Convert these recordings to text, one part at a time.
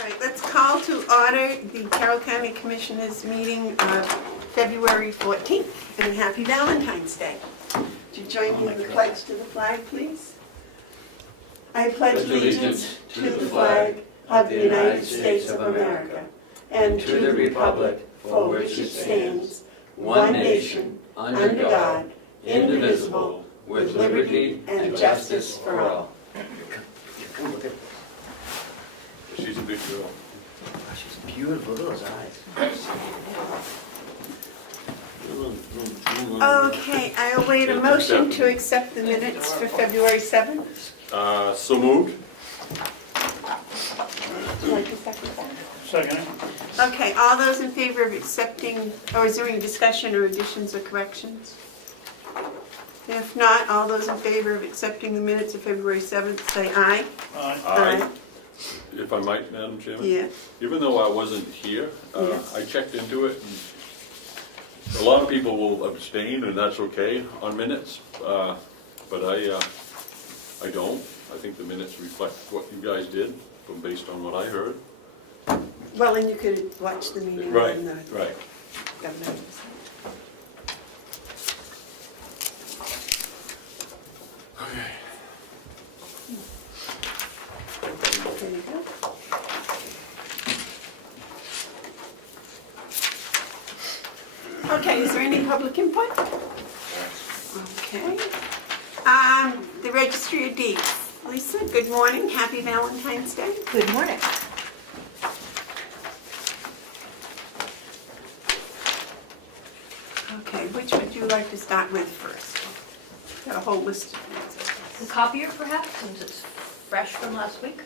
All right, let's call to order the Carroll County Commissioners meeting of February 14th, and happy Valentine's Day. Would you join me in the pledge to the flag, please? I pledge allegiance to the flag of the United States of America and to the republic for which it stands, one nation, under God, indivisible, with liberty and justice for all. Come look at. She's a big girl. Oh, she's beautiful. Look at those eyes. Okay, I await a motion to accept the minutes for February 7th. So moved. Would you like to second that? Second. Okay, all those in favor of accepting, or is there any discussion or additions or corrections? If not, all those in favor of accepting the minutes of February 7th, say aye. Aye. If I might, Madam Chairman? Yes. Even though I wasn't here, Yes. I checked into it. And a lot of people will abstain, and that's okay on minutes, but I don't. I think the minutes reflect what you guys did, based on what I heard. Well, and you could watch the meeting Right, on the right. government. Okay. There you go. Okay, is there any public input? Okay. The Registry of Deeds. Lisa, good morning. Happy Valentine's Day. Good morning. Okay, which would you like to start with first? Got a whole list of things. The copier, perhaps, since it's fresh from last week?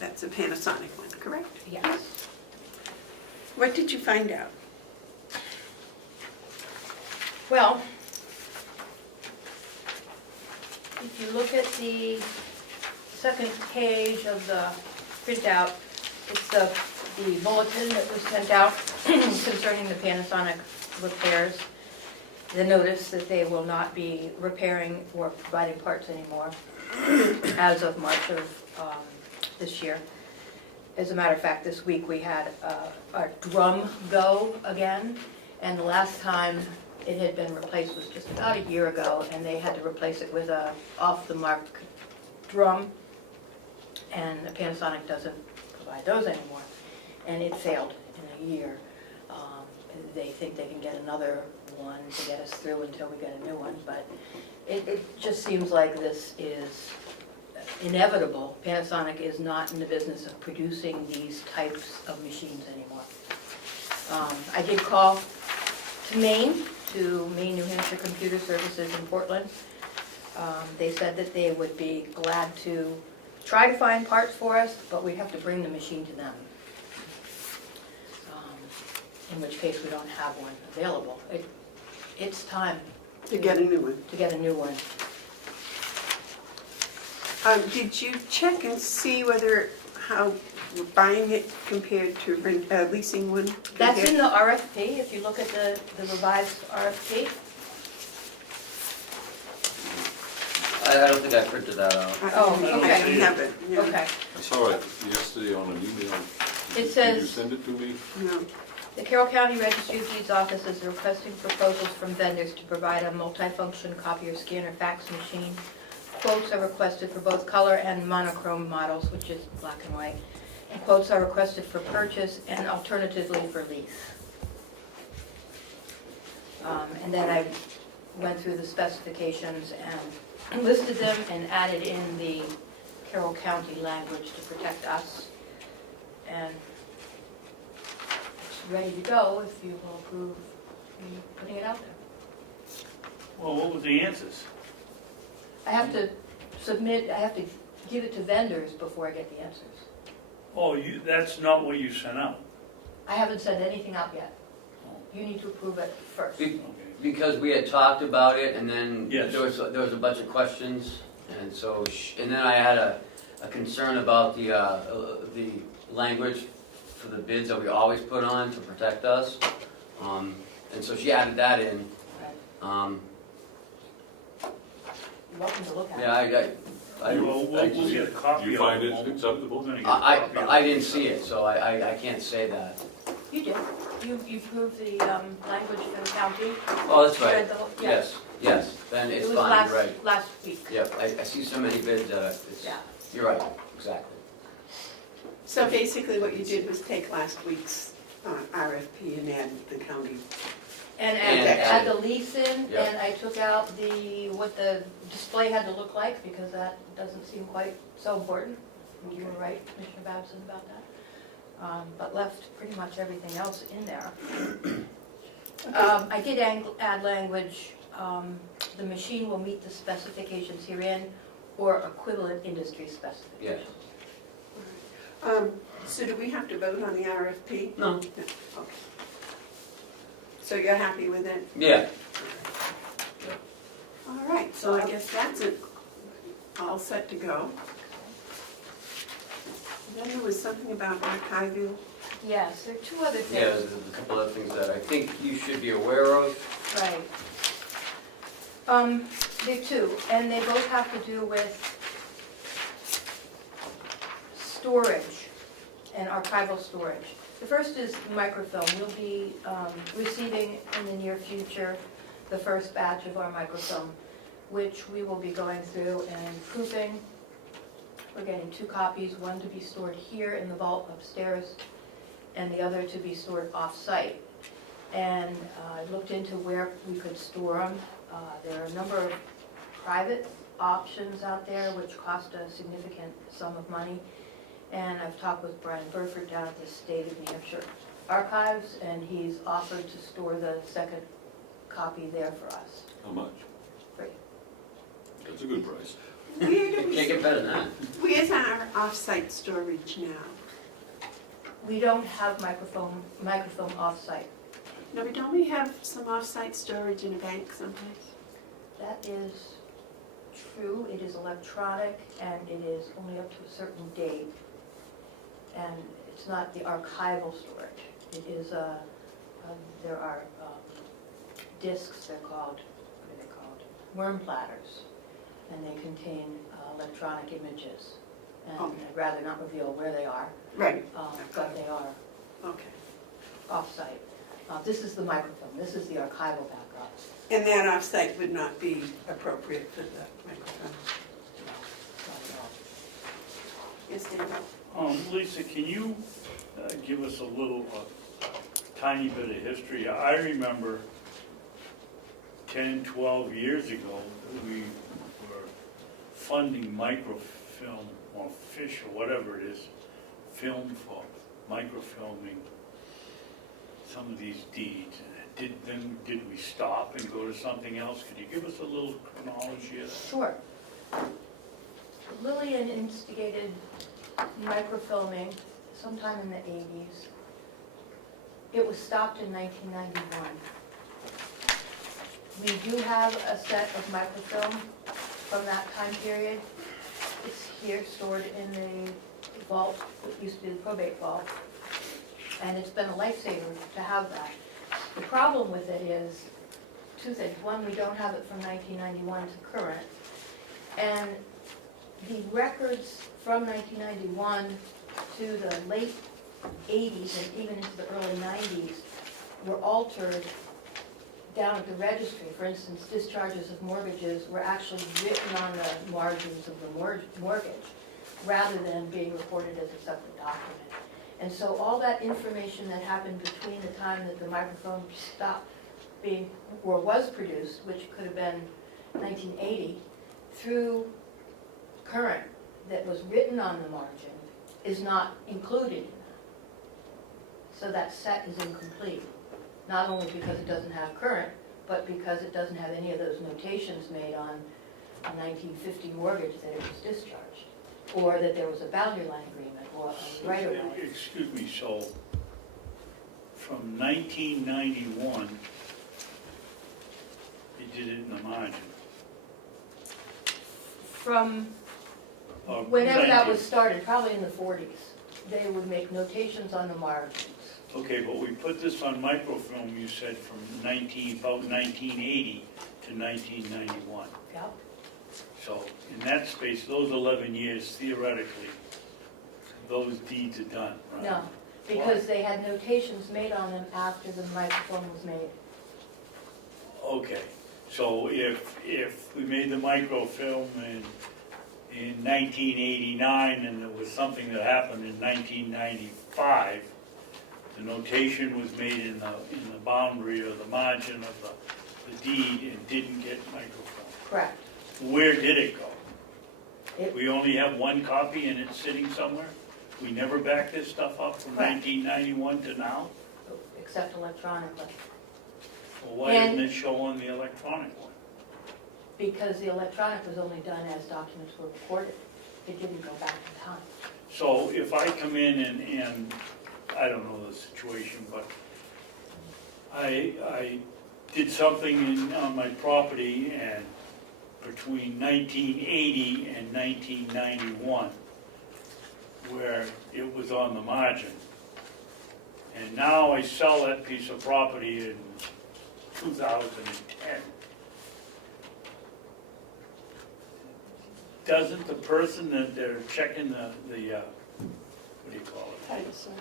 That's a Panasonic one, correct? Yes. What did you find out? Well, if you look at the second page of the printout, it's the bulletin that was sent out concerning the Panasonic repairs. The notice that they will not be repairing or providing parts anymore as of March of this year. As a matter of fact, this week we had our drum go again, and the last time it had been replaced was just about a year ago, and they had to replace it with a off-the-mark drum, and Panasonic doesn't provide those anymore, and it failed in a year. They think they can get another one to get us through until we get a new one, but it just seems like this is inevitable. Panasonic is not in the business of producing these types of machines anymore. I did call to Maine New Hampshire Computer Services in Portland. They said that they would be glad to try to find parts for us, but we'd have to bring the machine to them. In which case we don't have one available. It's time To get a new one. to get a new one. Did you check and see how buying it compared to leasing one? That's in compared- the RFP, if you look at the revised RFP. I don't think I printed that out. Oh, I okay. have it, yeah. Okay. I saw it yesterday on an email. It Did you says, send it to me? No. the Carroll County Registry of Deeds office is requesting proposals from vendors to provide a multifunction copier, scanner, fax machine. Quotes are requested for both color and monochrome models, which is black and white. And quotes are requested for purchase and alternatively for lease. And then I went through the specifications and listed them and added in the Carroll County language to protect us. And it's ready to go if you will approve me putting it out there. Well, what were the answers? I have to give it to vendors before I get the answers. Oh, that's not what you sent out. I haven't sent anything out yet. You need to approve it first. Okay. Because we had talked about it, and then Yes. there was a bunch of questions, and so and then I had a concern about the language for the bids that we always put on to protect us, and so she added that in. You're welcome to look at it. Yeah, Well, we'll get a copy Do you of find it. it We're acceptable? gonna get a copy of I it. didn't see it, so I can't say that. You did. You proved the language for the county. Oh, that's You right. read the whole- yeah. Yes, then It it's was fine, you're right. last week. Yep, I see so many bids, it's, Yeah. you're right, exactly. So basically what you did was take last week's RFP and add the county. And And add add- the lease in, Yep. and I took out what the display had to look like, because that doesn't seem quite so important. You were right, Commissioner Babson, about that. But left pretty much everything else in there. I did add language, the machine will meet the specifications herein, or equivalent industry specifications. Yes. So do we have to vote on the RFP? No. No, okay. So you're happy with it? Yeah. All right, so I guess that's it, all set to go. Then there was something about archiving. Yes, there are two other Yeah, things. there's a couple other things that I think you should be aware of. Right. There are two, and they both have to do with storage and archival storage. The first is microfilm. We'll be receiving in the near future the first batch of our microfilm, which we will be going through and proofing. We're getting 2 copies, one to be stored here in the vault upstairs, and the other to be stored off-site. And I looked into where we could store them. There are a number of private options out there which cost a significant sum of money. And I've talked with Brian Burford down at the State of New Hampshire Archives, and he's offered to store the second copy there for us. How much? Free. That's a good price. Where do Can't we, get better than that. where's our off-site storage now? We don't have microfilm off-site. No, but don't we have some off-site storage in a bank someplace? That is true. It is electronic, and it is only up to a certain date. And it's not the archival storage. It is there are discs, they're called, what are they called? Worm platters, and they contain electronic images. And Okay. I'd rather not reveal where they are, Right. but they are Okay. off-site. This is the microfilm. This is the archival backup. And that off-site would not be appropriate for the microphone? Not at all. Yes, David? Lisa, can you give us a little, tiny bit of history? I remember 10, 12 years ago, we were funding microfilm, or fish, or whatever it is, film for microfilming some of these deeds. Did we stop and go to something else? Could you give us a little chronology of that? Sure. Lillian instigated microfilming sometime in the 80s. It was stopped in 1991. We do have a set of microfilm from that time period. It's here stored in the vault, it used to be the probate vault, and it's been a lifesaver to have that. The problem with it is two things. One, we don't have it from 1991 to current, and the records from 1991 to the late 80s and even into the early 90s were altered down at the registry. For instance, discharges of mortgages were actually written on the margins of the mortgage rather than being reported as a separate document. And so all that information that happened between the time that the microfilm stopped being, or was produced, which could have been 1980, through current, that was written on the margin, is not included in that. So that set is incomplete, not only because it doesn't have current, but because it doesn't have any of those notations made on a 1950 mortgage that it was discharged, or that there was a boundary line agreement, or a right of way. Excuse me, so from 1991, you did it in the margin? From Or whenever that 19 was started, probably in the 40s, they would make notations on the margins. Okay, but we put this on microfilm, you said, from about 1980 to 1991. Yep. So in that space, those 11 years, theoretically, those deeds are done, right? No, because they had notations made on them after the microfilm was made. Okay, so if we made the microfilm in 1989 and there was something that happened in 1995, the notation was made in the boundary or the margin of the deed and didn't get microfilm. Correct. Where did it go? It- We only have one copy and it's sitting somewhere? We never backed this stuff up from Correct. 1991 to now? Except electronically, Well, why doesn't it show on the electronic one? because the electronic was only done as documents were recorded. It didn't go back in time. So if I come in and I don't know the situation, but I did something on my property and between 1980 and 1991, where it was on the margin. And now I sell that piece of property in 2010. Doesn't the person that they're checking the what do you call it? Title search.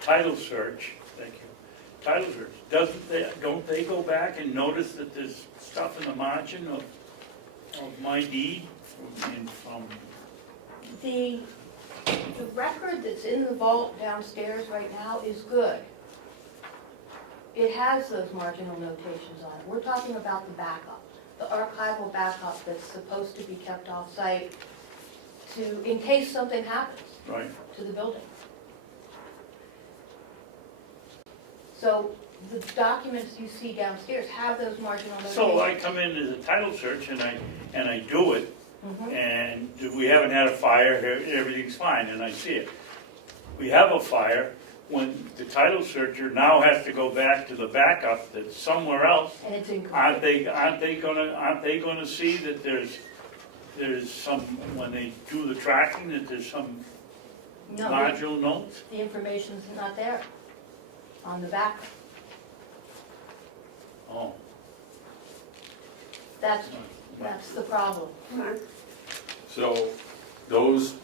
Title search, thank you. Title search, don't they go back and notice that there's stuff in the margin of my deed from The record that's in the vault downstairs right now is good. It has those marginal notations on it. We're talking about the backup, the archival backup that's supposed to be kept off-site in case something happens right? to the building. So the documents you see downstairs have those marginal notations. So I come in as a title search and I do it, Mhm. and we haven't had a fire, everything's fine, and I see it. We have a fire when the title searcher now has to go back to the backup that's somewhere else. And it's Aren't incomplete. they gonna see that there's some, when they do the tracking, that there's some No, marginal notes? the information's not there on the backup. Oh. That's the problem. Mark? So those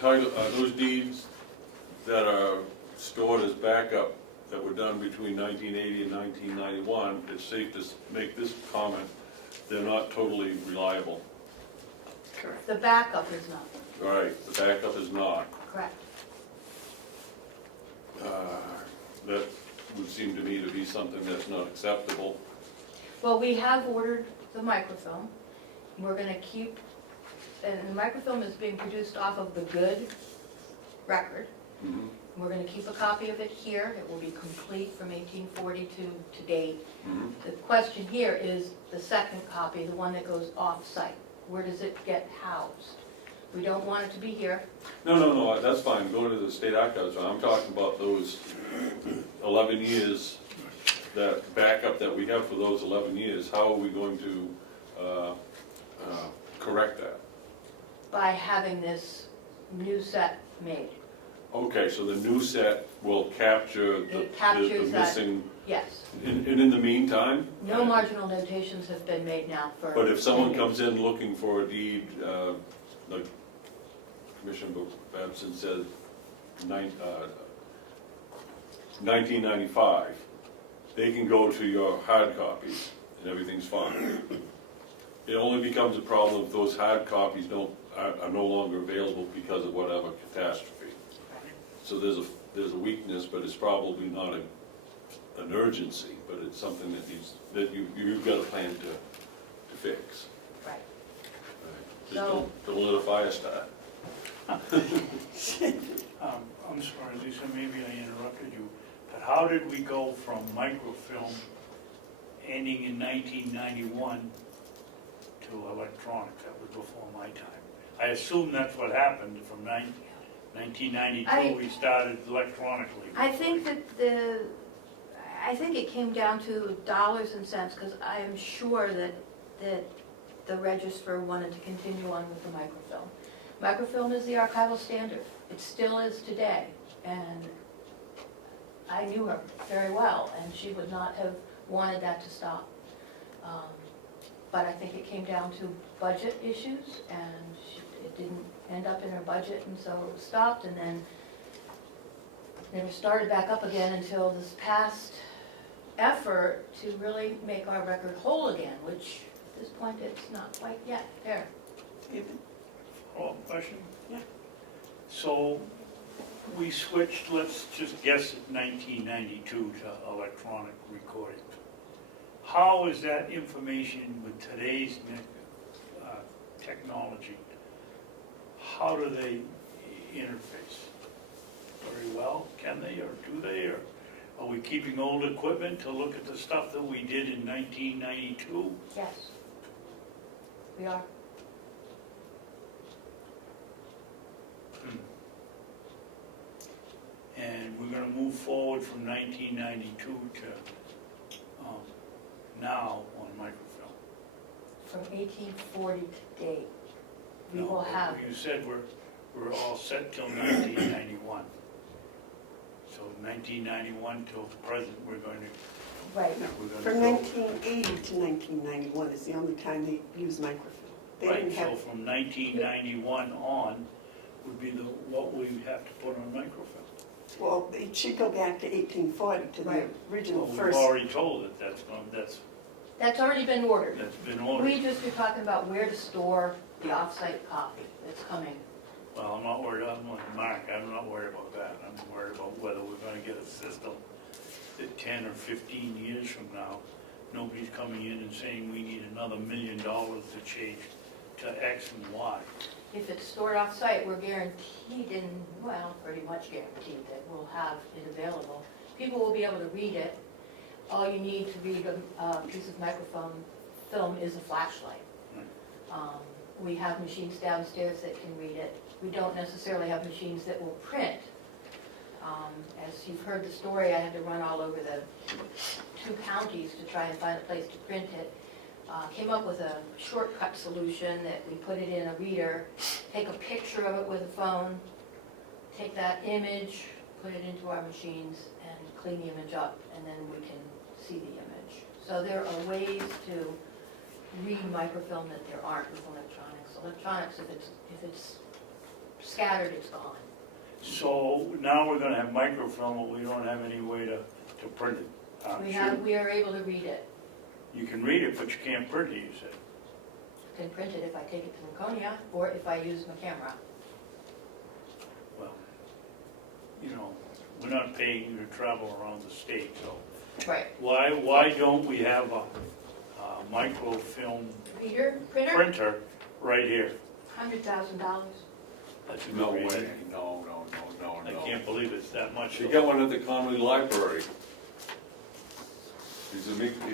those deeds that are stored as backup that were done between 1980 and 1991, it's safe to make this comment, they're not totally reliable. Correct. The backup is not, All right, the backup is not. correct. That would seem to me to be something that's not acceptable. Well, we have ordered the microfilm. We're gonna keep, and the microfilm is being produced off of the good record. Mhm, We're gonna keep a copy of it here. It will be complete from 1842 to date. mhm. The question here is the second copy, the one that goes off-site. Where does it get housed? We don't want it to be here. No, that's fine, go to the state archives, I'm talking about those 11 years, that backup that we have for those 11 years, how are we going to correct that? By having this new set made. Okay, so the new set will capture the It captures that. missing, Yes. and in the meantime? No marginal notations have been made now for. But if someone comes in looking for a deed, like Commissioner Babson said, 1995, they can go to your hard copies and everything's fine. It only becomes a problem if those hard copies are no longer available because of whatever catastrophe. So there's a weakness, but it's probably not an urgency, but it's something that you've got a plan to fix. Right. Just So- don't let a fire start. I'm sorry, Lisa, maybe I interrupted you, but how did we go from microfilm ending in 1991 to electronic? That was before my time. I assume that's what happened from 1992, we started electronically. I think that I think it came down to dollars and cents, because I am sure that the registrar wanted to continue on with the microfilm. Microfilm is the archival standard. It still is today, and I knew her very well, and she would not have wanted that to stop. but I think it came down to budget issues, and it didn't end up in her budget, and so it was stopped, and then never started back up again until this past effort to really make our record whole again, which at this point it's not quite yet there. David? Follow-up question? Yeah. So we switched, let's just guess at 1992 to electronic recording. How is that information with today's technology? How do they interface? Very well, can they, or do they, or are we keeping old equipment to look at the stuff that we did in 1992? Yes, we are. And we're gonna move forward from 1992 to now on microfilm. From 1840 to date, we No, will have, You said we're all set till 1991. So 1991 till present, we're going to, right, From go. 1980 to 1991 is the only time they used microfilm. They Right, didn't so have, from 1991 on would be what we have to put on microfilm. well, it should go back to 1840 to the Right. original Well, we've first. already told it, that's already been ordered. that's been ordered. We just been talking about where to store the off-site copy that's coming. Well, I'm not worried, I'm like Mark, I'm not worried about that. I'm worried about whether we're gonna get a system that 10 or 15 years from now, nobody's coming in and saying we need another $1 million to change to X and Y. If it's stored off-site, we're guaranteed pretty much guaranteed that we'll have it available. People will be able to read it. All you need to read a piece of microfilm film is a flashlight. We have machines downstairs that can read it. We don't necessarily have machines that will print. As you've heard the story, I had to run all over the 2 counties to try and find a place to print it. Came up with a shortcut solution that we put it in a reader, take a picture of it with a phone, take that image, put it into our machines, and clean the image up, and then we can see the image. So there are ways to read microfilm that there aren't with electronics. Electronics, if it's scattered, it's gone. So now we're gonna have microfilm, but we don't have any way to print it. We are able to read it. You can read it, but you can't print it, you said. Can print it if I take it to Laconia, or if I use my camera. Well, you know, we're not paying you to travel around the state, so. Right. Why don't we have a microfilm Reader, printer, printer right here? $100,000. That's No way, crazy. no. I can't believe it's that much. You got one at the County Library.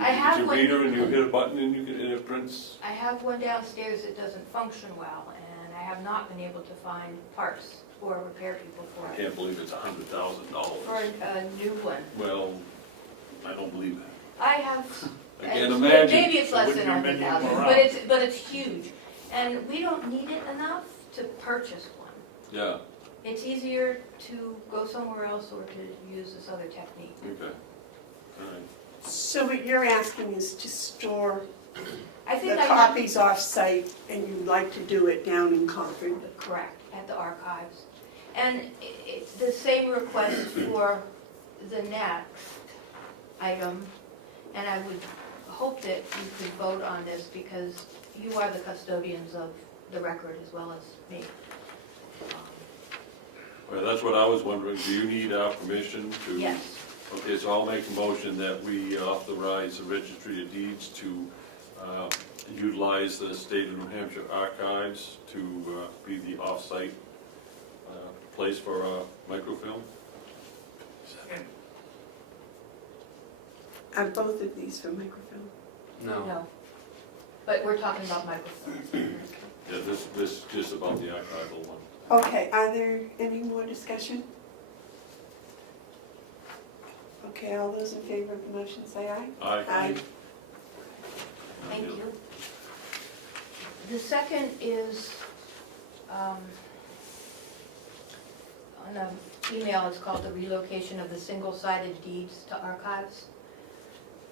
I have It's a one. reader and you hit a button and it prints. I have one downstairs that doesn't function well, and I have not been able to find parts or repair people for I it. can't believe it's $100,000. For a new one. Well, I don't believe that. I have. I can't and imagine. Maybe it's less than Wouldn't be many 100,000, around. but it's huge. And we don't need it enough to purchase one. Yeah, It's easier to go somewhere else or to use this other technique. okay, all right. So what you're asking is to store I the think I have, copies off-site, and you'd like to do it down in Concord. correct, at the archives. And it's the same request for the next item, and I would hope that you could vote on this because you are the custodians of the record as well as me. Well, that's what I was wondering, do you need our permission to? Yes, Okay, so I'll make a motion that we authorize the Registry of Deeds to utilize the State of New Hampshire Archives to be the off-site place for microfilm. Second. Are both of these for microfilm? No. no. But we're talking about microphones. Yeah, this just about the archival one. Okay, are there any more discussion? Okay, all those in favor of the motion say aye. Aye. Thank you. The second is, on an email, it's called the relocation of the single-sided deeds to archives.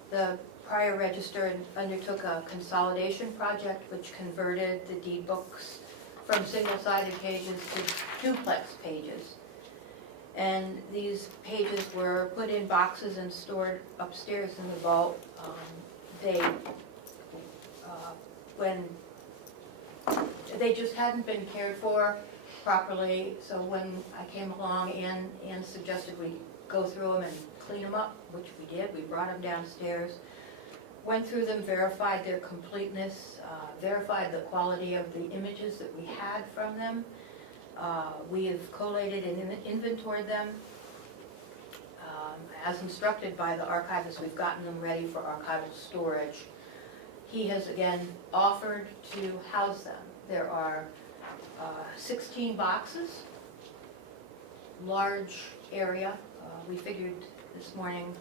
The prior register undertook a consolidation project which converted the deed books from single-sided pages to duplex pages. And these pages were put in boxes and stored upstairs in the vault. They just hadn't been cared for properly, so when I came along, Ann suggested we go through them and clean them up, which we did. We brought them downstairs, went through them, verified their completeness, verified the quality of the images that we had from them. We have collated and inventoried them. As instructed by the archivist, we've gotten them ready for archival storage. He has again offered to house them. There are 16 boxes, large area. We figured this morning,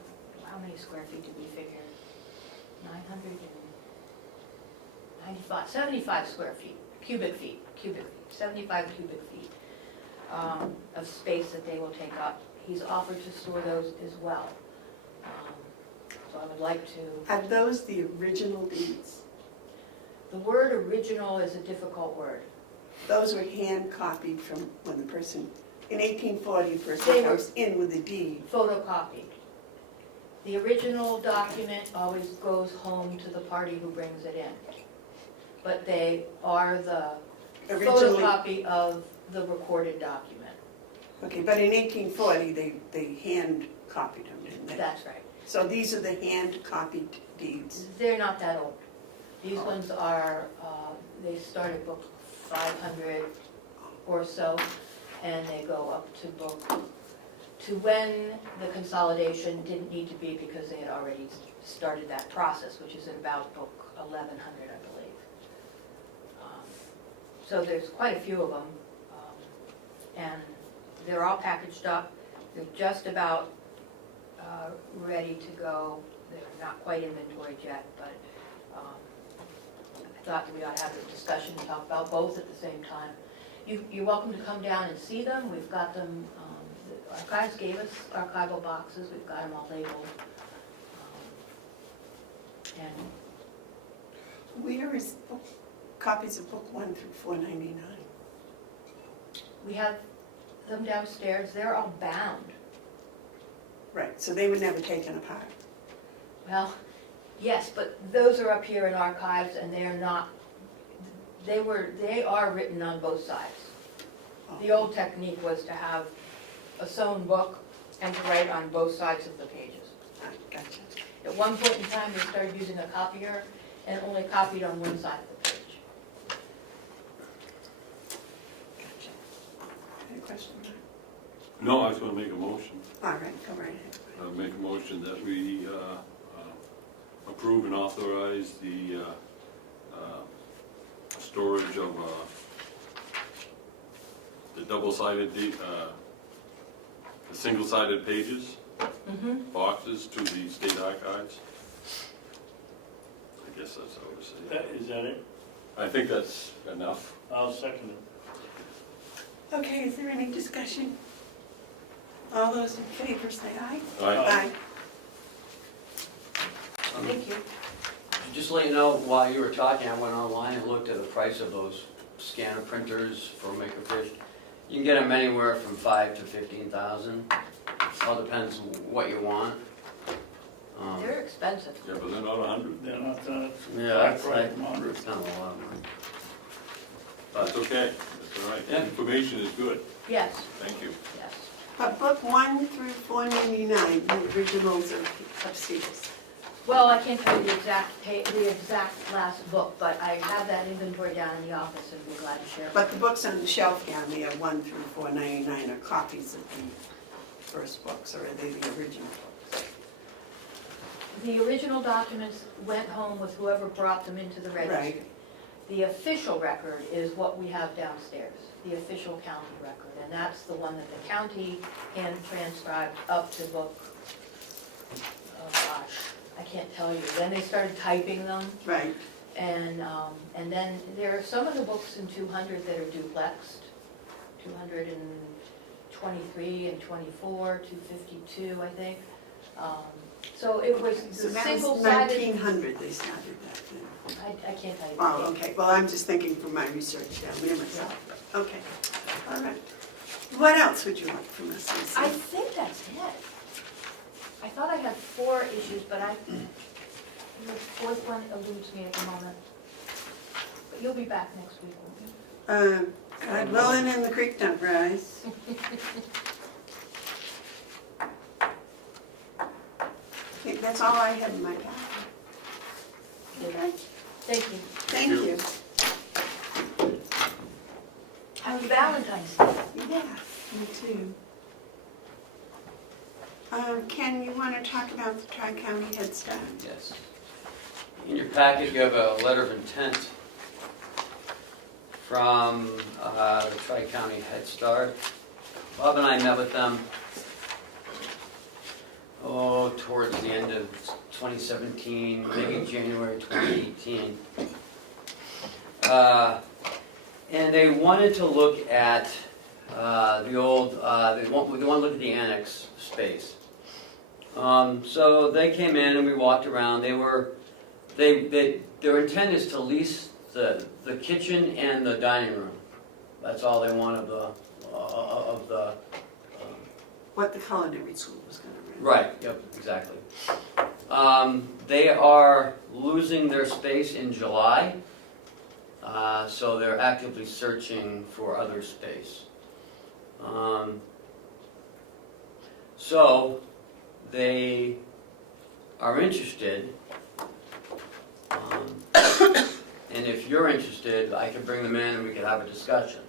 how many square feet did we figure? 995, 75 square feet, cubic feet, 75 cubic feet of space that they will take up. He's offered to store those as well. So I would like to. Are those the original deeds? The word original is a difficult word. Those were hand copied from when the person, in 1840, the They person were- comes in with the deed. Photocopied. The original document always goes home to the party who brings it in. But they are the Originally, photocopy of the recorded document. okay, but in 1840, they hand copied them, didn't they? That's right. So these are the hand copied deeds. They're not that old. These ones are, they start at book 500 or so, and they go up to book, to when the consolidation didn't need to be because they had already started that process, which is at about book 1100, I believe. So there's quite a few of them, and they're all packaged up. They're just about ready to go. They're not quite inventoried yet, but I thought that we ought to have a discussion and talk about both at the same time. You're welcome to come down and see them. We've got them, the archives gave us archival boxes. We've got them all labeled. And Where is copies of book 1 through 499? we have them downstairs. They're all bound. Right, so they were never taken apart. Well, yes, but those are up here in archives, and they're not, they are written on both sides. The old technique was to have a sewn book and to write on both sides of the pages. Ah, gotcha. At one point in time, we started using a copier and only copied on one side of the page. Gotcha. Any question, Mark? No, I was gonna make a motion. All right, go right ahead. Make a motion that we approve and authorize the storage of the double-sided, the single-sided pages, boxes to the state archives. I guess that's how I would say it. Is that it? I think that's enough. I'll second it. Okay, is there any discussion? All those in favor say aye. Aye. Thank you. Just to let you know, while you were talking, I went online and looked at the price of those scanner printers for Makerfish. You can get them anywhere from $5,000 to $15,000. All depends what you want. They're expensive. Yeah, but they're not 100. They're not, Yeah, that's right, like, Mark. it's kind of a lot of money. That's okay, that's all right. Yeah. Information is good, Yes, thank you. yes. But book 1 through 499, the originals are upstairs. Well, I can't tell you the exact last book, but I have that inventory down in the office and be glad to share it. But the books on the shelf down there, 1 through 499, are copies of the first books, or are they the original books? The original documents went home with whoever brought them into the registry. Right. The official record is what we have downstairs, the official county record, and that's the one that the county hand transcribed up to book, oh gosh, I can't tell you. Then they started typing them, Right. and then there are some of the books in 200 that are duplexed, 223 and 24, 252, I think. So it was So the that was single-sided, 1900 they started that then. I can't tell you. Oh, okay, well, I'm just thinking from my research down there myself. Okay, all right. What else would you like from us, Lucy? I think that's it. I thought I had 4 issues, but the 4th one eludes me at the moment. But you'll be back next week, won't you? God willing and the creek don't rise. I think that's all I have in my packet. Okay, Thank you. thank you. Happy Valentine's Day. Yeah, me too. Ken, you want to talk about the Tri-County Head Start? Yes. In your packet, you have a letter of intent from the Tri-County Head Start. Bob and I met with them, towards the end of 2017, maybe January 2018. And they wanted to look at the old, they want to look at the annex space. So they came in and we walked around. Their intent is to lease the kitchen and the dining room. That's all they want of the. What the culinary school was going to rent. Right. Yep. Exactly. They are losing their space in July, so they're actively searching for other space. So they are interested. And if you're interested, I could bring them in and we could have a discussion.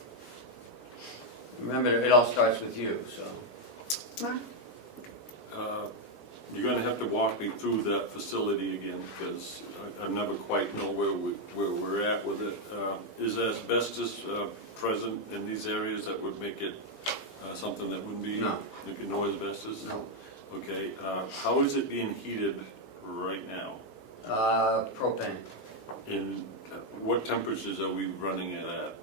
Remember, it all starts with you, so. Mark? You're gonna have to walk me through that facility again, because I never quite know where we're at with it. Is asbestos present in these areas that would make it something that wouldn't be? No. No asbestos? No. Okay, how is it being heated right now? Propane. In what temperatures are we running it at?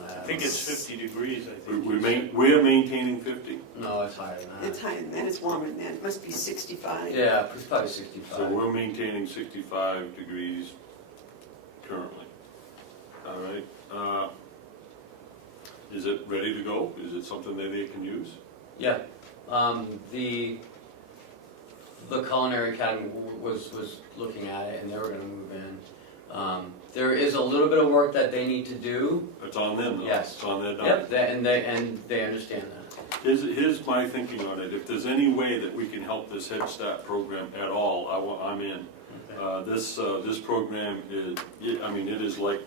I think it's 50 degrees, I think. We're maintaining 50? No, it's higher than that. It's higher than that, it's warmer than that, it must be 65. Yeah, it's probably 65. So we're maintaining 65 degrees currently. All right. Is it ready to go? Is it something that they can use? Yeah. The Culinary Academy was looking at it and they were going to move in. There is a little bit of work that they need to do. It's on them, though. Yes. It's on their dime. Yep, and they understand that. Here's my thinking on it. If there's any way that we can help this Head Start program at all, I'm in. This program is, it is like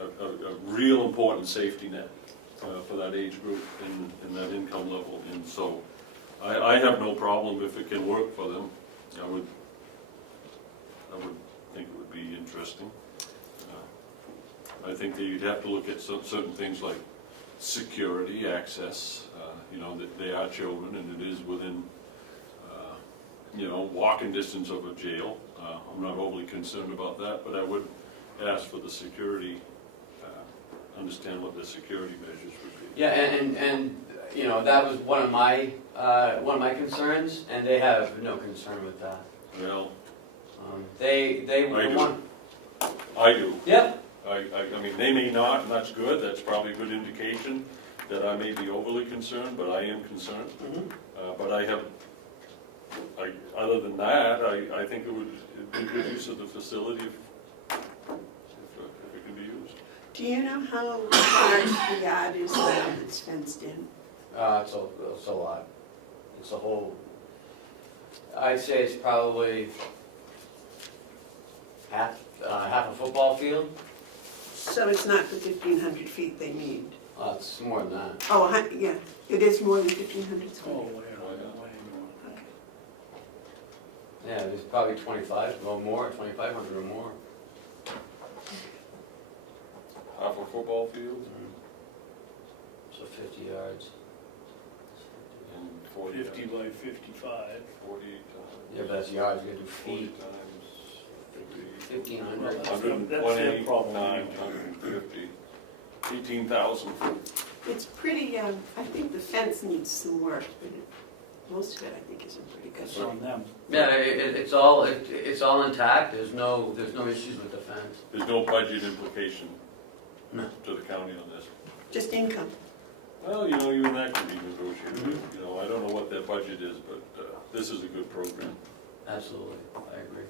a real important safety net for that age group and that income level. And so I have no problem if it can work for them. I would think it would be interesting. I think that you'd have to look at certain things like security, access, that they are children and it is within, walking distance of a jail. I'm not overly concerned about that, but I would ask for the security, understand what the security measures would be. Yeah, and that was one of my concerns, and they have no concern with that. Well, They I do. want. I do. Yep. I mean, they may not, and that's good. That's probably a good indication that I may be overly concerned, but I am concerned. Mm-hmm. But other than that, I think it would be good use of the facility if it can be used. Do you know how large the yard is that's fenced in? It's a lot. It's a whole. I'd say it's probably half a football field. So it's not the 1,500 feet they need? It's more than that. Oh, yeah, it is more than 1,500 feet. Oh, way Okay. Yeah, it's probably 25 or more, 2,500 or more. Half a football field So 50 yards. and 40 50 by 55. 40 Yeah, but that's yards. You gotta do times feet. 1,500. That's their problem. 150, 18,000. It's pretty, I think the fence needs some work, but most of it, I think, is in pretty good It's shape. on them. Yeah, it's all intact, there's no issues with the fence. There's no budget implication No. to the county on this. Just income. Well, even that can be negotiated. I don't know what their budget is, but this is a good program. Absolutely, I agree.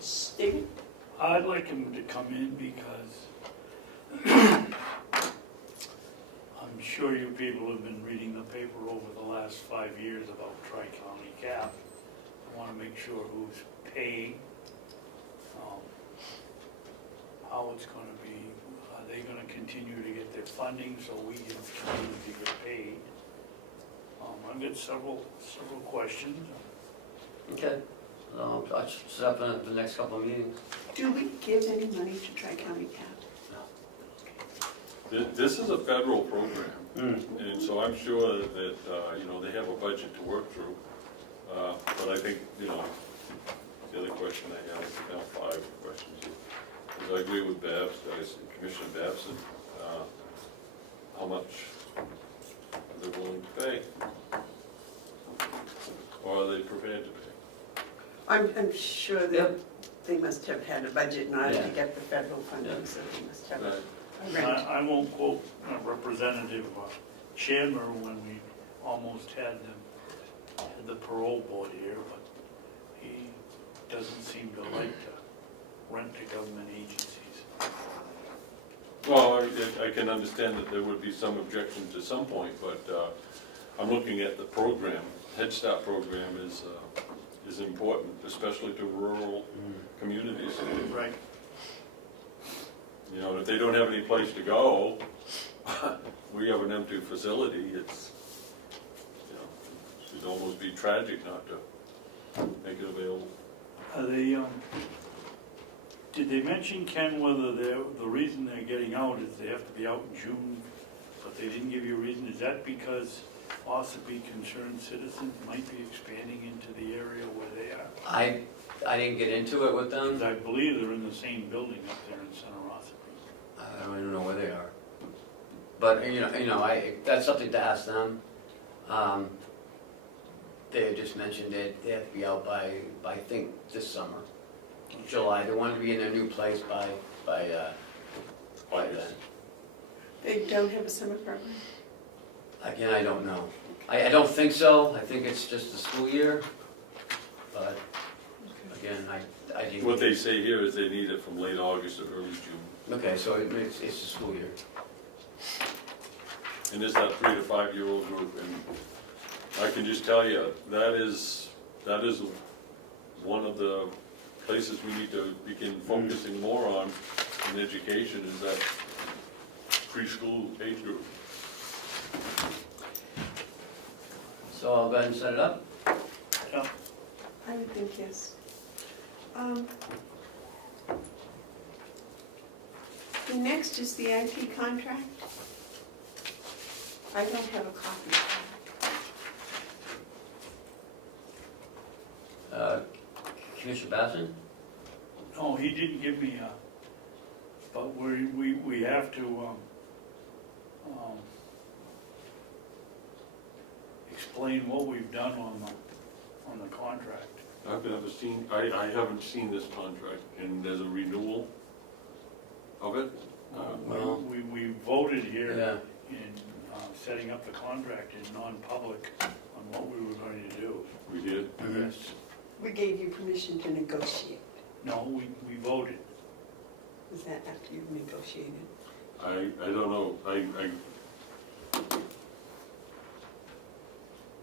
Steve? I'd like him to come in because I'm sure you people have been reading the paper over the last 5 years about Tri-County Cap. I want to make sure who's paying, how it's going to be. Are they going to continue to get their funding so we can continue to get paid? I've got several questions. Okay, I'll set up the next couple of meetings. Do we give any money to Tri-County Cap? This is a federal program, Mm. and so I'm sure that, they have a budget to work through. But I think, the other question I have, now 5 questions, is I agree with Commissioner Babson. How much are they willing to pay? Or are they prepared to pay? I'm sure that Yep. they must have had a budget in order to Yeah. get the federal funding, Yeah. so they must have Right. a rent. I won't quote Representative Chandler when we almost had the parole board here, but he doesn't seem to like to rent to government agencies. Well, I can understand that there would be some objection to some point, but I'm looking at the program. Head Start program is important, especially to rural communities. Right. If they don't have any place to go, we have an empty facility, it'd almost be tragic not to make it available. Are they, did they mention, Ken, whether the reason they're getting out is they have to be out in June, but they didn't give you a reason? Is that because Ossipee concerned citizens might be expanding into the area where they are? I didn't get into it with them. Because I believe they're in the same building up there in Center Ossipee. I don't even know where they are. But, that's something to ask them. They had just mentioned they have to be out by I think, this summer, July. They want to be in their new place by then. They don't have a summer program? Again, I don't know. I don't think so. I think it's just the school year. But, again, I didn't. What they say here is they need it from late August or early June. Okay, so it's the school year. And it's that 3 to 5 year old group, and I can just tell you, that is one of the places we need to begin focusing more on in education, is that preschool age group. So I'll go ahead and set it up. Yeah. I would think yes. The next is the IT contract. I don't have a copy of Commissioner Babson? No, he didn't give me but we have to explain what we've done on the contract. I've never seen, I haven't seen this contract, and there's a renewal of it. Well, We voted here Yeah. in setting up the contract in non-public on what we were going to do. We did. Mhm. Yes. it. We gave you permission to negotiate. No, we voted. Was that after you negotiated? I don't know,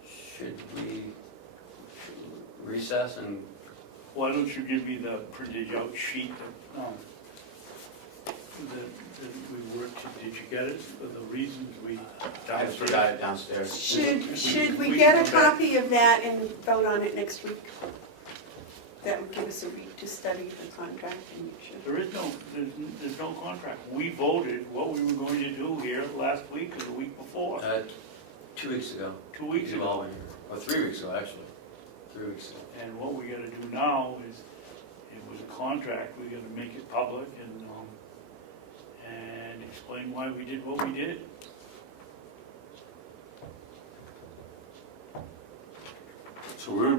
Should we recess and, Why don't you give me the printed out sheet that we worked, did you get it, for the reasons we I forgot it downstairs. Should we We get can a come back. copy of that and vote on it next week? That would give us a week to study the contract and make sure. There's no contract. We voted what we were going to do here last week or the week before, 2 weeks ago. 2 weeks You ago. all were here. Or 3 weeks ago, actually. 3 weeks ago. And what we gotta do now is, it was a contract, we gotta make it public and explain why we did what we did.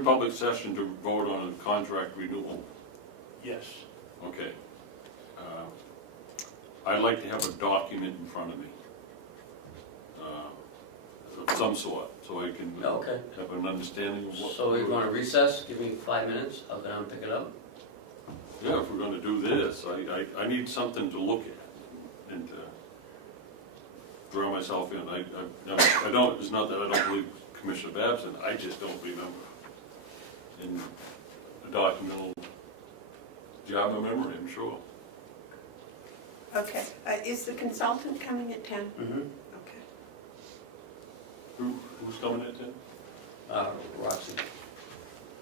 public session to vote on a contract renewal. Yes. Okay. I'd like to have a document in front of me. Of some sort, so I can Okay. have an understanding of what. So we want to recess, give me 5 minutes, I'll go down and pick it up. Yeah, if we're gonna do this, I need something to look at and to draw myself in. I don't, it's not that I don't believe Commissioner Babson, I just don't remember. And the document will jog my memory, I'm sure. Okay, is the consultant coming at 10? Mm-hmm. Okay. Who's coming at 10? Roxy.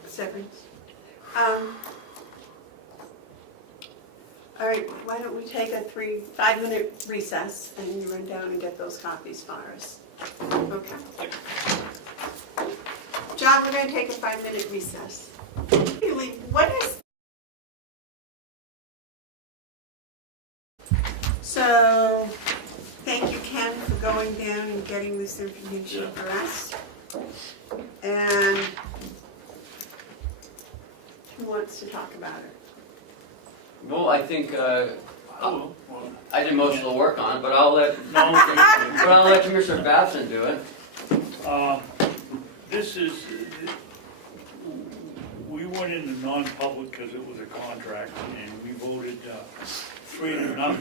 Severance. All right, why don't we take a 5-minute recess and you run down and get those copies for us? Okay. John, we're going to take a 5-minute recess. Really, what is... So, thank you, Ken, for going down and getting this information Yeah. for us. And who wants to talk about it? Well, I think, Well, I did most of the work on it, but I'll let, no, but I'll let Commissioner Babson do it. this is, we went into non-public because it was a contract, and we voted 3-0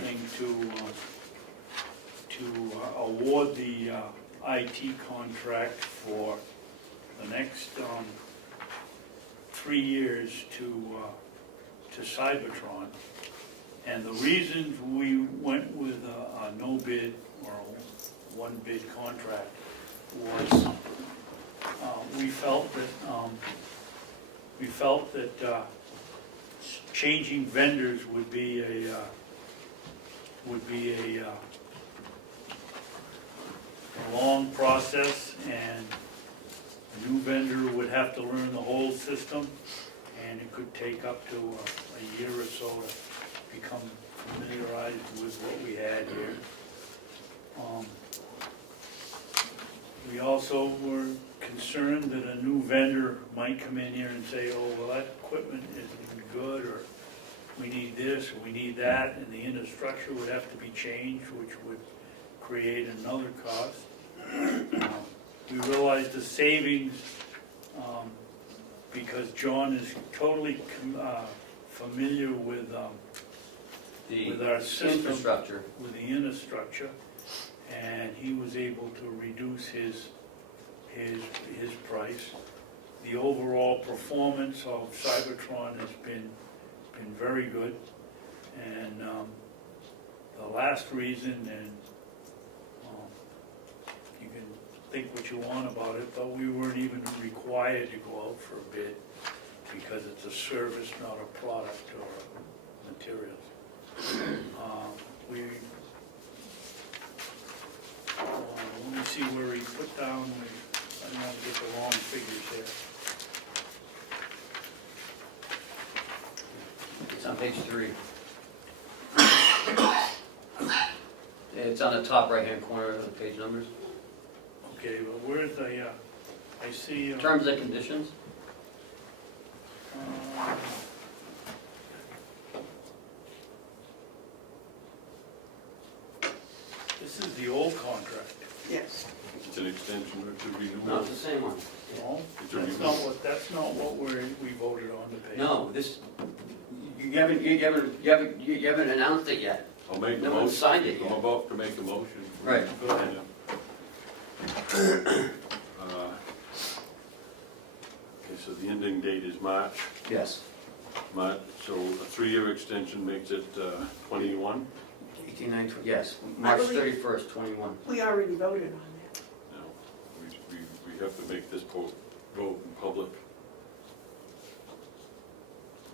to award the IT contract for the next 3 years to Cybertron. And the reasons we went with a no bid or a one bid contract was we felt that changing vendors would be a long process, and a new vendor would have to learn the whole system, and it could take up to a year or so to become familiarized with what we had here. We also were concerned that a new vendor might come in here and say, oh, well, that equipment isn't good, or we need this, or we need that, and the infrastructure would have to be changed, which would create another cost. We realized the savings, because John is totally familiar with our system, Infrastructure. with the infrastructure, and he was able to reduce his price. The overall performance of Cybertron has been very good, and the last reason, and you can think what you want about it, but we weren't even required to go out for a bid because it's a service, not a product or a materials. Let me see where he put down, I don't want to get the wrong figures here. It's on page 3. It's on the top right-hand corner of the page numbers. Okay, well, where's the, I see. Terms and conditions. This is the old contract. Yes. It's an extension or to renew. No, it's the same one. No, It's a that's not what we voted on to pay. No, this, you haven't announced it yet. I'll make a No one motion. signed it I'm yet. about to make a motion. Right. Go ahead. Okay, so the ending date is March. Yes. So a 3-year extension makes it 21. 18, yes, March believe- 31st, 21. We already voted on that. Now, we have to make this vote in public.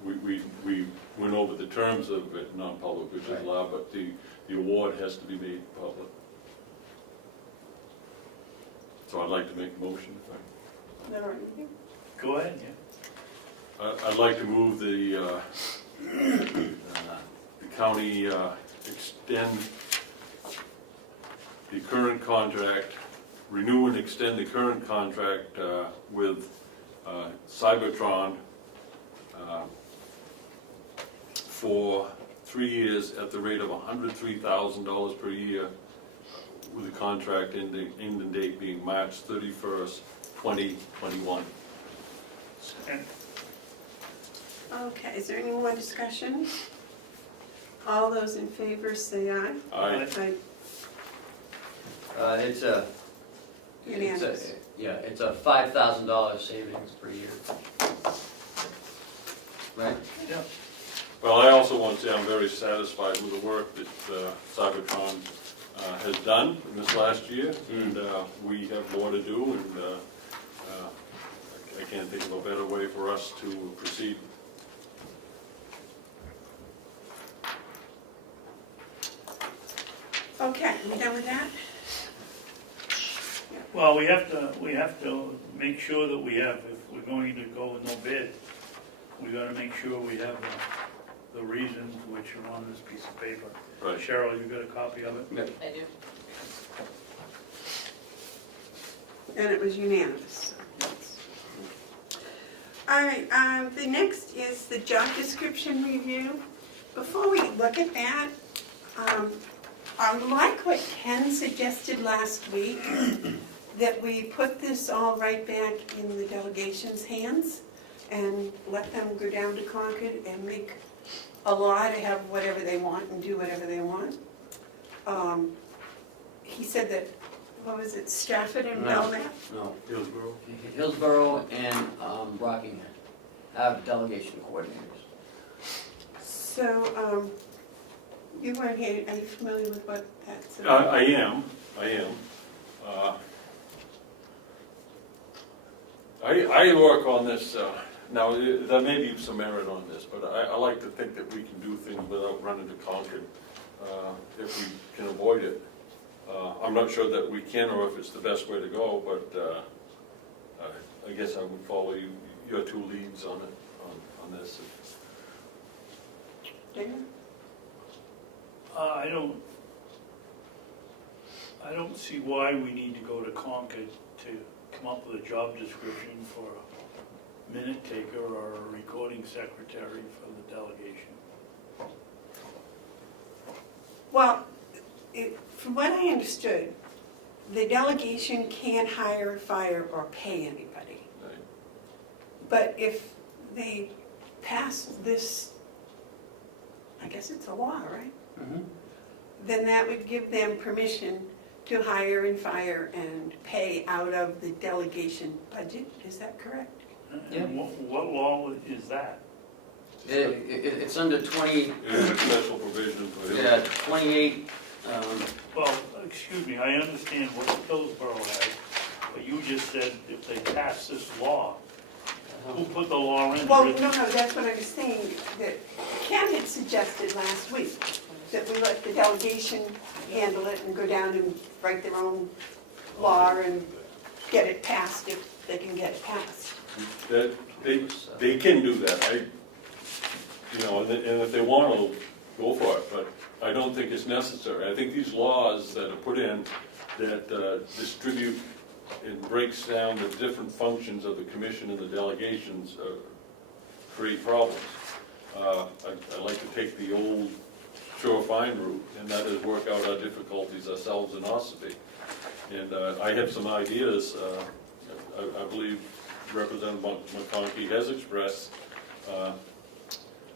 We went over the terms of it non-public, which is Right. allowed, but the award has to be made public. So I'd like to make a motion. Is that all right with you? Go ahead, yeah. I'd like to move the county extend the current contract, renew and extend the current contract with Cybertron for 3 years at the rate of $103,000 per year, with the contract ending date being March 31st, 2021. And Okay, is there any more discussion? All those in favor say aye. Aye. Aye. It's a, Unanimous. it's a $5,000 savings per year. Right? yeah, Well, I also want to say I'm very satisfied with the work that Cybertron has done in this last year, and we have more to do, and I can't think of a better way for us to proceed. Okay, we done with that? well, we have to make sure that we have, if we're going to go with no bid, we gotta make sure we have the reasons which are on this piece of paper. Right. Cheryl, you got a copy of it? Yep. I do. And it was unanimous. All right, the next is the job description review. Before we look at that, I like what Ken suggested last week, that we put this all right back in the delegation's hands and let them go down to Concord and make a law to have whatever they want and do whatever they want. He said that, what was it, Stratford and No. Belknap? No. Hillsborough? Hillsborough and Rockingham have delegation coordinators. So, you weren't here, are you familiar with what that's about? I am. I work on this, now, there may be some merit on this, but I like to think that we can do things without running to Concord, if we can avoid it. I'm not sure that we can, or if it's the best way to go, but I guess I would follow your two leads on it, on this. Dan? I don't see why we need to go to Concord to come up with a job description for a minute taker or a recording secretary for the delegation. Well, from what I understood, the delegation can't hire, fire, or pay anybody. Right. But if they pass this, I guess it's a law, right? Then that would give them permission to hire and fire and pay out of the delegation budget, is that correct? Yeah. And what law is that? It's under 20, It's a special provision for Hillsborough. yeah, 28, Well, excuse me, I understand what Hillsborough has, but you just said if they pass this law, who put the law in? Well, no, that's what I was saying, that Ken had suggested last week, that we let the delegation handle it and go down and write their own law and get it passed if they can get it passed. That they can do that, and if they want to, go for it, but I don't think it's necessary. I think these laws that are put in that distribute and breaks down the different functions of the commission and the delegations create problems. I like to take the old sure fine route, and that is work out our difficulties ourselves in Ossipee. And I have some ideas. I believe Representative McConkey has expressed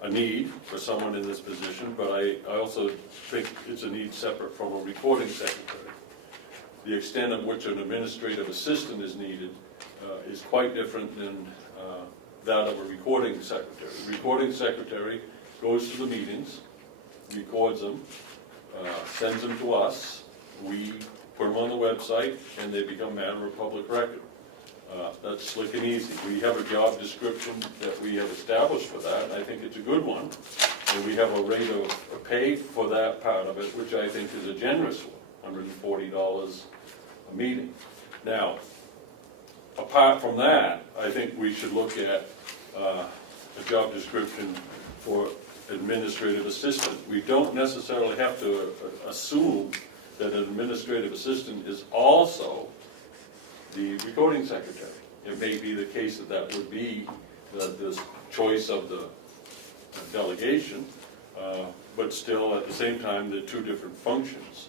a need for someone in this position, but I also think it's a need separate from a recording secretary. The extent of which an administrative assistant is needed is quite different than that of a recording secretary. The recording secretary goes to the meetings, records them, sends them to us, we put them on the website, and they become matter of public record. That's slick and easy. We have a job description that we have established for that, and I think it's a good one. And we have a rate of pay for that part of it, which I think is a generous one, $140 a meeting. Now, apart from that, I think we should look at a job description for administrative assistant. We don't necessarily have to assume that an administrative assistant is also the recording secretary. it may be the case that that would be the choice of the delegation, but still, at the same time, they're two different functions.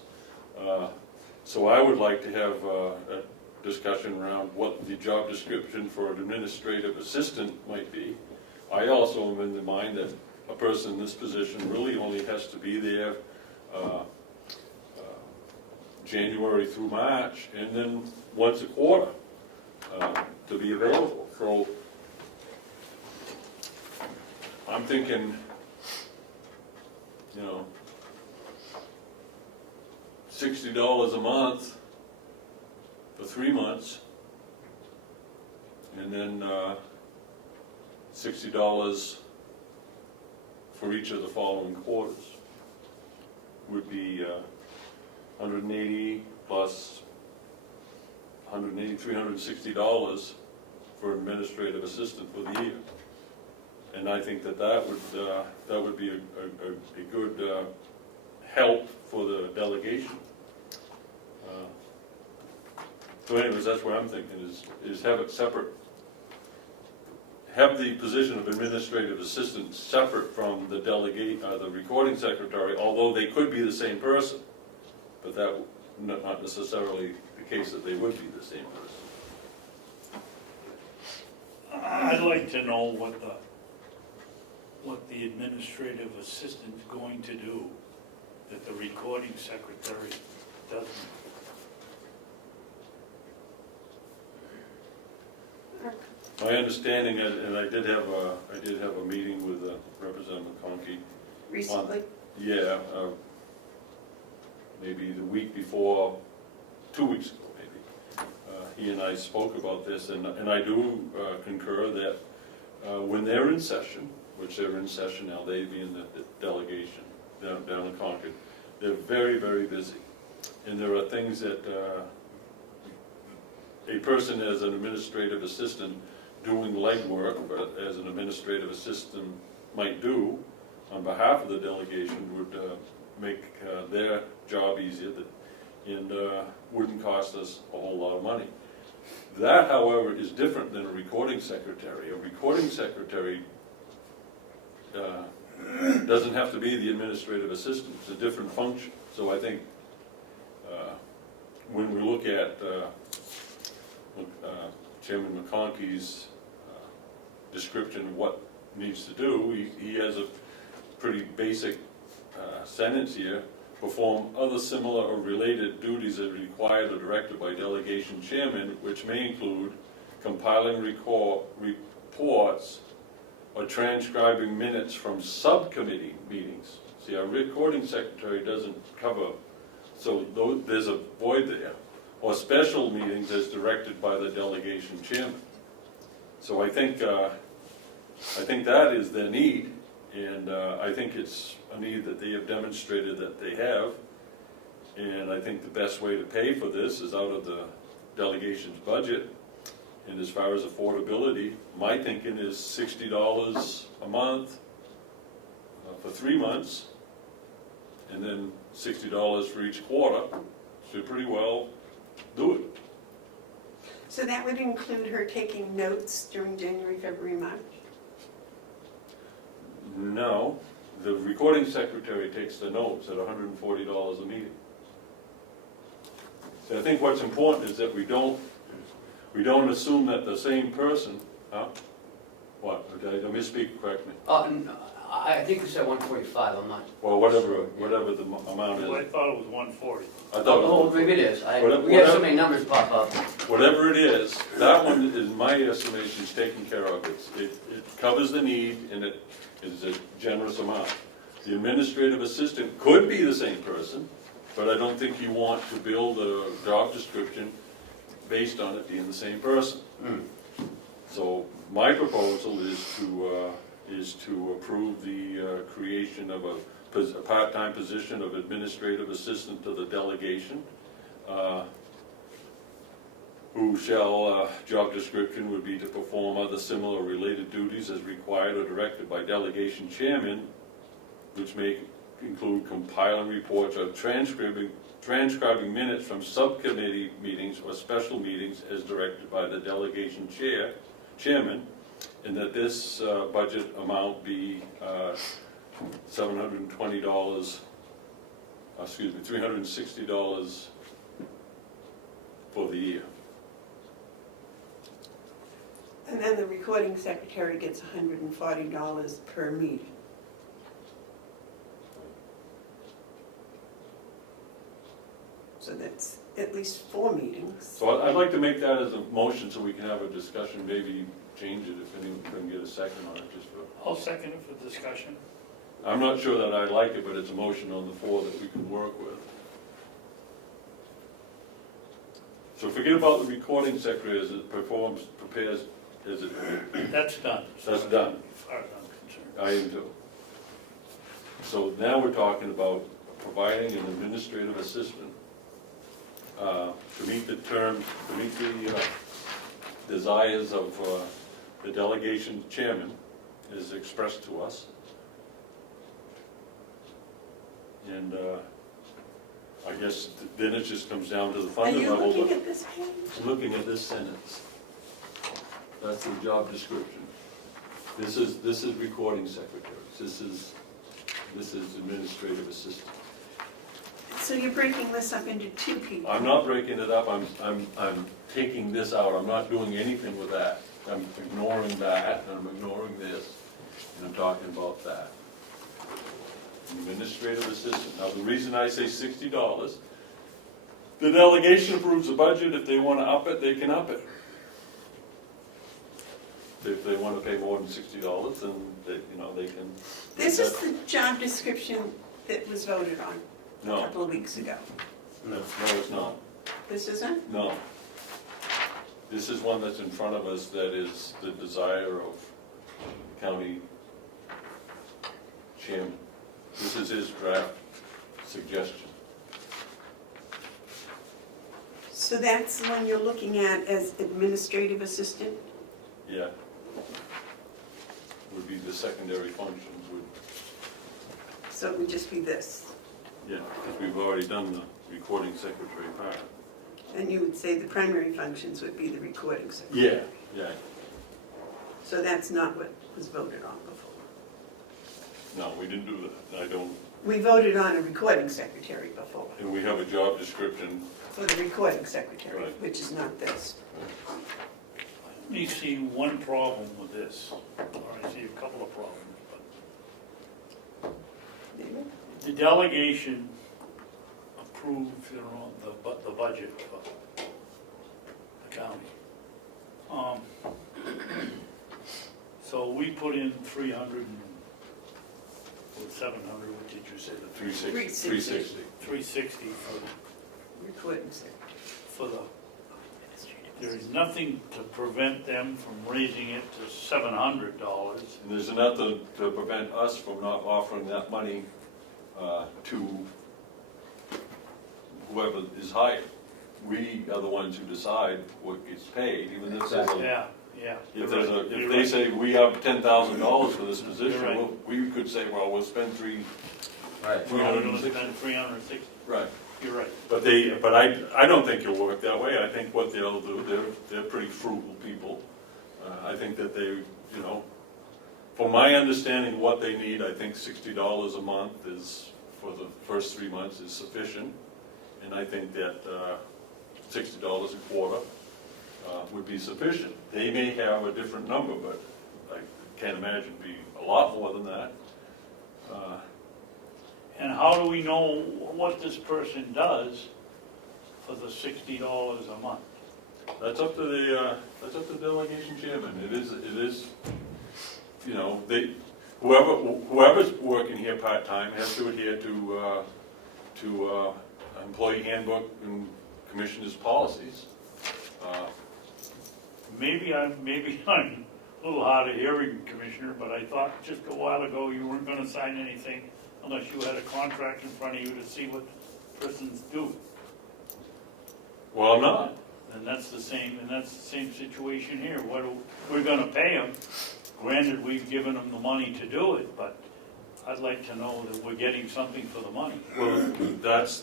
So I would like to have a discussion around what the job description for an administrative assistant might be. I also am in the mind that a person in this position really only has to be there January through March, and then once a quarter to be available. So I'm thinking, you know, $60 a month for 3 months, and then $60 for each of the following quarters would be 180 plus 180, $360 for administrative assistant for the year. And I think that would be a good help for the delegation. So anyways, that's what I'm thinking, is have it separate. Have the position of administrative assistant separate from the the recording secretary, although they could be the same person, but that not necessarily the case that they would be the same person. I'd like to know what the administrative assistant's going to do that the recording secretary doesn't. My understanding, and I did have a meeting with Representative McConkey. Recently? Yeah, maybe the week before, 2 weeks ago maybe. He and I spoke about this, and I do concur that when they're in session, which they're in session now, they being the delegation down in Concord, they're very, very busy. And there are things that a person as an administrative assistant doing legwork, but as an administrative assistant might do on behalf of the delegation would make their job easier and wouldn't cost us a whole lot of money. That, however, is different than a recording secretary. A recording secretary doesn't have to be the administrative assistant. It's a different function. So I think when we look at Chairman McConkey's description of what needs to do, he has a pretty basic sentence here: perform other similar or related duties as required or directed by delegation chairman, which may include compiling reports or transcribing minutes from subcommittee meetings. See, our recording secretary doesn't cover, so there's a void there. Or special meetings as directed by the delegation chairman. So I think that is their need, and I think it's a need that they have demonstrated that they have. And I think the best way to pay for this is out of the delegation's budget. And as far as affordability, my thinking is $60 a month for 3 months, and then $60 for each quarter. Should pretty well do it. So that would include her taking notes during January, February, March? No, the recording secretary takes the notes at $140 a meeting. So I think what's important is that we don't assume that the same person, what, did I misspeak, correct me? I think you said 145, I'm not. Well, whatever the amount Well, I is. thought it was 140. I thought it was Maybe it is. Whatever- We have so many numbers pop up. Whatever it is, that one, in my estimation, is taken care of. It covers the need, and it is a generous amount. The administrative assistant could be the same person, but I don't think you want to build a job description based on it being the same person. So my proposal is to approve the creation of a part-time position of administrative assistant to the delegation, who shall, job description would be to perform other similar related duties as required or directed by delegation chairman, which may include compiling reports or transcribing minutes from subcommittee meetings or special meetings as directed by the delegation chairman, and that this budget amount be $720, $360 for the year. And then the recording secretary gets $140 per meeting. So that's at least 4 meetings. So I'd like to make that as a motion so we can have a discussion, maybe change it if anyone can get a second on it, just for. I'll second it for discussion. I'm not sure that I like it, but it's a motion on the floor that we can work with. So forget about the recording secretary as it prepares, as it, That's done. That's done. As far as I'm concerned. I am too. So now we're talking about providing an administrative assistant to meet the terms, to meet the desires of the delegation chairman is expressed to us. And I guess then it just comes down to the Are funding you level. looking at this page? Looking at this sentence. That's the job description. This is recording secretaries. This is administrative assistant. So you're breaking this up into 2 people? I'm not breaking it up, I'm taking this out, I'm not doing anything with that. I'm ignoring that, and I'm ignoring this, and I'm talking about that. Administrative assistant. Now, the reason I say $60, the delegation approves the budget. If they want to up it, they can up it. If they want to pay more than $60, then they can. This is the job description that was voted on a No, couple of weeks ago. no, it's not. This isn't? No. This is one that's in front of us that is the desire of county chairman. This is his draft suggestion. So that's the one you're looking at as administrative assistant? Yeah. Would be the secondary functions would, So it would just be this? yeah, because we've already done the recording secretary part. And you would say the primary functions would be the recording secretary? Yeah, yeah. So that's not what was voted on before? No, we didn't do that. I don't, We voted on a recording secretary before, and we have a job description. for the recording secretary, Right. which is not this. I only see one problem with this, or I see a couple of problems, but the delegation approved their own, the budget for the county. So we put in 300 and, or 700, what did you say? The 360. 360 Recording secretary. for the, there is nothing to prevent them from raising it to $700. And there's nothing to prevent us from not offering that money to whoever is hired. We are the ones who decide what gets paid, even if there's a, Yeah. if there's a, if they say we have $10,000 for this position, You're right. well, we could say, well, we'll spend Right. We're only gonna spend 360, Right. you're right. But I don't think it'll work that way. I think what they'll do, they're pretty frugal people. I think that they, from my understanding what they need, I think $60 a month is, for the first 3 months, is sufficient. And I think that $60 a quarter would be sufficient. They may have a different number, but I can't imagine it'd be a lot more than that. And how do we know what this person does for the $60 a month? That's up to the delegation chairman. It is, whoever's working here part-time has to adhere to employee handbook and commissioners' policies. Maybe I'm a little hard of hearing, Commissioner, but I thought just a while ago you weren't gonna sign anything unless you had a contract in front of you to see what persons do. Well, I'm not. And that's the same situation here. We're gonna pay them. Granted, we've given them the money to do it, but I'd like to know that we're getting something for the money. Well, that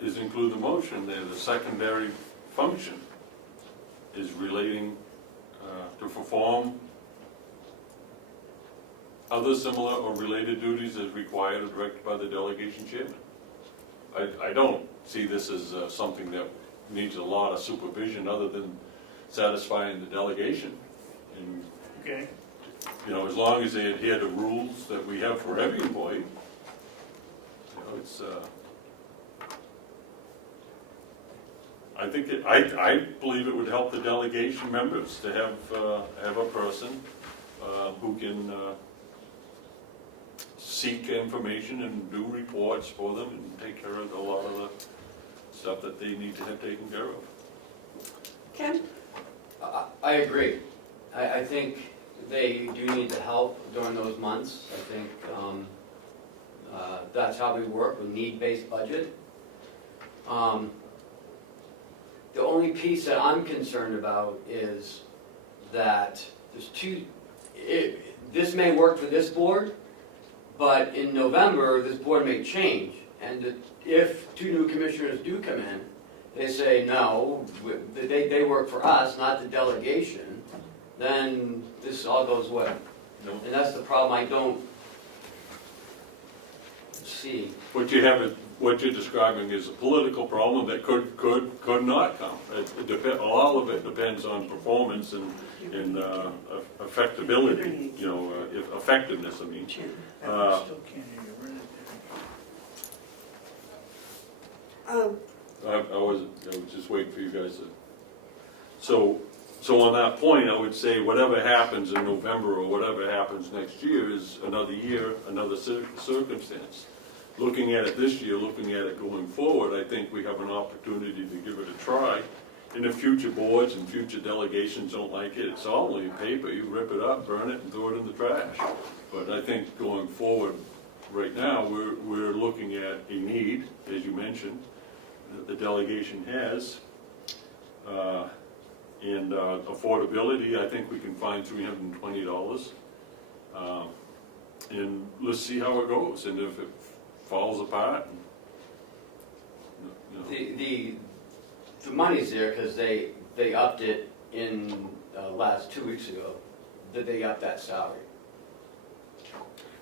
is include the motion there, the secondary function is relating to perform other similar or related duties as required or directed by the delegation chairman. I don't see this as something that needs a lot of supervision other than satisfying the delegation. And, Okay. you know, as long as they adhere to rules that we have for every employee, you know, it's, I think, I believe it would help the delegation members to have a person who can seek information and do reports for them and take care of a lot of the stuff that they need to have taken care of. Ken? I agree. I think they do need the help during those months. I think that's how we work with need-based budget. The only piece that I'm concerned about is that there's this may work for this board, but in November, this board may change. And if 2 new commissioners do come in, they say, no, they work for us, not the delegation, then this all goes away. No. And that's the problem I don't see. What you're describing is a political problem that could not come. All of it depends on performance and effectability, you know, effectiveness, I mean. I still can't hear you. Run it I was just waiting for you guys to, so on that point, I would say whatever happens in November or whatever happens next year is another year, another circumstance. Looking at it this year, looking at it going forward, I think we have an opportunity to give it a try. And if future boards and future delegations don't like it, it's all only paper. You rip it up, burn it, and throw it in the trash. But I think going forward, right now, we're looking at a need, as you mentioned, that the delegation has. And affordability, I think we can find $320. And let's see how it goes. And if it falls apart, you know. The money's there because they upped it in last 2 weeks ago, that they upped that salary.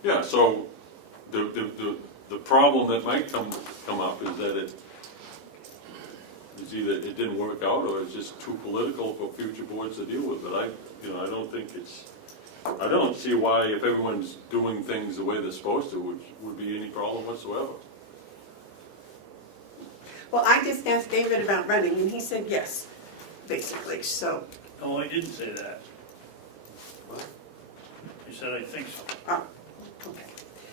Yeah, so the problem that might come up is that it's either it didn't work out or it's just too political for future boards to deal with. But I don't see why, if everyone's doing things the way they're supposed to, would be any problem whatsoever. Well, I just asked David about running, and he said yes, basically, so. there. No, I didn't say that. I said I think so. Oh, okay.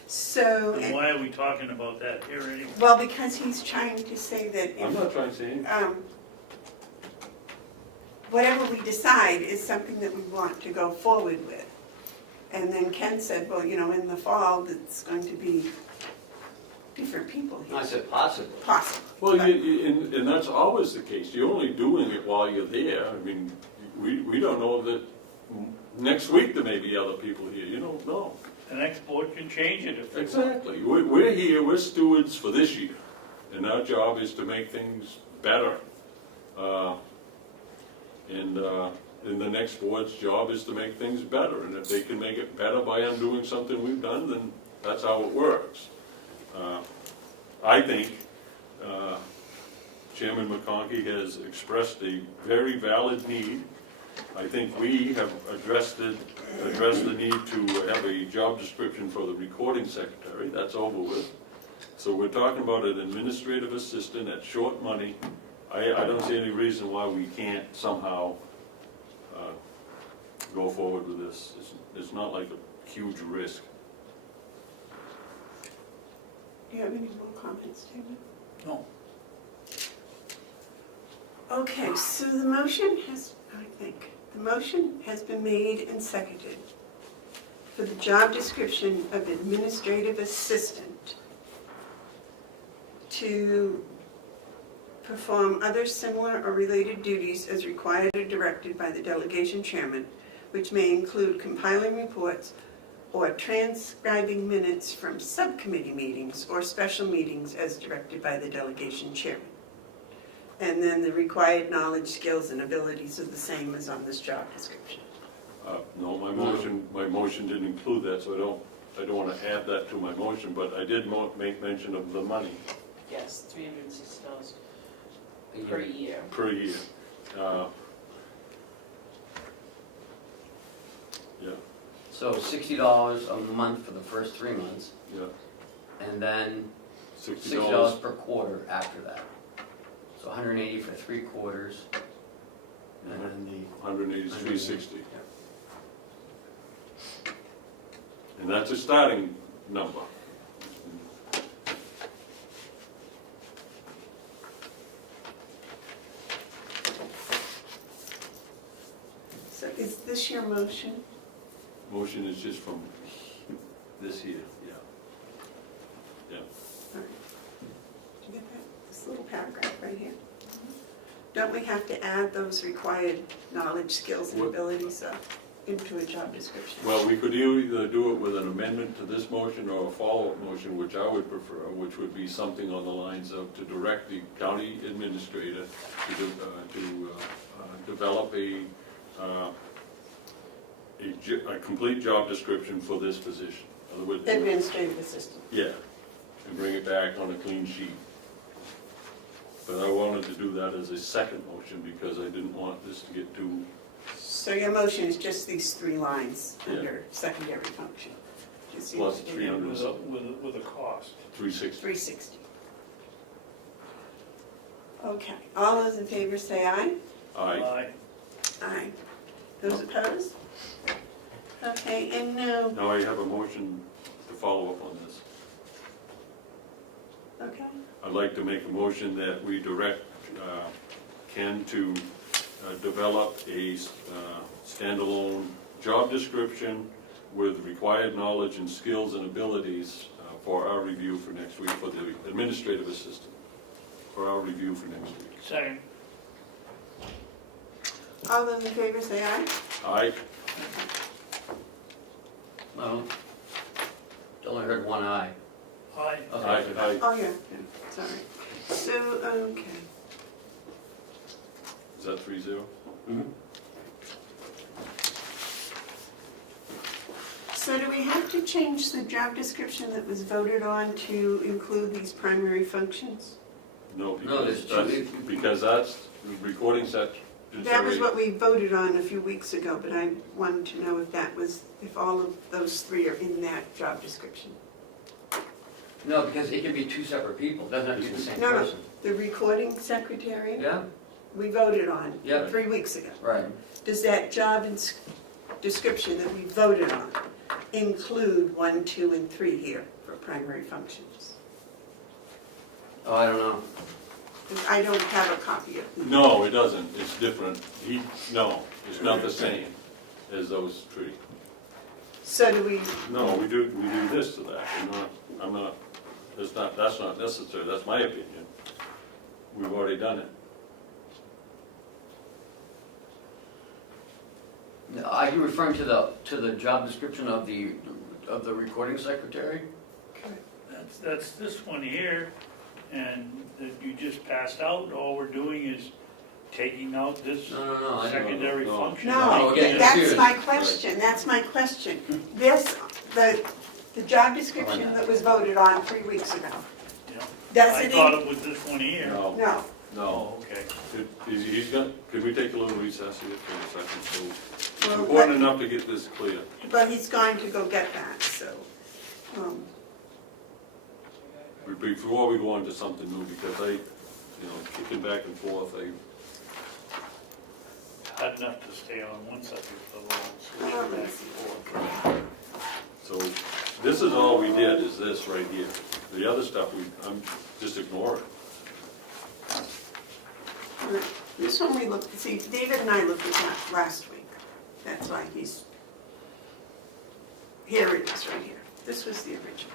So, Then why are we talking about that here anyway? well, because he's trying to say that I'm if, not trying to say anything. whatever we decide is something that we want to go forward with. And then Ken said, well, you know, in the fall, it's going to be different people And I here. said possibly. Possible. Well, but- and that's always the case. You're only doing it while you're there. I mean, we don't know that next week there may be other people here. You don't know. The next board can change it if they want. Exactly. We're here, we're stewards for this year, and our job is to make things better. And the next board's job is to make things better, and if they can make it better by undoing something we've done, then that's how it works. I think Chairman McConkey has expressed a very valid need. I think we have addressed the need to have a job description for the recording secretary. That's over with. So we're talking about an administrative assistant at short money. I don't see any reason why we can't somehow go forward with this. It's not like a huge risk. Do you have any more comments, David? No. Okay, so the motion has been made and seconded for the job description of administrative assistant to perform other similar or related duties as required or directed by the delegation chairman, which may include compiling reports, or transcribing minutes from subcommittee meetings or special meetings as directed by the delegation chairman. And then the required knowledge, skills, and abilities are the same as on this job description. No, my motion didn't include that, so I don't want to add that to my motion, but I did make mention of the money Yes, $360 per year. per year. Yeah, So $60 a month for the first 3 months, yeah, and then $60. $60 per quarter after that. So 180 for 3 quarters, and then the 183.60. And that's a starting number. So is this your motion? Motion is just from this year, yeah. Yeah. All right. Did you get that? This little paragraph right here? Don't we have to add those required knowledge, skills, and What- abilities into a job description? Well, we could either do it with an amendment to this motion or a follow-up motion, which I would prefer, which would be something on the lines of to direct the county administrator to develop a complete job description for this position. In other words, Administrative assistant. yeah, and bring it back on a clean sheet. But I wanted to do that as a second motion because I didn't want this to get too, So your motion is just these 3 lines Yeah. under secondary function? Just Plus use- 300 With a cost. 360. 360. Okay, all those in favor say aye. Aye. Aye. Those opposed? Okay, and no. Now I have a motion to follow up on this. Okay. I'd like to make a motion that we direct Ken to develop a standalone job description with required knowledge and skills and abilities for our review for next week, for the administrative assistant, for our review for next week. Second. All those in favor say aye. Aye? well, only heard one aye. Aye. Okay. Aye. Oh, yeah, sorry. So, okay. Is that 3-0? Mhm. So do we have to change the job description that was voted on to include these primary functions? No, No, there's because that's the recording secretary. That was what we voted on a few weeks ago, but I wanted to know if that was, if all of those 3 are in that job description. No, because it can be 2 separate people, doesn't have to be the same No, no. person. The recording secretary, Yeah, we voted on Yeah. 3 weeks ago. right. Does that job description that we voted on include 1, 2, and 3 here for primary functions? Oh, I don't know. 'Cause I don't have a copy of it. No, it doesn't, it's different. No, it's not the same as those 3. So do we, No, we do this to that, that's not necessary, that's my opinion. We've already done it. No, are you referring to the job description of the recording secretary? That's this one here, and that you just passed out, all we're doing is taking out this No, I don't. secondary No. function. no, we're getting that's confused. my question, that's my question. This, the job description that was voted on 3 weeks ago, Yeah. does I it, thought it was this one here. No, no, no. Oh, okay. Could we take a little recess here for a second? So it's Well, important enough to get this clear. but he's going to go get that, so. Before we go on to something new, because kicking back and forth, Had enough to stay on one subject for the long switch Oh, back and let's see. forth. so this is all we did, is this right here. The other stuff, I'm just ignoring. This one we looked, see, David and I looked at that last week. That's why he's, here it is, right here. This was the original.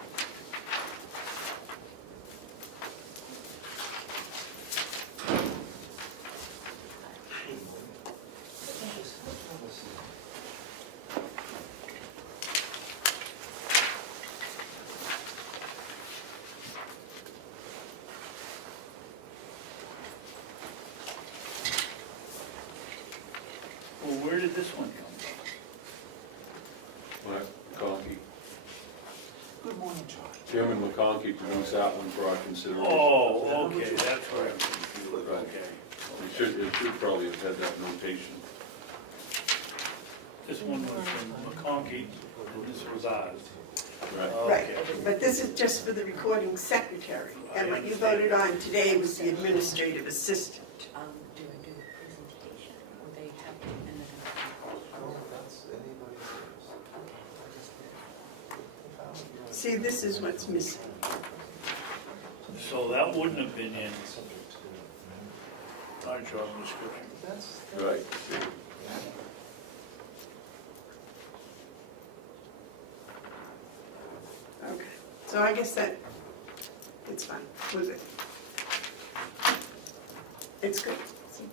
this one come from? Mark McConkey. Good morning, John. Chairman McConkey produced that one for our consideration. Oh, okay, that's right. Right. Okay. It should probably have had that notation. This one was from McConkey, and this was ours. Right. Right, Okay. but this is just for the recording secretary, and what you voted on today was the administrative assistant. Do I do a presentation, or they have to, and then? See, this is what's missing. So that wouldn't have been in our job description. Right. Okay, so I guess that, it's fine, was it? It's good. See,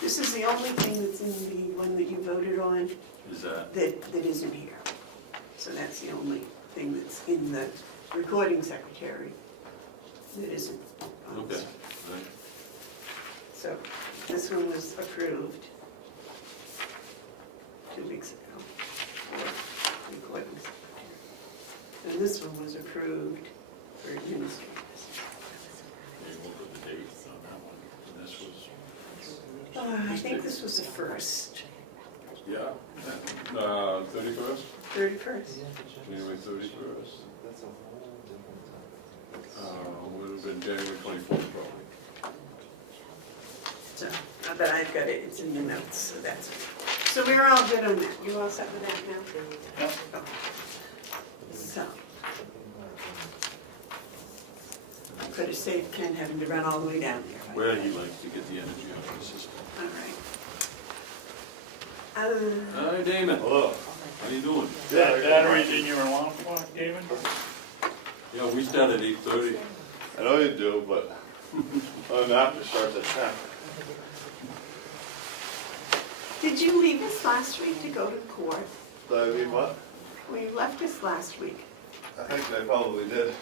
this is the only thing that's in the one that you voted on Is that? that isn't here. So that's the only thing that's in the recording secretary that isn't on Okay. this. Right. So this one was approved 2 weeks ago for recording secretary. And this one was approved for administrative assistant. Okay, what was the date on that one? And this was, I think this was the first, yeah, 31st? 31st. January 31st. Would have been January 24th probably. So, now that I've got it, it's in the notes, so that's it. So we're all good on that. You all set with that now? Yep. Okay. So. I could have saved Ken having to run all the way down here. Where he likes to get the energy out of the system. All right. Hi, Damon. Hello. How you doing? That battery's in your alarm clock, David? Yeah, we start at 8:30. I know you do, but I'm after starts at 10. Did you leave us last week to go to court? Did I leave what? Well, you left us last week. I think I probably did.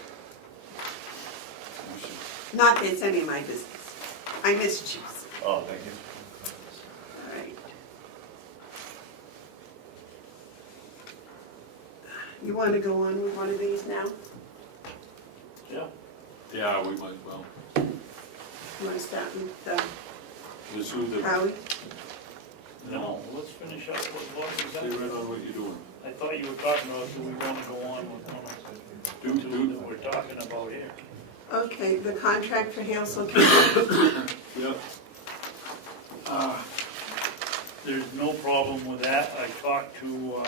Not that it's any of my business. I missed you. Oh, thank you. All right. You want to go on with one of these now? Yeah. Yeah, we might as well. You want to start with Just who the, Howie? No, let's finish up with what was stay right that? on what you're doing. I thought you were talking about, do we want to go on with one of the two that we're talking about here? Okay, the contract for Hounsell County. Yeah. There's no problem with that. I talked to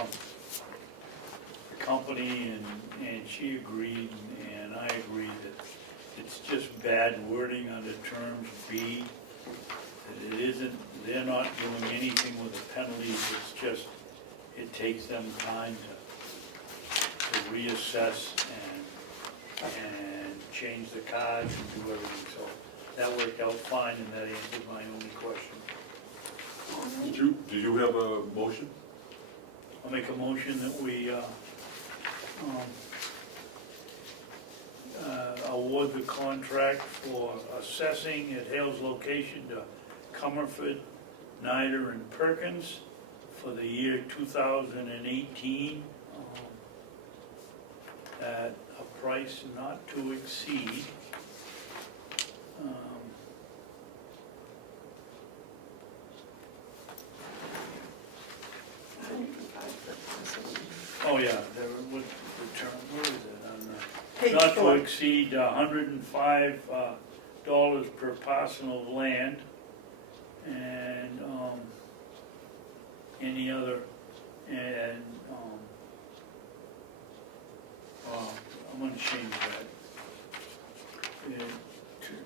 the company and she agreed and I agree that it's just bad wording under terms B. That it isn't, they're not doing anything with the penalties, it's just, it takes them time to reassess and change the cards and do everything. So that worked out fine and that answered my only question. Did you have a motion? I'll make a motion that we award the contract for assessing at Hale's location to Comerford, Snyder, and Perkins for the year 2018 at a price not to exceed oh yeah, there was the term, where is it on the? Page Not to 4. exceed $105 per parcel of land, and any other, and I'm gonna change that.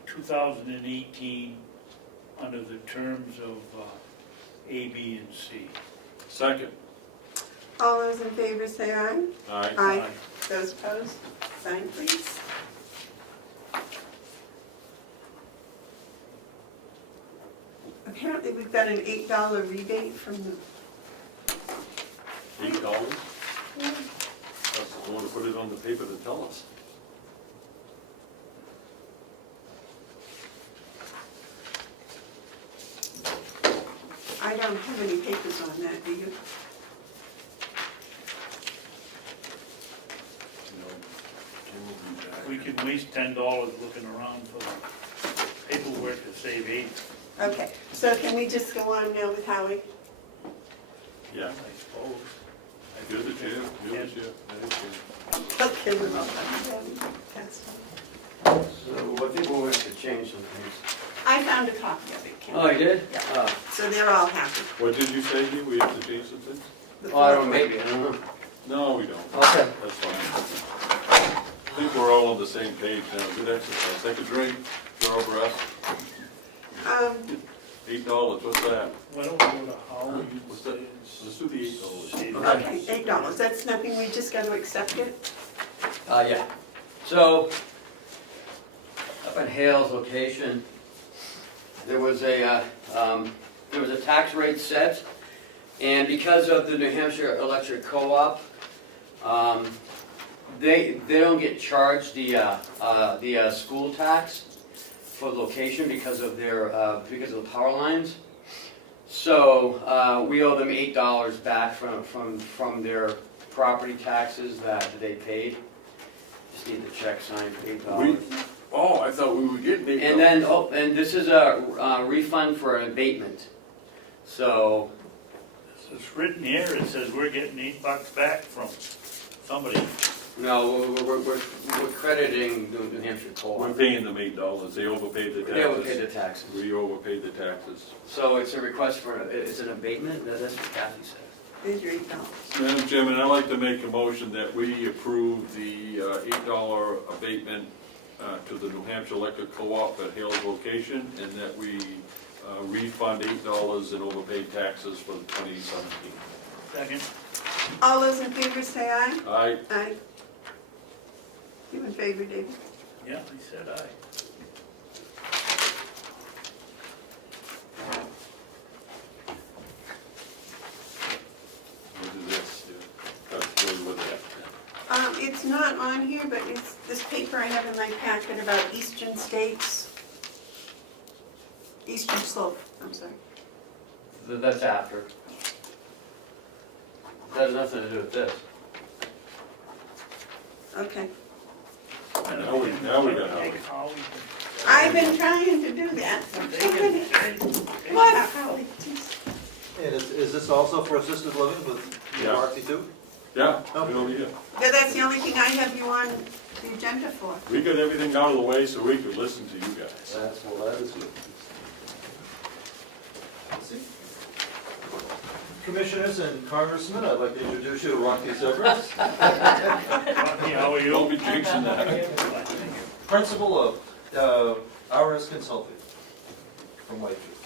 2018, under the terms of A, B, and C. Second. All those in favor say aye. Aye. Aye. Those opposed, sign please. Apparently we've got an $8 rebate from the, $8? That's the one to put it on the paper to tell us. I I don't have any papers on that, do you? We could waste $10 looking around for paperwork to save $8, Okay, so can we just go on now with Howie? Yeah, I suppose. you're the chair, you're the chair. Okay, we're all done. That's So fine. I think we'll have to change some things. I found a copy of it, Ken. Oh, you did? Yeah. Oh, So they're all happy. What did you say, Dee? We have to change some things? The oh, I fourth don't, one. maybe, I don't know. No, we don't. Okay. That's fine. I think we're all on the same page now. Good exercise. Take a drink, draw a breath. $8, what's that? Why don't we go to Howard? What's that? Let's do the $8. Okay, $8, that's nothing, we just got to accept it? Yeah. So, up in Hale's location, there was a tax rate set, and because of the New Hampshire Electric Co-op, they don't get charged the school tax for the location because of the power lines. So we owe them $8 back from their property taxes that they paid. Just need the check signed for $8. Oh, I thought we were getting $8. And then, and this is a refund for an abatement. So, It's written here, it says we're getting $8 back from somebody. no, we're crediting New Hampshire We're Co-op. paying them $8. They overpaid the taxes. They overpaid the taxes. We overpaid the taxes. So it's a request for, it's an abatement? That's what Kathy said. There's your $8. Madam Chairman, I'd like to make a motion that we approve the $8 abatement to the New Hampshire Electric Co-op at Hale's location, and that we refund $8 in overpaid taxes for 2017. Second. All those in favor say aye. Aye. Aye. You in favor, David? Yeah, I said aye. What is this? That's really what that. It's not on here, but it's this paper I have in my packet about eastern states. Eastern slope, I'm sorry. That's after. That has nothing to do with this. Okay. Now we got Howie. Howie. I've been trying to do that. Come on up, Howie. And is this also for assisted living with Yeah. RT2? Yeah, Okay. we yeah. Yeah, that's the only thing I have you on the agenda for. We got everything out of the way so we could listen to you guys. Commissioners and Congressmen, I'd like to introduce you to Rocky Silvers, Rocky, how are you? Don't be jinxing that. Principal of RS Consulting from Whitefield.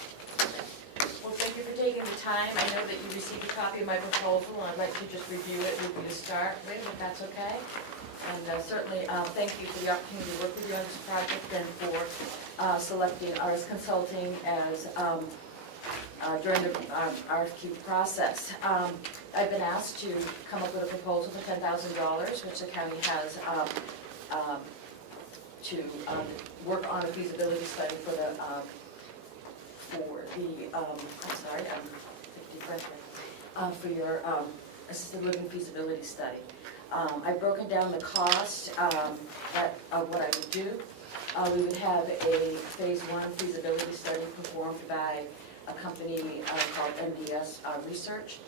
Well, thank you for taking the time. I know that you received a copy of my proposal, and I'd like to just review it with you to start with, if that's okay. And certainly, thank you for the opportunity to work with you on this project and for selecting RS Consulting as during the RFQ process. I've been asked to come up with a proposal for $10,000, which the county has to work on a feasibility study for the for your assisted living feasibility study. I've broken down the cost of what I would do. We would have a phase 1 feasibility study performed by a company called MDS Research.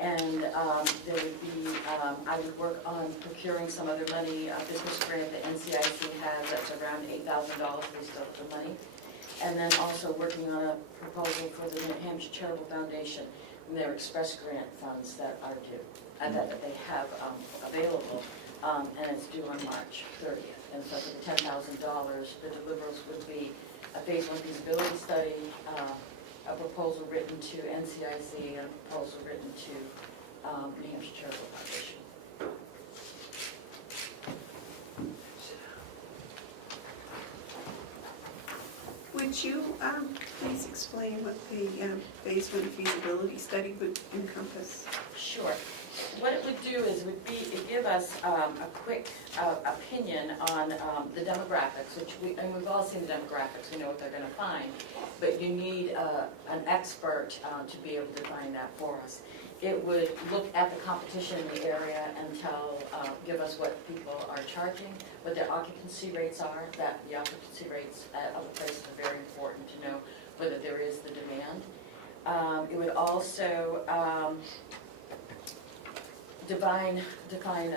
And there would be, I would work on procuring some other money, a business grant that NCIC has that's around $8,000, we still have the money. And then also working on a proposal for the New Hampshire Charitable Foundation and their express grant funds that are due, and that they have available, and it's due on March 30th. And so for the $10,000, the deliverables would be a phase 1 feasibility study, a proposal written to NCIC, and a proposal written to New Hampshire Charitable Foundation. Would you please explain what the phase 1 feasibility study would encompass? Sure. What it would do is it'd give us a quick opinion on the demographics, and we've all seen the demographics, we know what they're gonna find, but you need an expert to be able to find that for us. It would look at the competition in the area and give us what people are charging, what their occupancy rates are, that the occupancy rates at other places are very important to know whether there is the demand. It would also define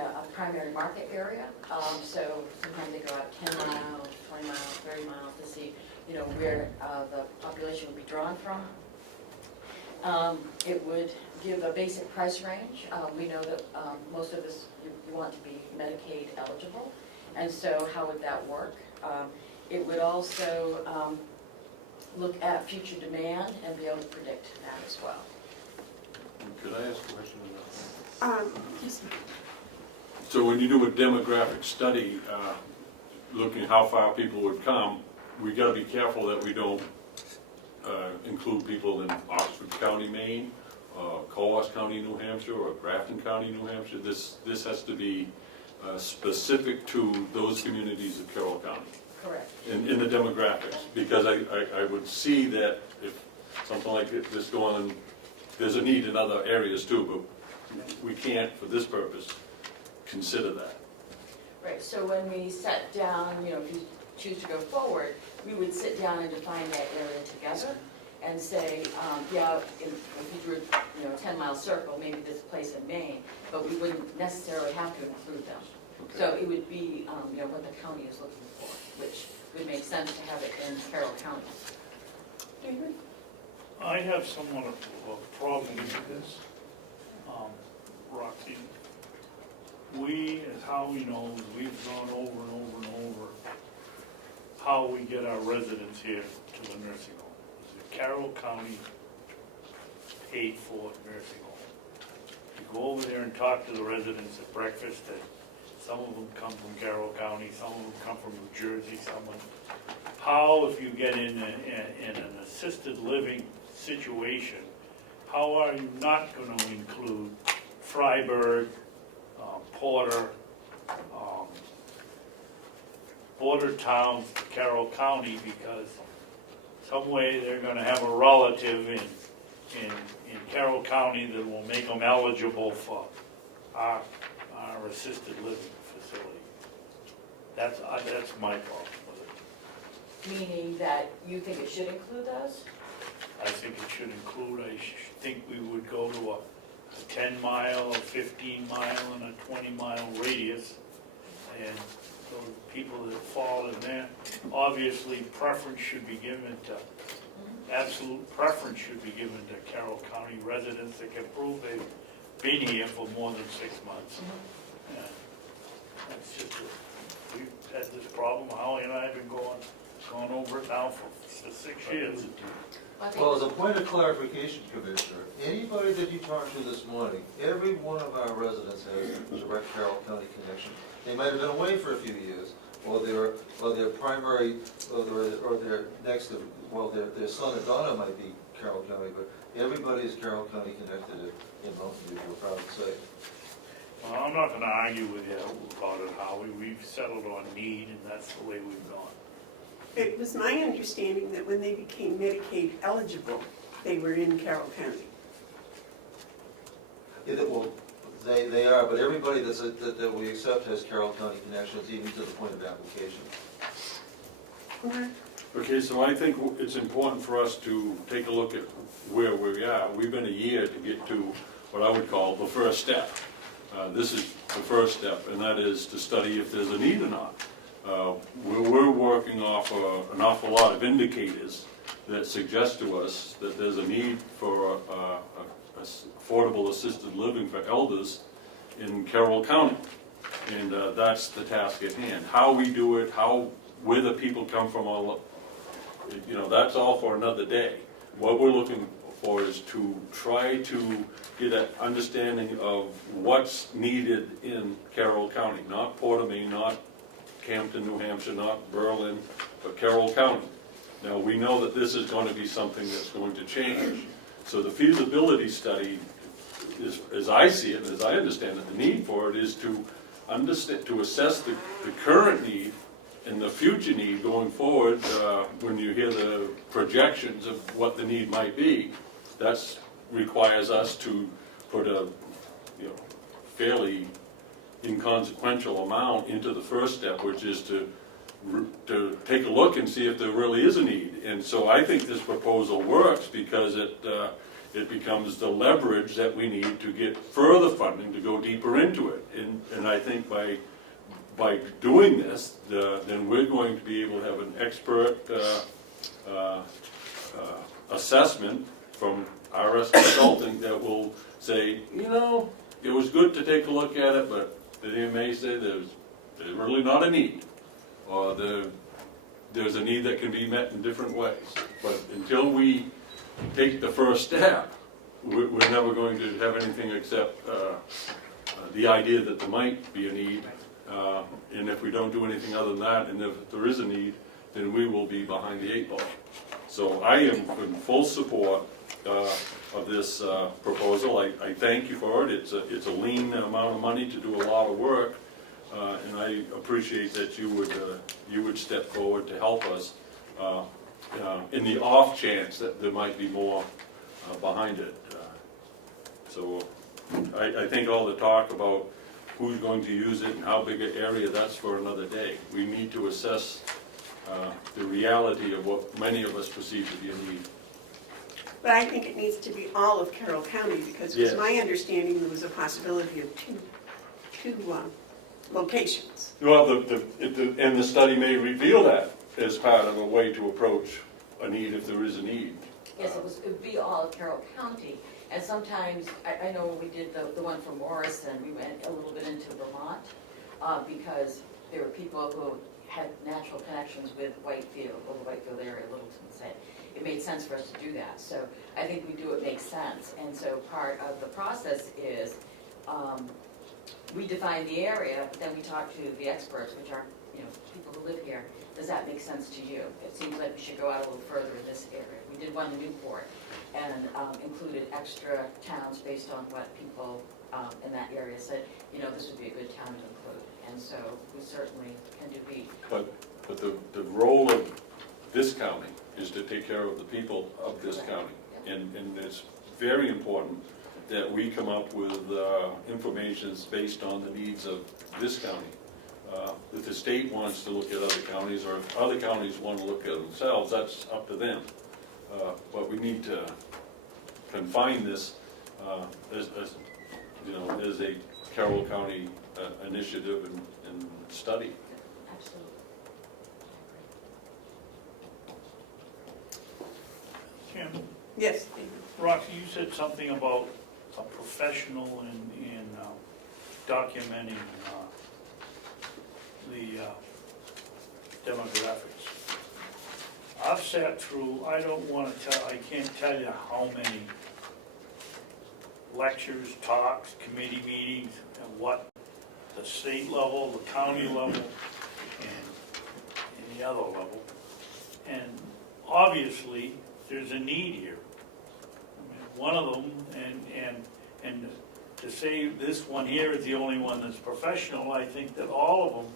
a primary market area. So sometimes they go out 10 miles, 20 miles, 30 miles to see, where the population would be drawn from. It would give a basic price range. We know that most of us, you want to be Medicaid eligible, and so how would that work? It would also look at future demand and be able to predict that as well. Could I ask a question about that? Yes, ma'am. So when you do a demographic study, looking at how far people would come, we gotta be careful that we don't include people in Oxford County, Maine, Coos County, New Hampshire, or Grafton County, New Hampshire. This has to be specific to those communities of Carroll County Correct. in the demographics, because I would see that if something like this going on, there's a need in other areas too, but we can't, for this purpose, consider that. Right, so when we sat down, if you choose to go forward, we would sit down and define that area together and say, if you drew a 10-mile circle, maybe this place in Maine, but we wouldn't necessarily have to include them. Okay. So it would be what the county is looking for, which would make sense to have it in Carroll County. David? I have somewhat of a problem with this, Roxy. We, as Howie knows, we've gone over and over and over how we get our residents here to the nursing home. It's a Carroll County paid for nursing home. You go over there and talk to the residents at breakfast, that some of them come from Carroll County, some of them come from New Jersey, how, if you get in an assisted living situation, how are you not going to include Freiburg, Porter, border towns, Carroll County, because some way they're going to have a relative in Carroll County that will make them eligible for our assisted living facility. That's my problem with it. Meaning that you think it should include those? I think it should include, I think we would go to a 10-mile, a 15-mile, and a 20-mile radius, and those people that fall in there, obviously preference should be given to, absolute preference should be given to Carroll County residents that can prove they've been here for more than 6 months. And that's just, we've had this problem, Holly and I have been going over it now for 6 years. Well, as a point of clarification, Commissioner, anybody that you talked to this morning, every one of our residents has a direct Carroll County connection. They might have been away for a few years, or their primary, or their next, their son or daughter might be Carroll County, but everybody is Carroll County connected in Mountain View, we're proud to say. Well, I'm not going to argue with you about it, Howie. We've settled on need, and that's the way we've gone. It was my understanding that when they became Medicaid eligible, they were in Carroll County. Well, they are, but everybody that we accept has Carroll County connections, even to the point of application. Okay. Okay, so I think it's important for us to take a look at where we are. We've been a year to get to what I would call the first step. This is the first step, and that is to study if there's a need or not. We're working off an awful lot of indicators that suggest to us that there's a need for affordable assisted living for elders in Carroll County. And that's the task at hand. How we do it, where the people come from, that's all for another day. What we're looking for is to try to get an understanding of what's needed in Carroll County, not Porter, Maine, not Campton, New Hampshire, not Berlin, but Carroll County. Now, we know that this is going to be something that's going to change. So the feasibility study as I see it, as I understand it, the need for it is to assess the current need and the future need going forward. When you hear the projections of what the need might be, that requires us to put a fairly inconsequential amount into the first step, which is to take a look and see if there really is a need. And so I think this proposal works because it becomes the leverage that we need to get further funding to go deeper into it. And I think by doing this, then we're going to be able to have an expert assessment from RS Consulting that will say, it was good to take a look at it, but they may say there's really not a need, or there's a need that can be met in different ways. But until we take the first step, we're never going to have anything except the idea that there might be a need. And if we don't do anything other than that, and if there is a need, then we will be behind the 8 ball. So I am in full support of this proposal. I thank you for it. It's a lean amount of money to do a lot of work, and I appreciate that you would step forward to help us in the off chance that there might be more behind it. So I think all the talk about who's going to use it and how big an area, that's for another day. We need to assess the reality of what many of us perceive to be a need. But I think it needs to be all of Carroll County, because it was my understanding there was a possibility of two locations. Well, and the study may reveal that as part of a way to approach a need if there is a need. Yes, it would be all of Carroll County. And sometimes, I know when we did the one for Morrison, we went a little bit into Vermont because there were people who had natural connections with Whitefield, or the Whitefield area, Littleton, say. It made sense for us to do that. So I think we do it makes sense. And so part of the process is we define the area, but then we talk to the experts, which are people who live here. Does that make sense to you? It seems like we should go out a little further in this area. We did one in Newport and included extra towns based on what people in that area said, this would be a good town to include. And so we certainly can do B. But the role of this county is to take care of the people of this county. And it's very important that we come up with information based on the needs of this county. If the state wants to look at other counties, or if other counties want to look at themselves, that's up to them. But we need to confine this as a Carroll County initiative and study. Absolutely. Jim, Yes. Roxy, you said something about a professional in documenting the demographics. I've sat through, I can't tell you how many lectures, talks, committee meetings, and what the state level, the county level, and the other level. And obviously, there's a need here. I mean, one of them, and to say this one here is the only one that's professional, I think that all of them,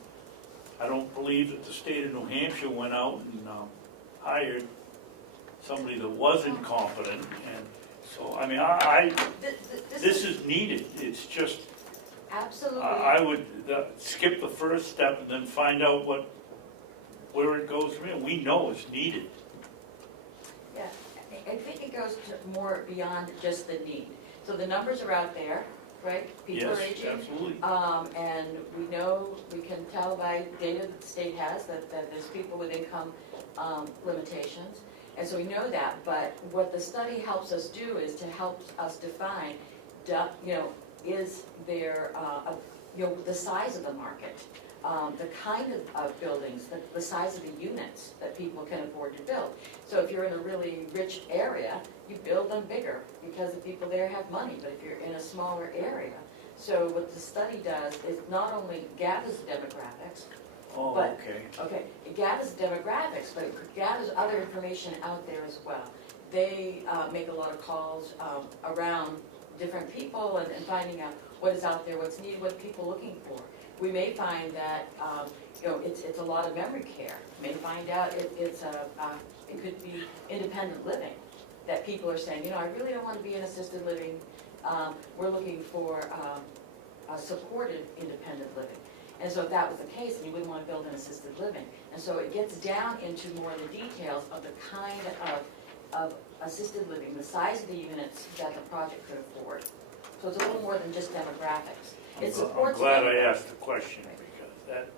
I don't believe that the state of New Hampshire went out and hired somebody that wasn't competent, and so, I mean, this is needed. It's just, Absolutely. I would skip the first step and then find out where it goes from here. We know it's needed. Yeah, I think it goes to more beyond just the need. So the numbers are out there, right? People Yes, are aging. absolutely. And we can tell by data that the state has that there's people with income limitations. And so we know that, but what the study helps us do is to help us define, is there, the size of the market, the kind of buildings, the size of the units that people can afford to build. So if you're in a really rich area, you build them bigger because the people there have money, but if you're in a smaller area. So what the study does is not only gathers the demographics, Oh, but, okay. it gathers demographics, but it gathers other information out there as well. They make a lot of calls around different people and finding out what is out there, what's needed, what people are looking for. We may find that, it's a lot of memory care. We may find out it could be independent living, that people are saying, I really don't want to be in assisted living. We're looking for a supported independent living. And so if that was the case, then you wouldn't want to build an assisted living. And so it gets down into more of the details of the kind of assisted living, the size of the units that the project could afford. So it's a little more than just demographics. It supports. I'm glad I demographics. asked the question, because that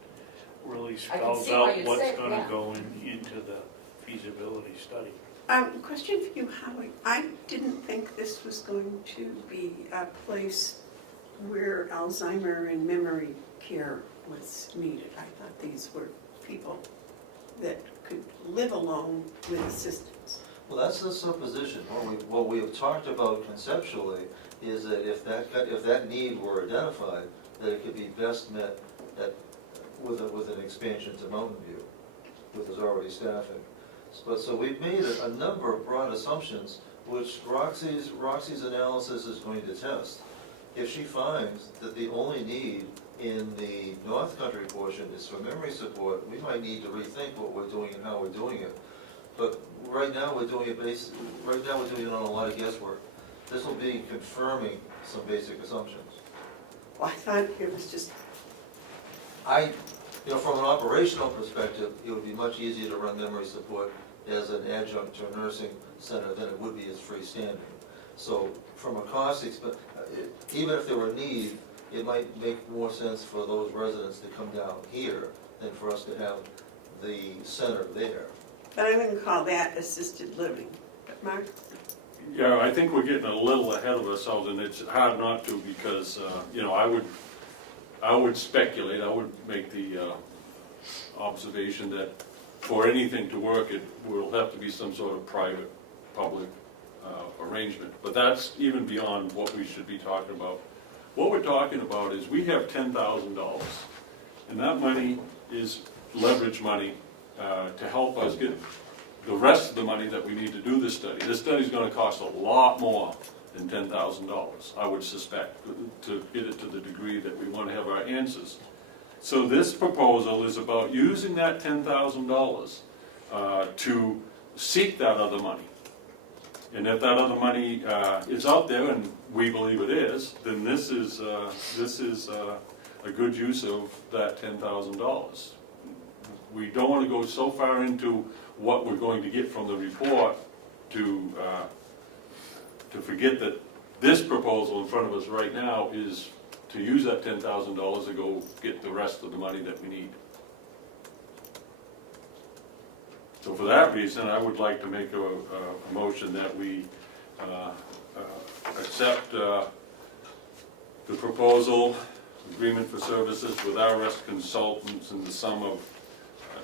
really I can spells see why out you'd what's say, gonna yeah. go into the feasibility study. Question for you, Howard. I didn't think this was going to be a place where Alzheimer and memory care was needed. I thought these were people that could live alone with assistance. Well, that's the supposition. What we have talked about conceptually is that if that need were identified, that it could be best met with an expansion to Mountain View, with there's already staffing. So we've made a number of broad assumptions, which Roxy's analysis is going to test. If she finds that the only need in the North Country portion is for memory support, we might need to rethink what we're doing and how we're doing it. But right now we're doing it on a lot of guesswork. This will be confirming some basic assumptions. Well, I thought it was just, From an operational perspective, it would be much easier to run memory support as an adjunct to a nursing center than it would be as freestanding. So from a cost, even if there were a need, it might make more sense for those residents to come down here than for us to have the center there. but I wouldn't call that assisted living. But Mark? Yeah, I think we're getting a little ahead of ourselves, and it's hard not to, because, I would speculate, I would make the observation that for anything to work, it will have to be some sort of private-public arrangement. But that's even beyond what we should be talking about. What we're talking about is we have $10,000, and that money is leverage money to help us get the rest of the money that we need to do this study. This study's going to cost a lot more than $10,000, I would suspect, to get it to the degree that we want to have our answers. So this proposal is about using that $10,000 to seek that other money. And if that other money is out there, and we believe it is, then this is a good use of that $10,000. We don't want to go so far into what we're going to get from the report to forget that this proposal in front of us right now is to use that $10,000 to go get the rest of the money that we need. So for that reason, I would like to make a motion that we accept the proposal, agreement for services with RS Consultants in the sum of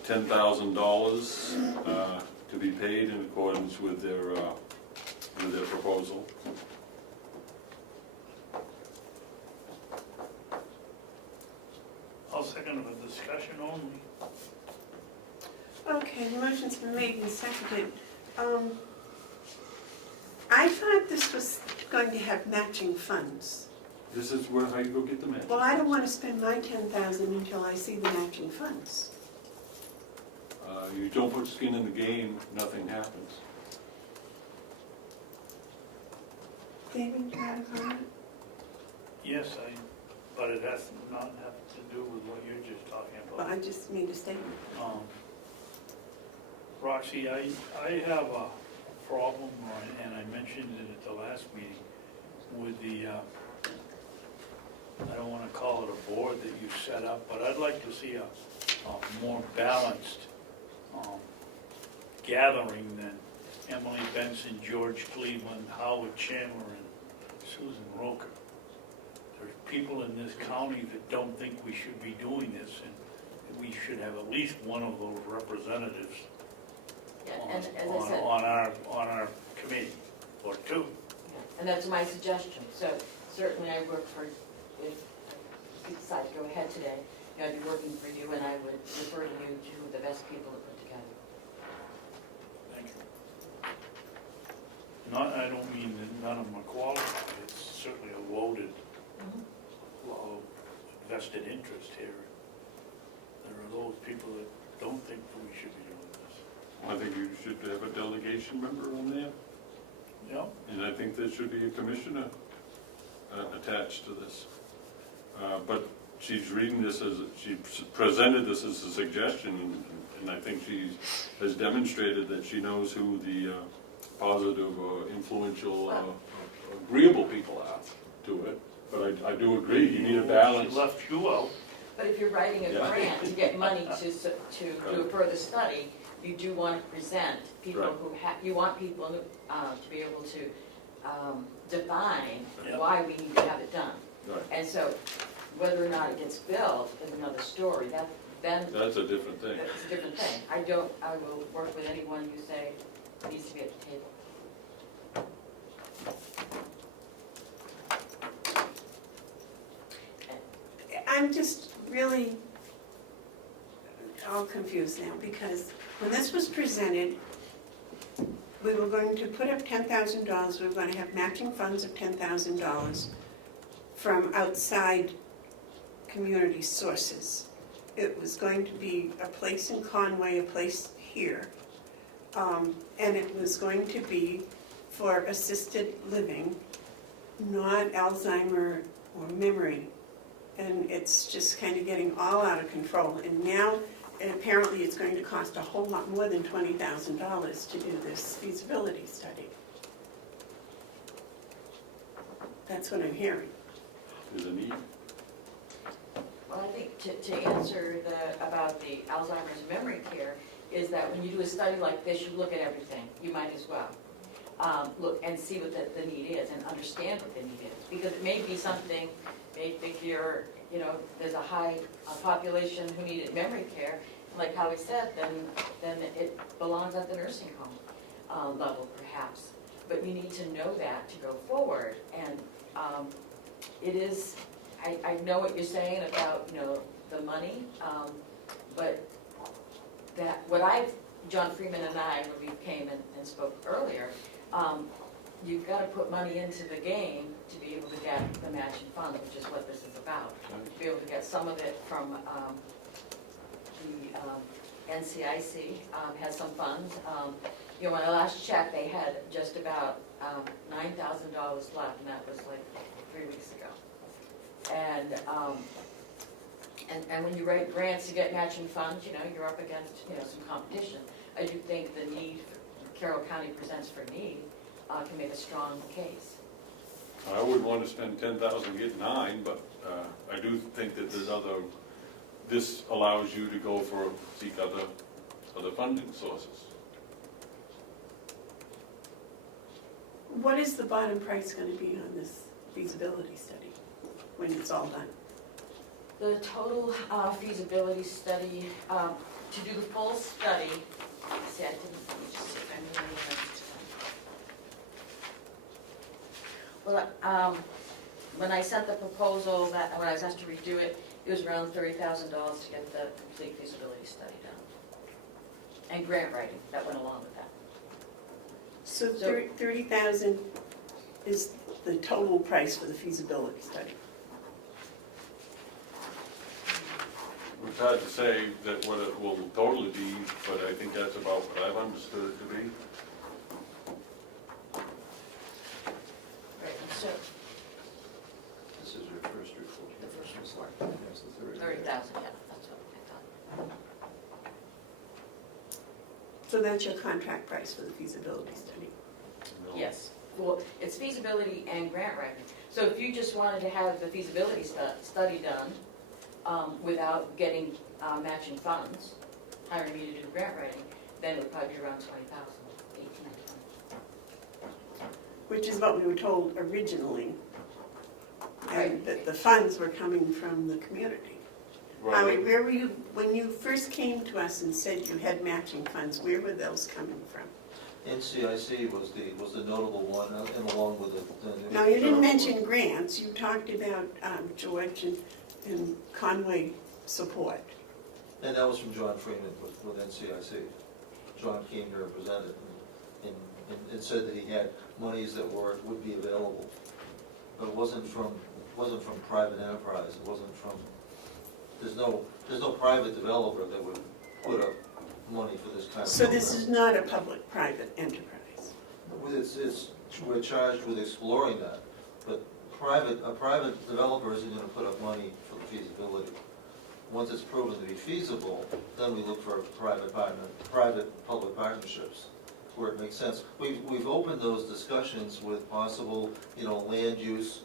$10,000 to be paid in accordance with their proposal. I'll second the discussion only. Okay, the motion's been made and seconded. I thought this was going to have matching funds. This is how you go get the match. Well, I don't want to spend my $10,000 until I see the matching funds. You don't put skin in the game, nothing happens. David, do you have a comment? Yes, but it has not have to do with what you're just talking Well, about. I just made a statement. Roxy, I have a problem, and I mentioned it at the last meeting, with the, I don't want to call it a board that you set up, but I'd like to see a more balanced gathering than Emily Benson, George Cleveland, Howard Chandler, and Susan Roker. There's people in this county that don't think we should be doing this, and we should have at least one of those representatives Yeah, and as I said, on our committee, or two. and that's my suggestion. So certainly I work for, if you decide to go ahead today, I'd be working for you, and I would refer to you to the best people to put together. Thank you. I don't mean that none of them are qualified. It's vested interest here. There are those people that don't think that we should be doing this. I think you should have a delegation member on there, Yeah, and I think there should be a commissioner attached to this. But she's reading this as, she presented this as a suggestion, and I think she has demonstrated that she knows who the positive or influential, agreeable people are to it. But I do agree, you need a balance. She left you out. But if you're writing a Yeah. grant to get money to do a further study, you do want to present people Right. who you want people who, to be able to define Yeah. why we need to have it done. Right. And so whether or not it gets built is another story. Then That's a different thing. it's a different thing. I will work with anyone you say needs to be at the table. I'm just really all confused now, because when this was presented, we were going to put up $10,000, we were going to have matching funds of $10,000 from outside community sources. It was going to be a place in Conway, a place here, and it was going to be for assisted living, not Alzheimer or memory. And it's just kind of getting all out of control. And now, and apparently it's going to cost a whole lot more than $20,000 to do this feasibility study. That's what I'm hearing. There's a need. Well, I think to answer about the Alzheimer's memory care is that when you do a study like this, you look at everything. You might as well. Look and see what the need is and understand what the need is. Because it may be something, may figure, there's a high population who needed memory care. Like Howie said, then it belongs at the nursing home level perhaps. But you need to know that to go forward. And it is, I know what you're saying about, the money, but John Freeman and I, when we came and spoke earlier, you've got to put money into the game to be able to get the matching funds, which is what this is about. To be able to get some of it from the NCIC has some funds. On the last check, they had just about $9,000 left, and that was like 3 weeks ago. And when you write grants to get matching funds, you're up against some competition. I do think the need Carroll County presents for need can make a strong case. I wouldn't want to spend 10,000 to get 9, but I do think that this allows you to seek other funding sources. What is the bottom price going to be on this feasibility study when it's all done? The total feasibility study, to do the full study, see, I didn't, let me just see if I remember. Well, when I sent the proposal, when I was asked to redo it, it was around $30,000 to get the complete feasibility study done. And grant writing, that went along with that. So 30,000 is the total price for the feasibility study. It's hard to say that what it will totally be, but I think that's about what I've understood it to be. Right, and so, This is your first report. The first report. That's the third. 30,000, yeah, that's what I thought. So that's your contract price for the feasibility study. Yes, well, it's feasibility and grant writing. So if you just wanted to have the feasibility study done without getting matching funds, hiring me to do grant writing, then it would probably be around 20,000, 18, 19. Which is what we were told originally. And Right. that the funds were coming from the community. Howie, Right. where were you, when you first came to us and said you had matching funds, where were those coming from? NCIC was the notable one, and along with the. Now, you didn't mention grants, you talked about George and Conway support. And that was from John Freeman with NCIC. John came here and presented and said that he had monies that would be available. But it wasn't from private enterprise, it wasn't from There's no private developer that would put up money for this kind of So program. this is not a public-private enterprise? We're charged with exploring that, but a private developer isn't gonna put up money for the feasibility. Once it's proven to be feasible, then we look for private-public partnerships where it makes sense. We've opened those discussions with possible, land use.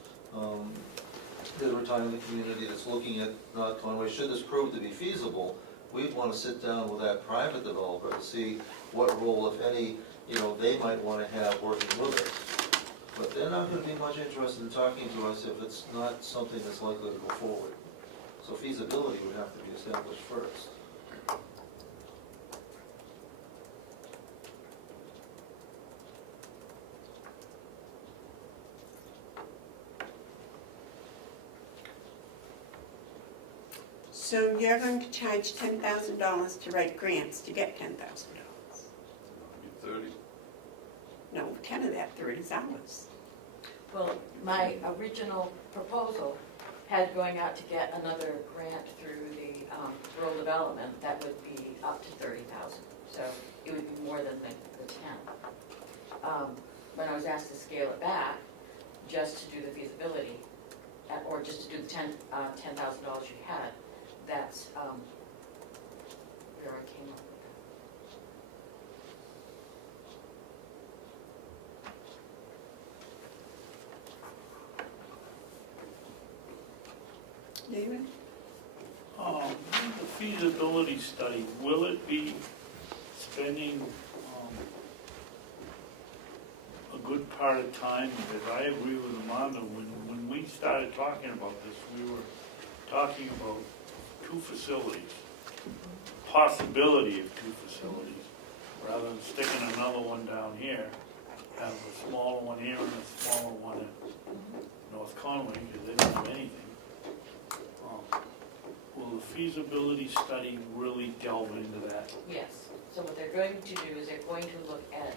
There's a retirement community that's looking at North Conway. Should this prove to be feasible, we'd want to sit down with that private developer to see what role, if any, they might want to have working with us. But they're not going to be much interested in talking to us if it's not something that's likely to go forward. So feasibility would have to be established first. So you're going to charge $10,000 to write grants to get $10,000? 30. No, 10 of that 30 is ours. Well, my original proposal had going out to get another grant through the rural development that would be up to 30,000. So it would be more than the 10. When I was asked to scale it back, just to do the feasibility, or just to do the $10,000 you had, that's where I came up with that. David? The feasibility study, will it be spending a good part of time? Because I agree with Amanda, when we started talking about this, we were talking about 2 facilities, possibility of 2 facilities, rather than sticking another one down here, have a smaller one here and a smaller one in North Conway, because they don't have anything. Will the feasibility study really delve into that? Yes, so what they're going to do is they're going to look at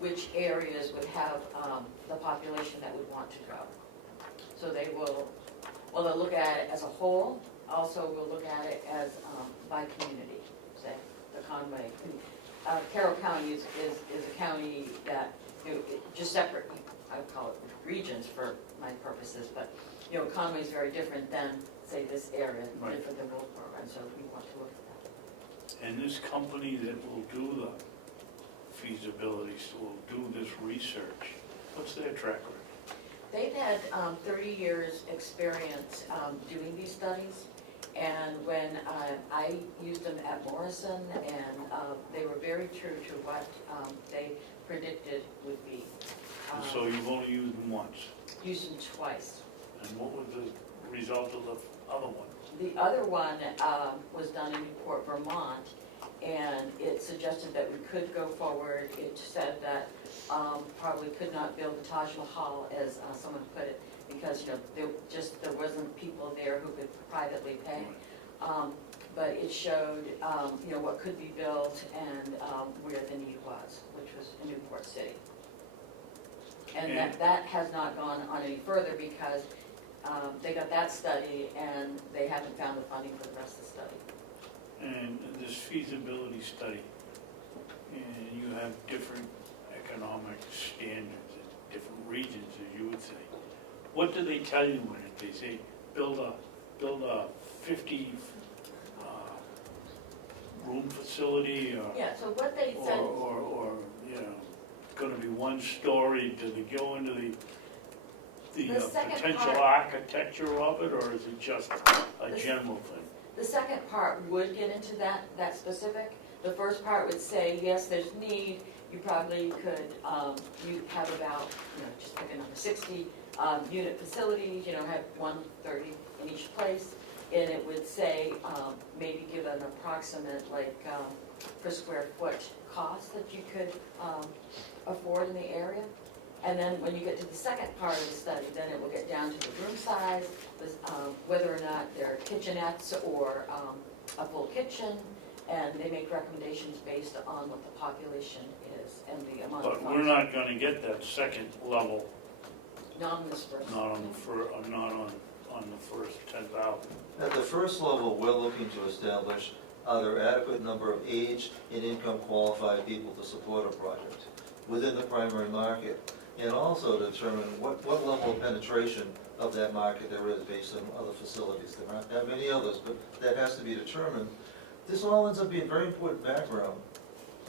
which areas would have the population that would want to go. So they will, they'll look at it as a whole, also we'll look at it as by community, say, the Conway. Carroll County is a county that, just separate, I would call it regions for my purposes, but, Conway is very different than, say, this area, Right. different than Wilbur, and so we want to look at that. And this company that will do the feasibility, will do this research, what's their track record? They've had 30 years' experience doing these studies, and when I used them at Morrison, and they were very true to what they predicted would be. And so you've only used them once, Used them twice. and what was the result of the other one? The other one was done in Newport, Vermont, and it suggested that we could go forward. It said that probably could not build the Taj Mahal, as someone put it, because there wasn't people there who could privately pay. But it showed what could be built and where the need was, which was in Newport City. And that has not gone on any further because they got that study and they haven't found the funding for the rest of the study. And this feasibility study, and you have different economic standards in different regions, as you would say. What do they tell you when they say build a 50 room facility, or Yeah, so what they said, or going to be 1 story? Do they go into the The second potential part- architecture of it, or is it just a general thing? the second part would get into that specific. The first part would say, yes, there's need. You probably could, you have about, just pick a number, 60 unit facilities, have 130 in each place. And it would say, maybe give an approximate, per square foot cost that you could afford in the area. And then when you get to the second part of the study, then it will get down to the room size, whether or not they're kitchenettes or a full kitchen, and they make recommendations based on what the population is and the amount of But funds. we're not going to get that second level, Not on this first. not on on the first 10,000? At the first level, we're looking to establish, are there adequate number of age and income qualified people to support a project within the primary market? And also determine what level of penetration of that market there is based on other facilities. There aren't that many others, but that has to be determined. This all ends up being very important background,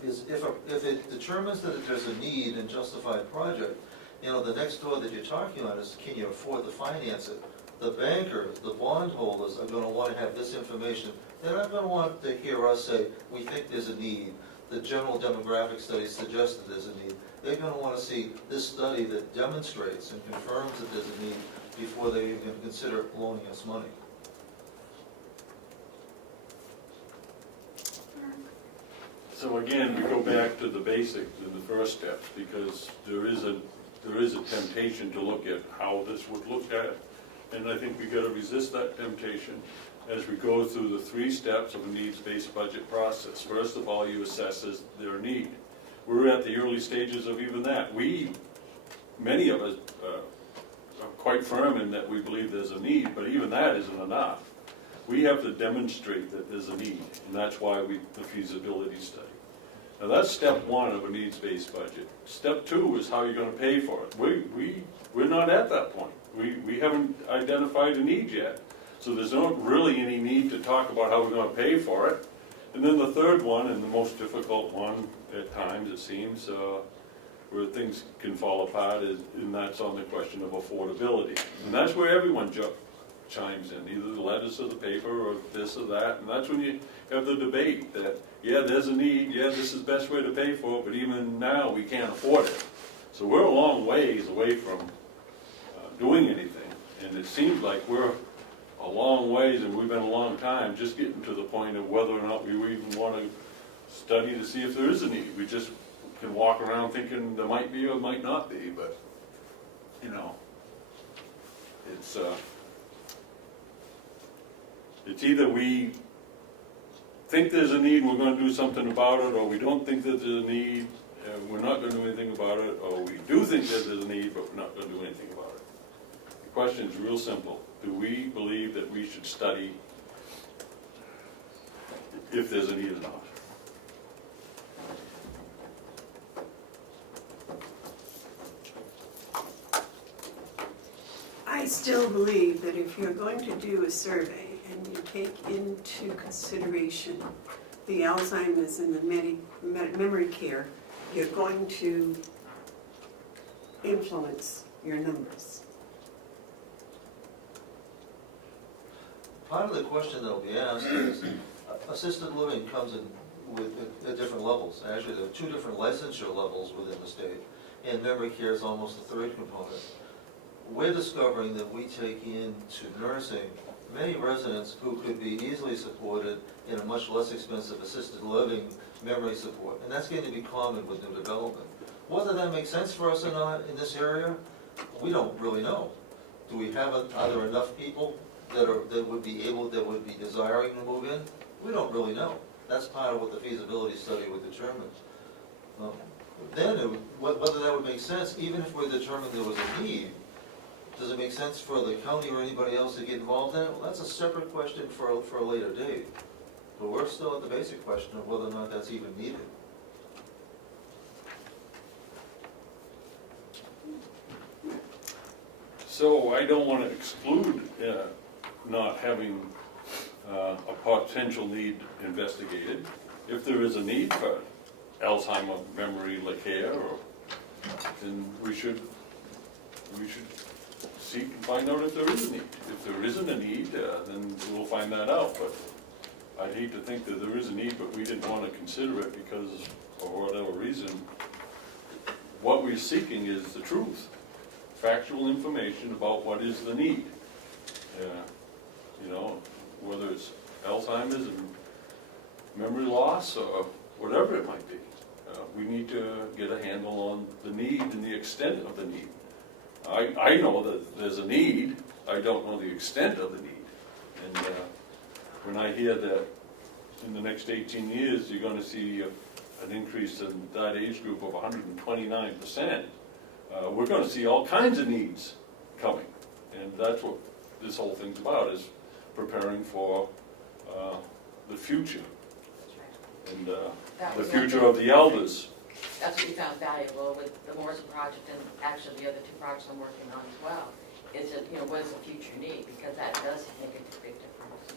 is if it determines that there's a need and justified project, you know, the next door that you're talking about is, can you afford to finance it? The bankers, the bondholders are gonna wanna have this information. They're not gonna want to hear us say, we think there's a need. The general demographic study suggests that there's a need. They're gonna wanna see this study that demonstrates and confirms that there's a need before they even consider loaning us money. So again, we go back to the basics in the first steps, because there is a temptation to look at how this would look at, and I think we gotta resist that temptation as we go through the 3 steps of a needs-based budget process. First of all, you assess their need. We're at the early stages of even that. Many of us are quite firm in that we believe there's a need, but even that isn't enough. We have to demonstrate that there's a need, and that's why the feasibility study. Now that's step 1 of a needs-based budget. Step 2 is how you're gonna pay for it. We're not at that point. We haven't identified a need yet. So there's not really any need to talk about how we're gonna pay for it. And then the third one, and the most difficult one at times, it seems, where things can fall apart, and that's on the question of affordability. And that's where everyone chimes in, either the letters or the paper or this or that, and that's when you have the debate that, yeah, there's a need, yeah, this is the best way to pay for it, but even now we can't afford it. So we're a long ways away from doing anything, and it seems like we're a long ways, and we've been a long time just getting to the point of whether or not we even want to study to see if there is a need. We just can walk around thinking there might be or might not be, but, you know, it's either we think there's a need, we're going to do something about it, or we don't think that there's a need, and we're not going to do anything about it, or we do think that there's a need, but we're not going to do anything about it. The question is real simple. Do we believe that we should study if there's a need or not? I still believe that if you're going to do a survey and you take into consideration the Alzheimer's and the memory care, you're going to influence your numbers. Part of the question that'll be asked is, assisted living comes in with at different levels. Actually, there are 2 different licensure levels within the state, and memory care is almost a 3rd component. We're discovering that we take into nursing many residents who could be easily supported in a much less expensive assisted living memory support, and that's going to be common with new development. Whether that makes sense for us or not in this area, we don't really know. Do we have, are there enough people that would be desiring to move in? We don't really know. That's part of what the feasibility study would determine. Then, whether that would make sense, even if we determined there was a need, does it make sense for the county or anybody else to get involved in it? Well, that's a separate question for a later date. But we're still at the basic question of whether or not that's even needed. So I don't want to exclude not having a potential need investigated. If there is a need for Alzheimer's memory care, then we should seek and find out if there is a need. If there isn't a need, then we'll find that out. But I'd hate to think that there is a need, but we didn't want to consider it because, for whatever reason, what we're seeking is the truth. Factual information about what is the need. You know, whether it's Alzheimer's and memory loss or whatever it might be. We need to get a handle on the need and the extent of the need. I know that there's a need, I don't know the extent of the need. And when I hear that in the next 18 years you're going to see an increase in that age group of 129%, we're going to see all kinds of needs coming. And that's what this whole thing's about, is preparing for the future That's right. and That the was one future thing- of the elders. That's what we found valuable with the Morrison project and actually the other two projects I'm working on as well, is that, you know, what does the future need? Because that does make a big difference.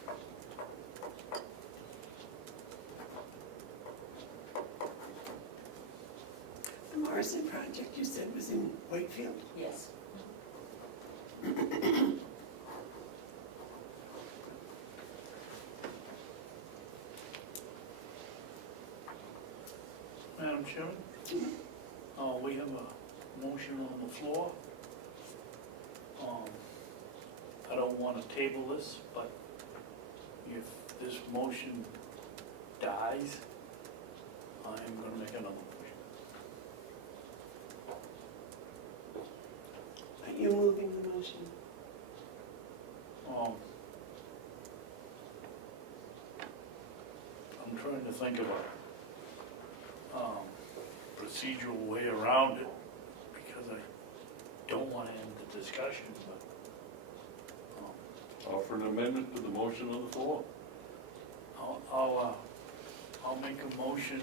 The Morrison project, you said, was in Wakefield? Yes. Madam Chairman, we have a motion on the floor. I don't want to table this, but if this motion dies, I am going to make another motion. Are you moving the motion? I'm trying to think of a procedural way around it, because I don't want to end the discussion, but Offer an amendment to the motion on the floor. I'll make a motion,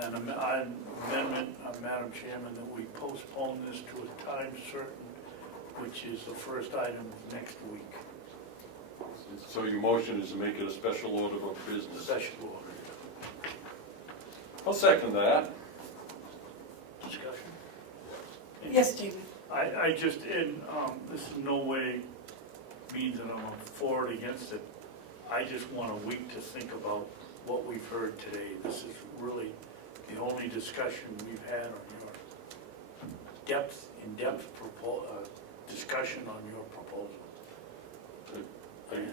an amendment, Madam Chairman, that we postpone this to a time certain, which is the first item of next week. So your motion is to make it a special order of business. Special order. I'll second that. Discussion? Yes, David? I just, this in no way means that I'm for or against it. I just want a week to think about what we've heard today. This is really the only discussion we've had on your in-depth discussion on your proposal.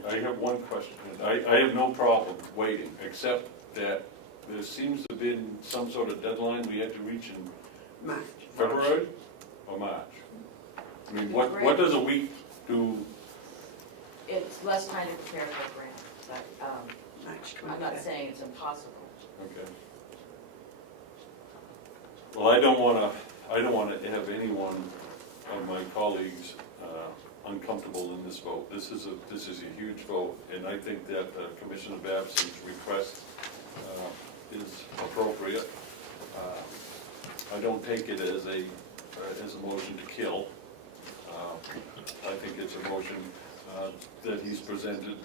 I have one question. I have no problem waiting, except that there seems to have been some sort of deadline we had to reach in March. February or March. I mean, what does a week do? It's less time to prepare for the grant, but March I'm not 25th. saying it's impossible. Okay. Well, I don't want to have anyone of my colleagues uncomfortable in this vote. This is a huge vote, and I think that Commissioner Babson's request is appropriate. I don't take it as a motion to kill. I think it's a motion that he's presented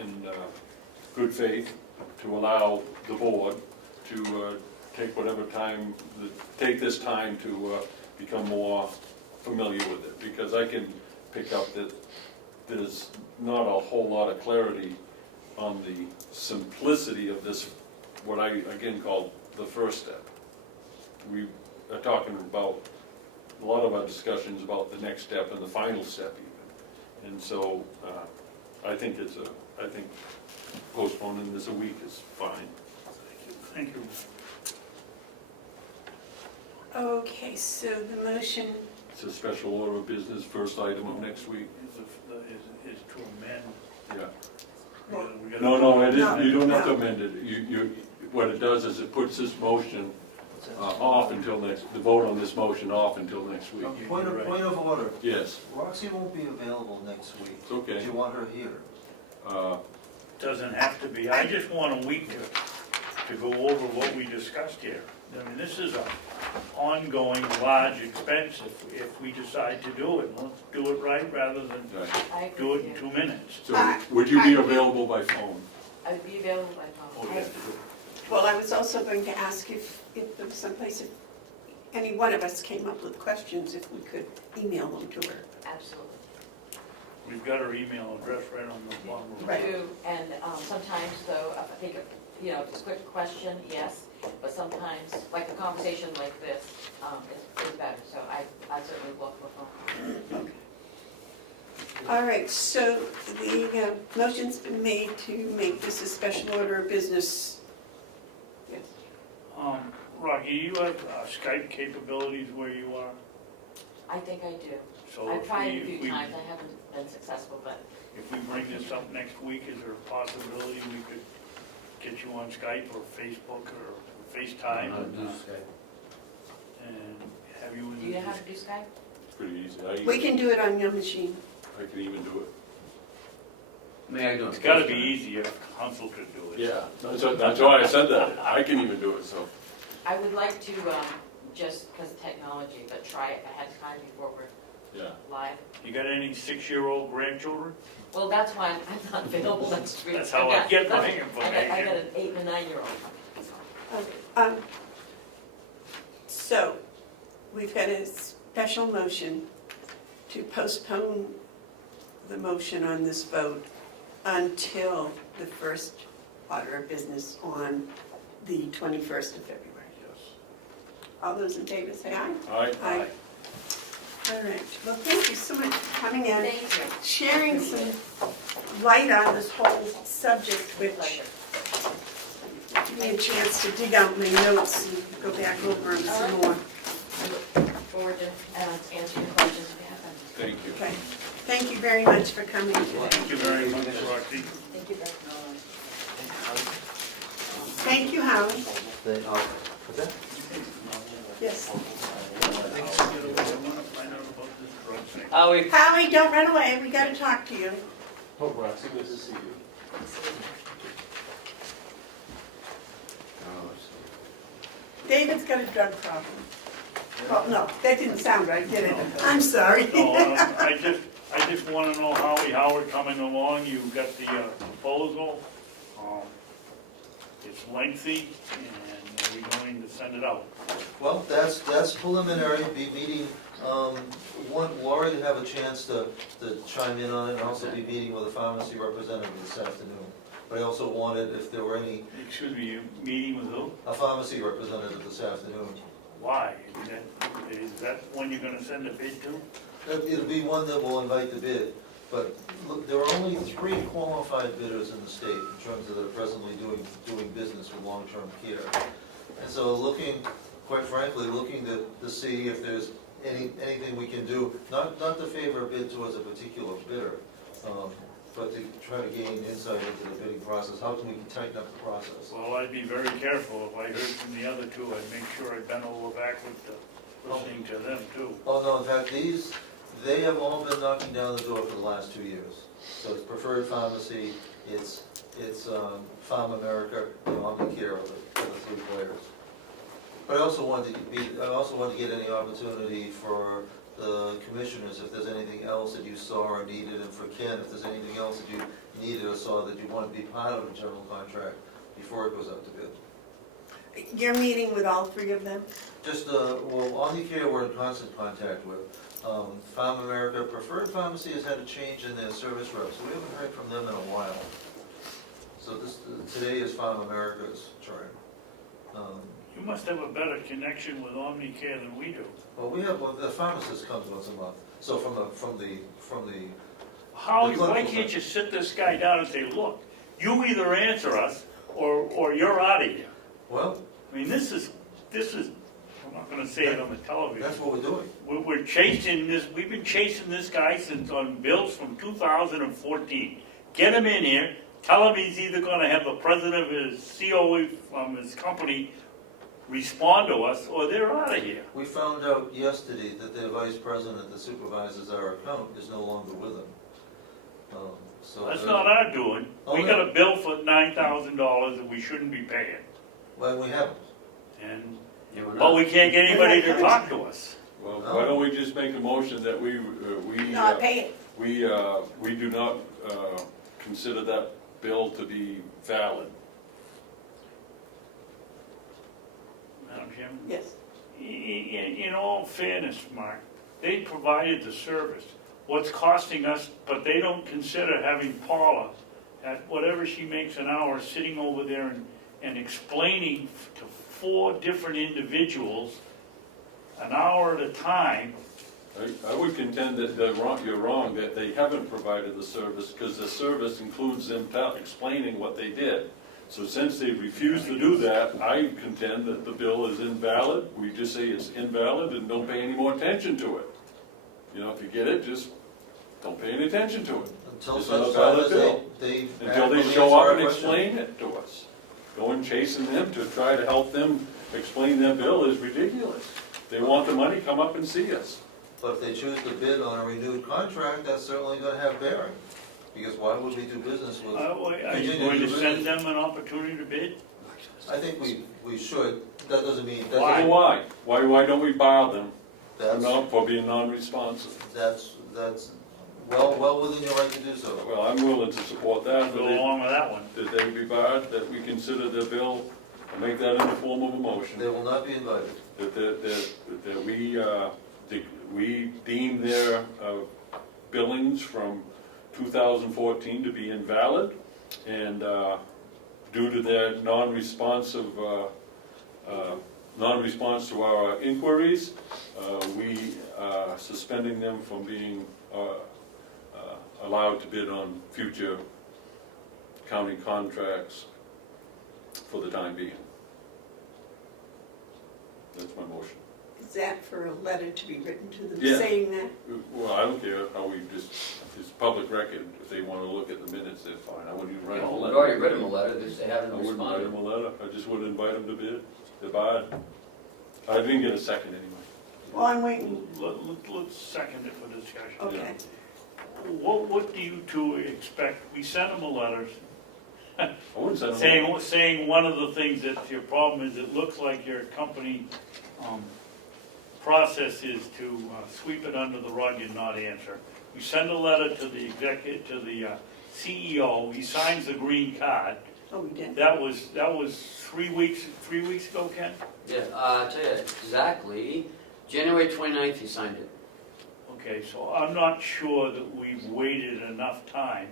in good faith to allow the board to take this time to become more familiar with it, because I can pick up that there's not a whole lot of clarity on the simplicity of this, what I again call the first step. We are talking about a lot of our discussions about the next step and the final step even. And so I think postponing this a week is fine. Thank you. Okay, so the motion, It's a special order of business, first item of next week. Is to amend. Yeah. We gotta- No, it No, is, you don't have to no. amend it. What it does is it puts this motion off until the vote on this motion off until next week. Point of order. Yes, Roxy won't be available next week. it's okay. Do you want her here? Doesn't have to be. I just want a week to go over what we discussed here. I mean, this is an ongoing large expense if we decide to do it. Let's do it right rather than Right. I agree do it with in you. 2 minutes. So would you be available by phone? I would be available by Oh, phone. yeah. well, I was also going to ask if there was someplace, if any one of us came up with questions, if we could email them to her. Absolutely. We've got her email address right on the bottom of the Right. Do, and sometimes though, if I think, if it's a quick question, yes, but sometimes, like a conversation like this, is better, so I certainly welcome a phone. All right, so the motion's been made to make this a special order of business. Yes. Rocky, you have Skype capabilities where you are? I think I do. So I've if tried we- a few if we- times, I haven't been successful, but If we bring this up next week, is there a possibility we could get you on Skype or Facebook or FaceTime? And have you in do you know how to do Skype? It's pretty easy. We can do it on your machine. I can even do it. May I do it? It's gotta be easier if council could do it. Yeah, that's why I said that. I can even do it, so. I would like to, just because of technology, but try it ahead of time before we're Yeah. live. You got any 6-year-old grandchildren? Well, that's why I'm not available next week. That's how I get my I got information. an 8 and a 9-year-old. Okay, so, we've got a special motion to postpone the motion on this vote until the first order of business on the 21st of February. All those in favor say aye. Aye. Aye. All right, well, thank you so much for coming in, Thank you. sharing some light on this whole subject, which Pleasure. give me a chance to dig out my notes and go back over them some more. I look forward to answering your questions if you have them. Thank you. Okay, thank you very much for coming today. Thank you very much, Roxy. Thank you very Thank you, Howard. Okay. Yes. I wanna find out about this drug thing. Howie, Howie, don't run away, we gotta talk to you. Oh, Roxy, good to see you. David's got a drug problem. Well, no, that didn't sound right, did it? I'm sorry. No, I just wanna know, Howard coming along, you got the proposal. It's lengthy, and are we going to send it out? Well, that's preliminary, be meeting, want Lori to have a chance to chime in on it, and also be meeting with a pharmacy representative this afternoon. But I also wanted, if there were any, Excuse me, you meeting with who? a pharmacy representative this afternoon. Why? Is that one you're gonna send a bid to? It'll be one that will invite the bid, but look, there are only 3 qualified bidders in the state in terms of that are presently doing business with long-term care. And so looking, quite frankly, looking to see if there's anything we can do, not to favor a bid towards a particular bidder, but to try to gain insight into the bidding process. How can we tighten up the process? Well, I'd be very careful. If I heard from the other two, I'd make sure I bent over backwards to listening to them too. Oh, no, in fact, they have all been knocking down the door for the last 2 years. So it's Preferred Pharmacy, it's Farm America, and Omnicare are the 3 players. But I also wanted to get any opportunity for the commissioners, if there's anything else that you saw or needed, and for Ken, if there's anything else that you needed or saw that you want to be part of a general contract before it goes out to bid. You're meeting with all 3 of them? Just, well, Omnicare we're in constant contact with. Farm America, Preferred Pharmacy has had a change in their service reps, so we haven't heard from them in a while. So today is Farm America's turn. You must have a better connection with Omnicare than we do. Well, the pharmacist comes once a month, so from the How, The why clinical can't you sit this guy down and say, look, you either answer us or you're out of here? well, I mean, this is, I'm not gonna say it on the television. that's what we're doing. We're chasing this, we've been chasing this guy since on bills from 2014. Get him in here, tell him he's either gonna have the president of his COE from his company respond to us, or they're out of here. We found out yesterday that their vice president that supervises our account is no longer with them. So That's not our doing. Oh, We no. got a bill for $9,000 that we shouldn't be paying. Well, we haven't. And, yeah, we're but not. we can't get anybody to talk to us. Well, why don't we just make a motion that we Not pay it. we do not consider that bill to be valid. Madam Chairman? Yes. In all fairness, Mark, they provided the service. What's costing us, but they don't consider having Paula at whatever she makes an hour, sitting over there and explaining to 4 different individuals an hour at a time. I would contend that you're wrong, that they haven't provided the service, because the service includes them explaining what they did. So since they refused to do that, I contend that the bill is invalid. We just say it's invalid and don't pay any more attention to it. You know, if you get it, just don't pay any attention to it. Until It's such not time valid as bill. they Until they adequately show answer up our and question. explain it to us. Going chasing them to try to help them explain their bill is ridiculous. They want the money, come up and see us. But if they choose to bid on a renewed contract, that's certainly gonna have bearing. Because why would we do business with? Are you going to send them an opportunity to bid? I think we should. That doesn't mean, So Why? why don't we bar them that's, for being non-responsive? that's well within your right to do so. Well, I'm willing to support that, Go along with that one. that they be barred, that we consider their bill, and make that in the form of a motion. They will not be invited. That we deem their billings from 2014 to be invalid, and due to their non-response to our inquiries, we are suspending them from being allowed to bid on future county contracts for the time being. That's my motion. Is that for a letter to be written to them Yeah. saying that? Well, I don't care how we just, it's public record, if they wanna look at the minutes, they're fine, I wouldn't even write them a We've letter. already written a letter, they haven't I wouldn't write responded. them a letter, I just would invite them to bid, they're barred. I didn't get a second anyway. Well, I'm waiting. Let's second it for discussion. Okay. What do you two expect? We sent them a letter I wouldn't send them. saying one of the things that your problem is, it looks like your company process is to sweep it under the rug and not answer. You send a letter to the executive, to the CEO, he signs the green card. Oh, we did? That was 3 weeks ago, Ken? Yeah, I'll tell you exactly, January 29th he signed it. Okay, so I'm not sure that we've waited enough time.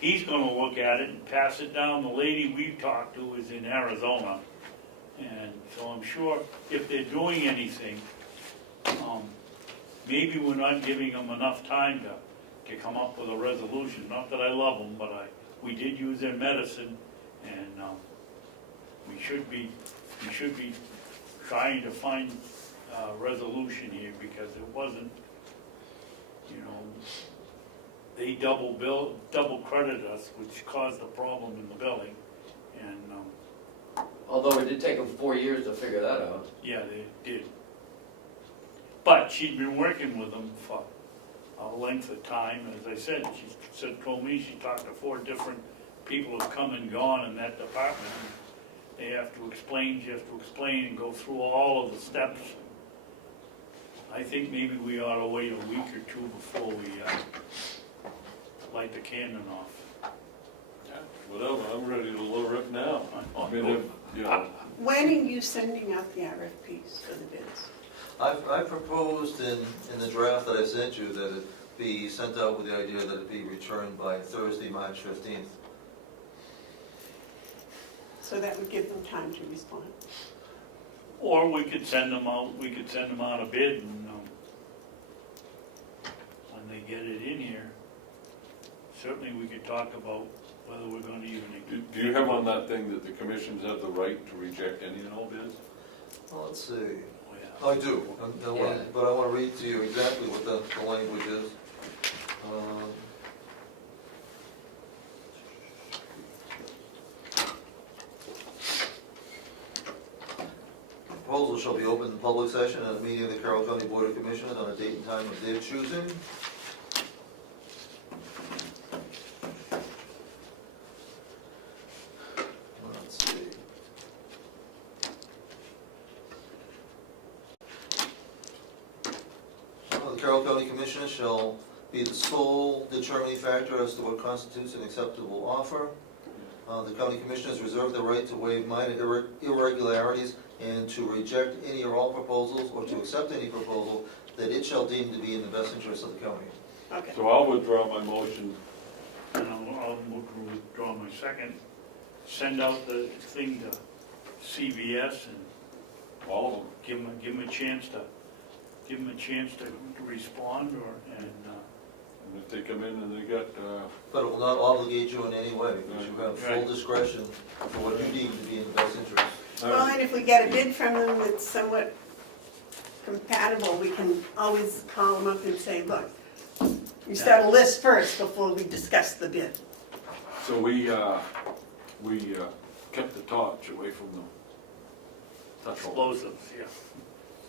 He's gonna look at it and pass it down. The lady we talked to is in Arizona. And so I'm sure if they're doing anything, maybe we're not giving them enough time to come up with a resolution. Not that I love them, but we did use their medicine, and we should be trying to find a resolution here, because it wasn't, they double credited us, which caused a problem in the billing, and, Although it did take them 4 years to figure that out. yeah, they did. But she'd been working with them for a length of time, as I said, told me she talked to 4 different people who've come and gone in that department. They have to explain, she has to explain and go through all of the steps. I think maybe we ought to wait a week or two before we light the cannon off. Whatever, I'm ready to lower it now. I mean, When are you sending out the RFPs for the bids? I proposed in the draft that I sent you that it be sent out with the idea that it be returned by Thursday, March 15th. So that would give them time to respond. Or we could send them out a bid, and when they get it in here, certainly we could talk about whether we're gonna even. do you have on that thing that the commissions have the right to reject any and all bids? Well, let's see. Oh, yeah. I do, but I want to read to you exactly what the language is. Proposal shall be open in public session at a meeting of the Carroll County Board of Commissioners on a date and time of their choosing. Let's see. The Carroll County Commissioners shall be the sole determining factor as to what constitutes an acceptable offer. The County Commissioners reserve the right to waive minor irregularities and to reject any or all proposals or to accept any proposal that it shall deem to be in the best interest of the county. Okay. So I'll withdraw my motion. And I'll withdraw my second. Send out the thing to CVS and All of them. give them a chance to respond, and And if they come in and they got, But it will not obligate you in any way, because you have full Right. discretion for what you deem to be in the best interest. Well, and if we get a bid from them that's somewhat compatible, we can always call them up and say, look, we start a list first before we discuss the bid. so we kept the torch away from the touch hole, explosives, yeah,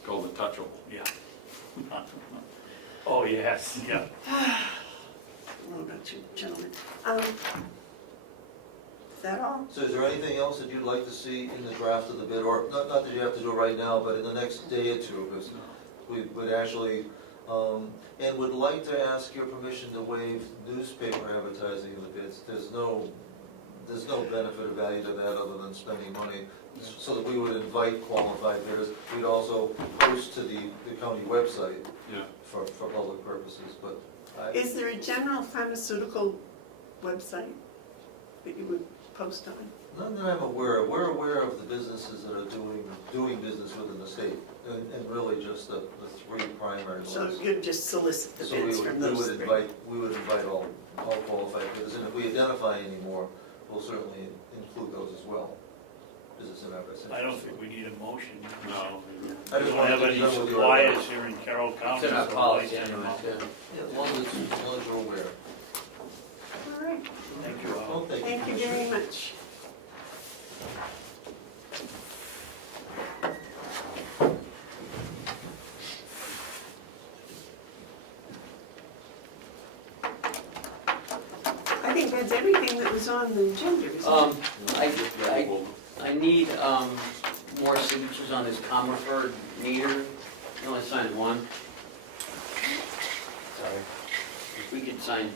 called the touch hole. yeah. Oh, yes, yeah. What about you, gentlemen? Is that all? So is there anything else that you'd like to see in the draft of the bid, or not that you have to do it right now, but in the next day or two, because we would actually, and would like to ask your permission to waive newspaper advertising in the bids. There's no benefit or value to that other than spending money, so that we would invite qualified bidders. We'd also post to the county website Yeah. for public purposes, but Is there a general pharmaceutical website that you would post on? none that I'm aware of. We're aware of the businesses that are doing business within the state, and really just the three primary So ones. you'd just solicit the So bids from those three? we would invite all qualified bidders, and if we identify any more, we'll certainly include those as well. Business and advertising. I don't think we need a motion. No. I We just don't wanted have to any know what your- suppliers here in Carroll County. It's in our so policy license them anyways, out. yeah. Yeah, as long as you're aware. All right, Thank you all. Well, thank you very much. I think that's everything that was on the agenda, isn't it? I need, more signatures on this Comeau meter. You only signed one. Sorry. If we could sign,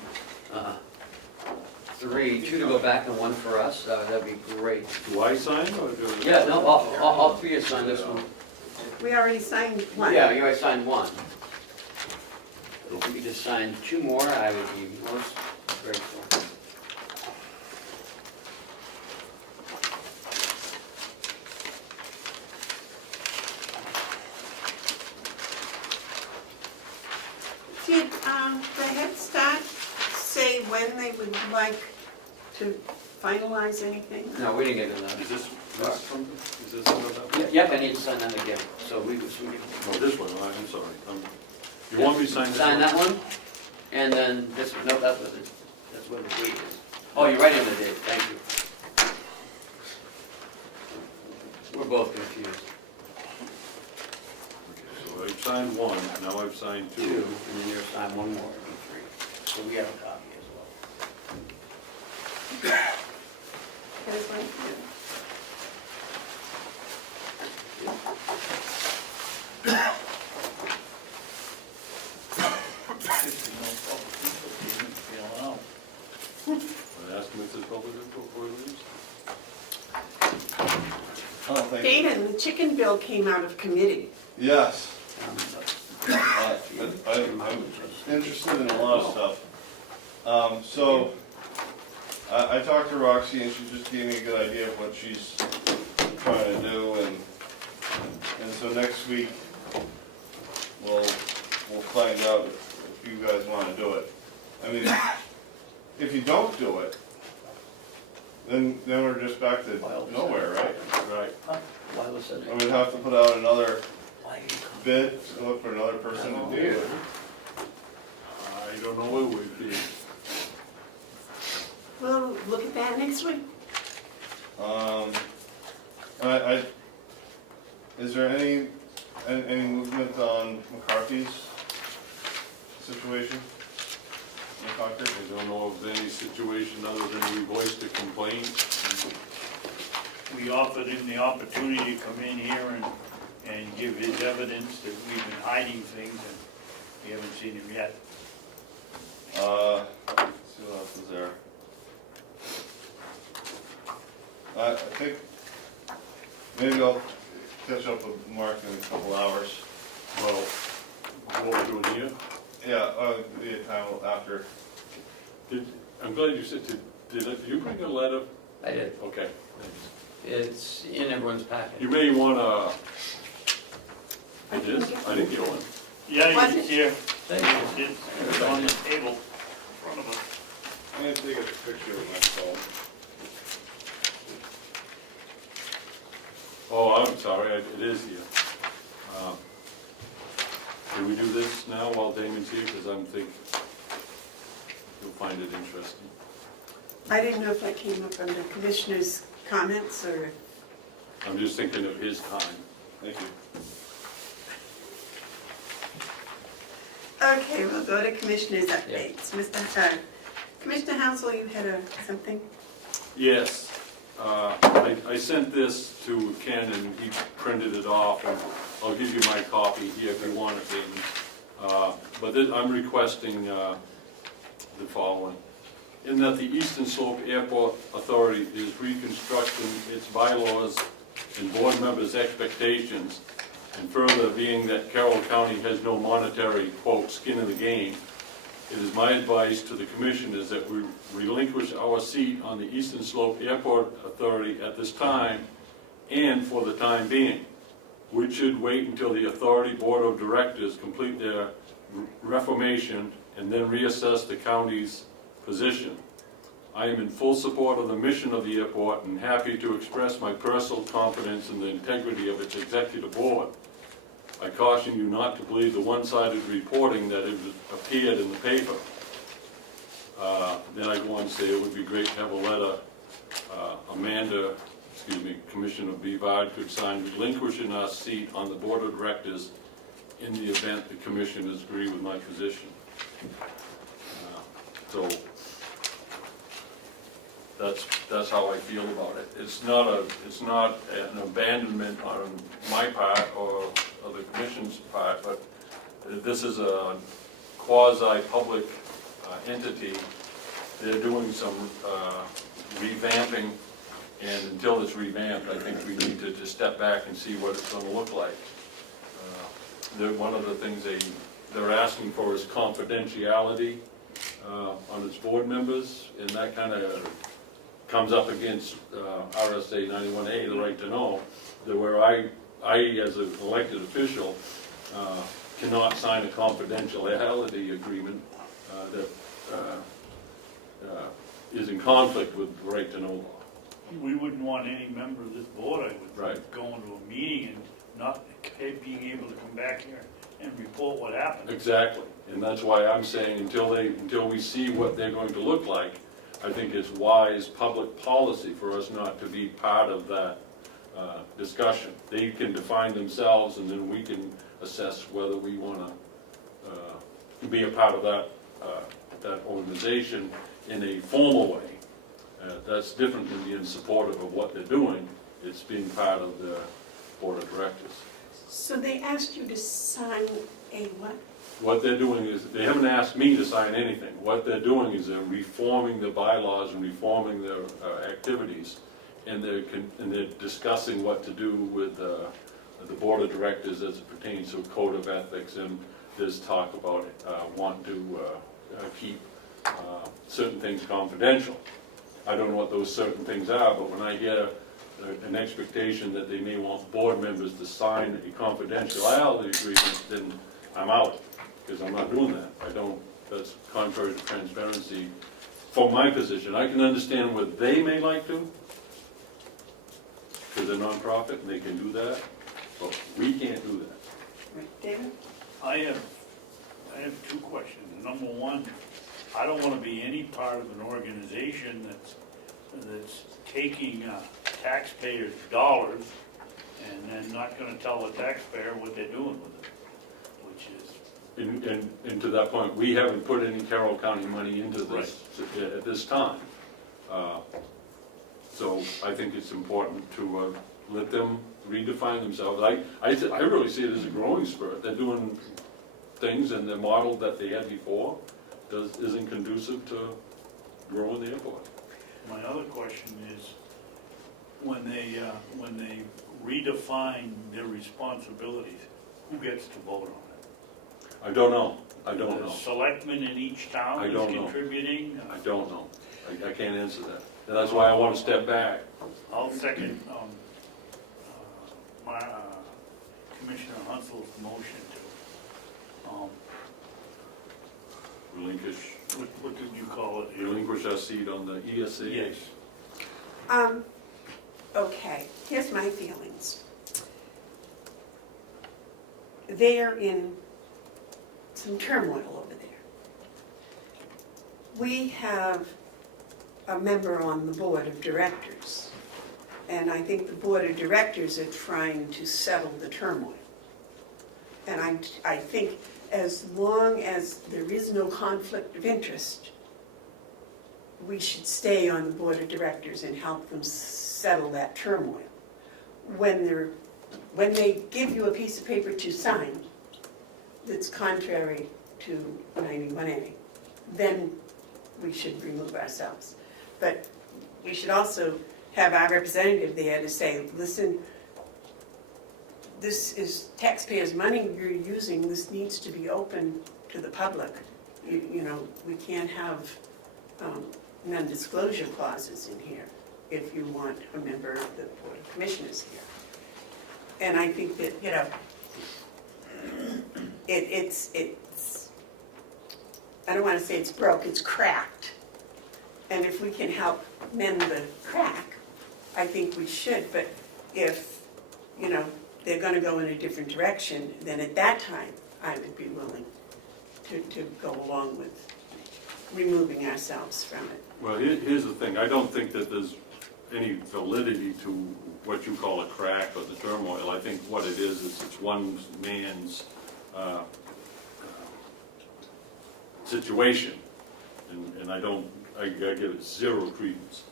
three, two to go back and one for us, that'd be great. Do I sign or do? Yeah, no, all three of you signed this one. We already signed one. Yeah, you already signed one. If you could just sign two more, I would be most grateful. Did the Head Start say when they would like to finalize anything? No, we didn't get to that. Is this from, is this another? Yep, I need to sign that again, so we can. No, this one, I'm sorry. You want me to sign this one? Sign that one, and then this one, no, that's what the date is. Oh, you're right in the date, thank you. We're both confused. Okay, so I've signed one, now I've signed Two, two. and then you're signed one more, it'll be three. So we have a copy as well. Here's one for you. I asked him if it's public info before he leaves. Oh, thank you. Dayton, the chicken bill came out of committee. Yes, Um, I'm interested in a lot of stuff. So, I talked to Roxy and she just gave me a good idea of what she's trying to do, and so next week, we'll find out if you guys wanna do it. I mean, if you don't do it, then we're just back to nowhere, right? Right. Why was it? I would have to put out another bid, and look for another person to do it. I don't know what we'd be. We'll look at that next week. Is there any movement on McCarthy's situation in Concord? I don't know of any situation other than we voiced a complaint. We offered him the opportunity to come in here and give his evidence that we've been hiding things, and we haven't seen him yet. Let's see what else is there. I think maybe I'll catch up with Mark in a couple hours. Well, what we're doing here, Yeah, be a time after. I'm glad you said, did you bring a letter? I did. Okay. It's in everyone's packet. You may wanna, it is? I didn't get one. Yeah, Wasn't he's here. Thank you. It's on the table in front of us. I'm gonna take a picture with my phone. Oh, I'm sorry, it is here. Can we do this now while Damon's here? Because I'm thinking you'll find it interesting. I didn't know if that came up under commissioners' comments or, I'm just thinking of his time. Thank you. Okay, we'll go to commissioners' updates. Commissioner Hounsell, you had something? Yes, I sent this to Ken and he printed it off, and I'll give you my copy here if you want it, Dayton. But I'm requesting the following. In that the Eastern Slope Airport Authority is reconstructing its bylaws and board members' expectations, and further being that Carroll County has no monetary, quote, skin in the game, it is my advice to the commissioners that we relinquish our seat on the Eastern Slope Airport Authority at this time and for the time being. We should wait until the authority board of directors complete their reformation and then reassess the county's position. I am in full support of the mission of the airport and happy to express my personal confidence in the integrity of its executive board. I caution you not to believe the one-sided reporting that has appeared in the paper. Then I go on to say it would be great to have a letter, Commissioner Bevard could sign relinquishing our seat on the board of directors in the event the commissioners agree with my position. So that's how I feel about it. It's not an abandonment on my part or the commission's part, but this is a quasi-public entity. They're doing some revamping, and until it's revamped, I think we need to just step back and see what it's going to look like. One of the things they're asking for is confidentiality on its board members, and that kind of comes up against RSA 91A, the right to know, that where I as an elected official cannot sign a confidentiality agreement that is in conflict with the right to know law. We wouldn't want any member of this board, I would Right. think, going to a meeting and not being able to come back here and report what happened. Exactly, and that's why I'm saying until we see what they're going to look like, I think it's wise public policy for us not to be part of that discussion. They can define themselves, and then we can assess whether we want to be a part of that organization in a formal way. That's different than being supportive of what they're doing. It's being part of the board of directors. So they asked you to sign a what? What they're doing is, they haven't asked me to sign anything. What they're doing is they're reforming the bylaws and reforming their activities. And they're discussing what to do with the board of directors as it pertains to a code of ethics. And there's talk about wanting to keep certain things confidential. I don't know what those certain things are, but when I hear an expectation that they may want board members to sign a confidentiality agreement, then I'm out, because I'm not doing that. That's contrary to transparency from my position. I can understand what they may like to, because they're nonprofit and they can do that, but we can't do that. Right, David? I have two questions. Number one, I don't want to be any part of an organization that's taking taxpayers' dollars and then not going to tell the taxpayer what they're doing with it, which is... And to that point, we haven't put any Carroll County money into this at this time. So I think it's important to let them redefine themselves. I really see it as a growing spurt. They're doing things, and the model that they had before isn't conducive to growing the airport. My other question is, when they redefine their responsibilities, who gets to vote on it? I don't know. The selectmen in each town I is don't know. contributing? I don't know. I can't answer that. And that's why I want to step back. I'll second Commissioner Hounsell's motion to, Relinquish what did you call it? relinquish our seat on the ESC. Yes. Okay, here's my feelings. They're in some turmoil over there. We have a member on the board of directors, and I think the board of directors are trying to settle the turmoil. And I think as long as there is no conflict of interest, we should stay on the board of directors and help them settle that turmoil. When they give you a piece of paper to sign that's contrary to 91A, then we should remove ourselves. But we should also have our representative there to say, listen, this is taxpayers' money you're using, this needs to be open to the public. You know, we can't have non-disclosure clauses in here if you want a member of the Board of Commissioners here. And I think that, you know, it's I don't want to say it's broke, it's cracked. And if we can help mend the crack, I think we should. But if, you know, they're going to go in a different direction, then at that time, I would be willing to go along with removing ourselves from it. Well, here's the thing, I don't think that there's any validity to what you call a crack or the turmoil. I think what it is it's one man's situation, and I give it zero credence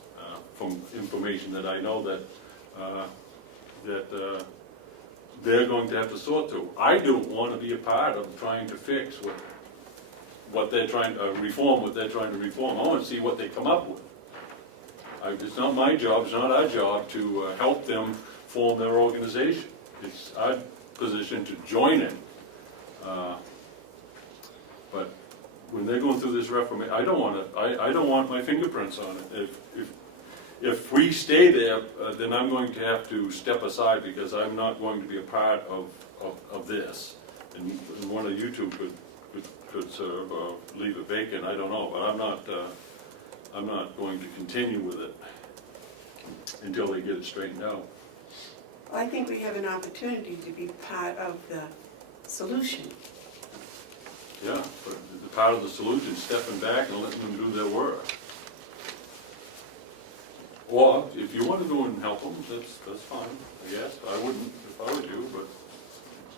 from information that I know that they're going to have to sort through. I don't want to be a part of trying to fix what they're trying to reform, what they're trying to reform. I want to see what they come up with. It's not my job, it's not our job to help them form their organization. It's our position to join it. But when they're going through this reformation, I don't want my fingerprints on it. If we stay there, then I'm going to have to step aside because I'm not going to be a part of this. And one of you two could serve or leave it vacant, I don't know, but I'm not going to continue with it until they get it straightened out. Well, I think we have an opportunity to be part of the solution. Yeah, but the part of the solution, stepping back and letting them do their work. Or, if you want to go and help them, that's fine, I guess. I wouldn't if I were you, but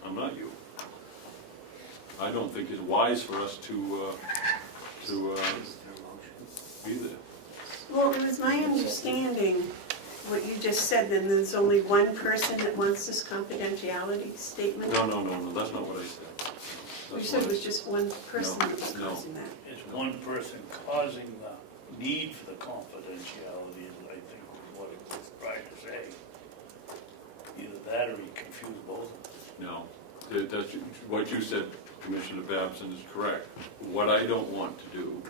I'm not you. I don't think it's wise for us to be there. Well, it was my understanding, what you just said, then there's only one person that wants this confidentiality statement? No, that's not what I said. You said it was just one person that was No. causing that. It's one person causing the need for the confidentiality, I think is what it was trying to say. Either that or he confused both of us. No, that's, what you said, Commissioner Babson, is correct. What I don't want to do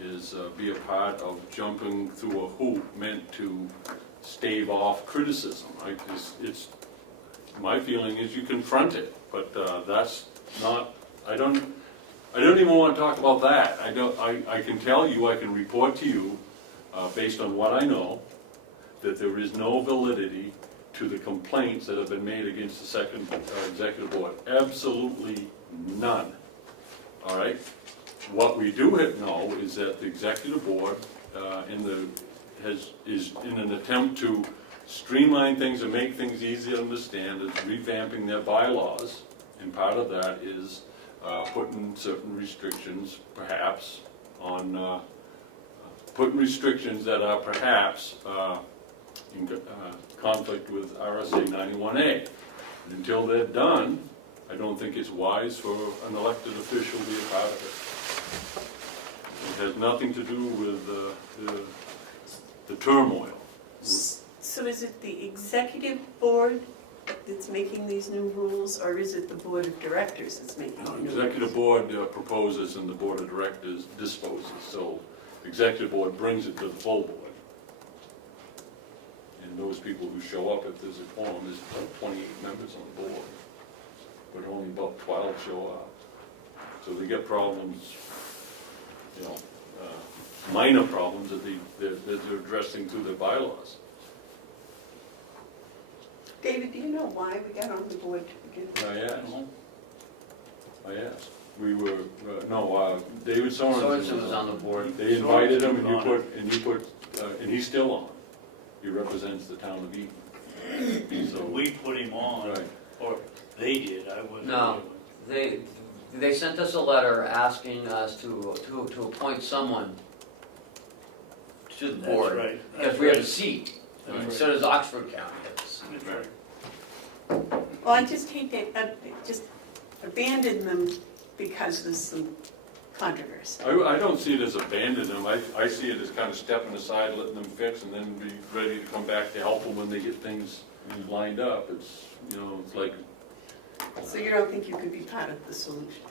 is be a part of jumping through a hoop meant to stave off criticism. It's my feeling is you confront it, but that's not. I don't even want to talk about that. I can tell you, I can report to you, based on what I know, that there is no validity to the complaints that have been made against the second executive board. Absolutely none. All right. What we do know is that the executive board is in an attempt to streamline things and make things easy to understand, is revamping their bylaws, and part of that is putting certain restrictions, perhaps, on putting restrictions that are perhaps in conflict with RSA 91A. And until they're done, I don't think it's wise for an elected official to be a part of it. It has nothing to do with the turmoil. So is it the executive board that's making these new rules, or is it the board of directors that's making the new rules? Executive board proposes and the board of directors disposes. So executive board brings it to the full board. And those people who show up, if there's a quorum, there's about 28 members on the board, but only about 12 show up. So they get problems, you know, minor problems that they're addressing through their bylaws. David, do you know why we got on the board to begin with? I asked. We were, David Sorensen was on the board. They invited him, and he's still on. He represents the town of Eaton. So we put him on, Right. or they did, I wasn't. No, they sent us a letter asking us to appoint someone to the That's board. right. Because we have a seat, I mean, That's so does Oxford County. It's- That's right. Well, I just hate to just abandon them because there's some controversy. I don't see it as abandoning them, I see it as kind of stepping aside, letting them fix, and then be ready to come back to help them when they get things lined up. It's, you know, it's like, So you don't think you could be part of the solution?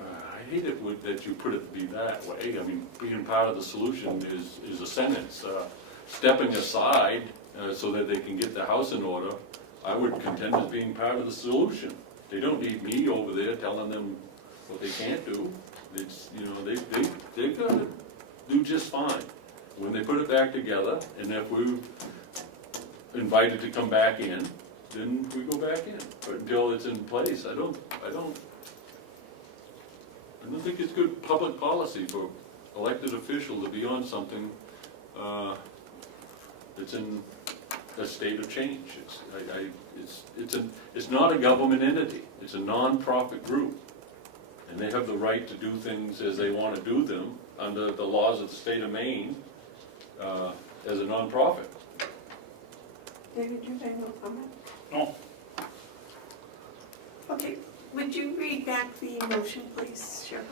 I hate it that you put it to be that way. I mean, being part of the solution is a sentence. Stepping aside so that they can get the house in order, I would contend as being part of the solution. They don't need me over there telling them what they can't do. It's, you know, they're gonna do just fine. When they put it back together, and if we're invited to come back in, then we go back in. But until it's in place, I don't think it's good public policy for elected official to be on something that's in a state of change. It's not a government entity. It's a non-profit group, and they have the right to do things as they want to do them under the laws of the state of Maine as a non-profit. David, you have no comment? No, Okay, would you read back the motion, please, Cheryl?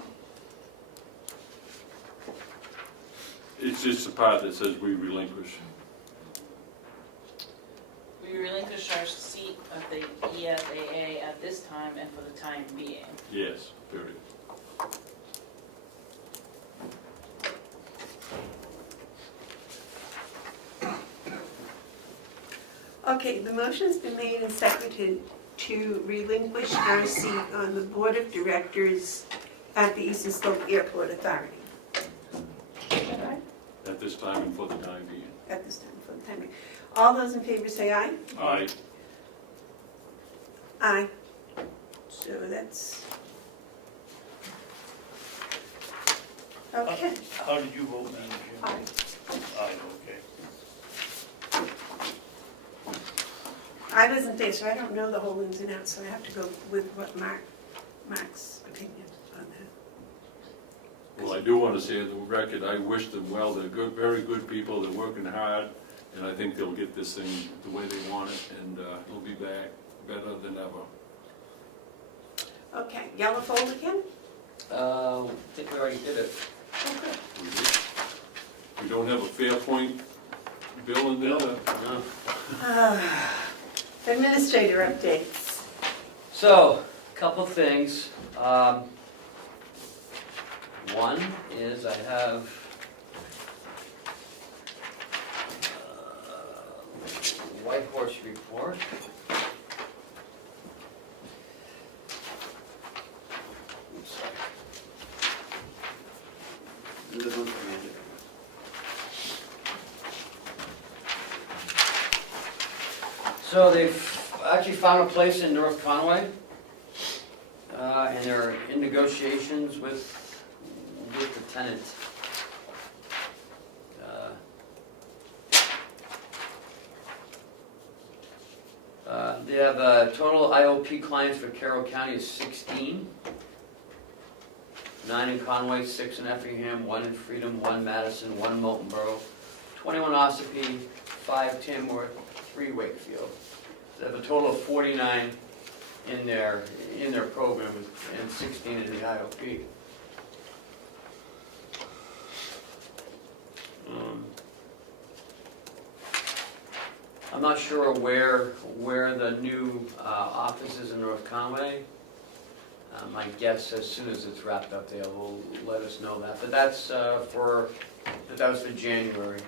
It's just the part that says we relinquish. We relinquish our seat of the ESAA at this time and for the time being. Yes, period. Okay, the motion's been made and seconded to relinquish our seat on the Board of Directors at the Eastern Slope Airport Authority. Is that right? At this time and for the time being. At this time, for the time being. All those in favor say aye. Aye. Aye. So that's... Okay. how did you vote, Madam Chair? Aye. Aye, okay. I wasn't there, so I don't know the whole ins and outs, so I have to go with what Mark's opinion on that. Well, I do want to say on the record, I wish them well. They're good, very good people. They're working hard, and I think they'll get this thing the way they want it, and it'll be back better than ever. Okay, yellow folder again? I think we already did it. Okay. We don't have a Fairpoint bill in there. No. Administrator updates. So, couple things. One is I have White Horse report. Oops, sorry. This one's for Andy. So they've actually found a place in North Conway, and they're in negotiations with the tenant. They have total IOP clients for Carroll County is 16. 9 in Conway, 6 in Effingham, 1 in Freedom, 1 Madison, 1 Moulton Borough, 21 Ossipee, 5 Tamworth, 3 Wakefield. So they have a total of 49 in their program and 16 in the IOP. I'm not sure where the new office is in North Conway. My guess, as soon as it's wrapped up, they will let us know that. But that was for January.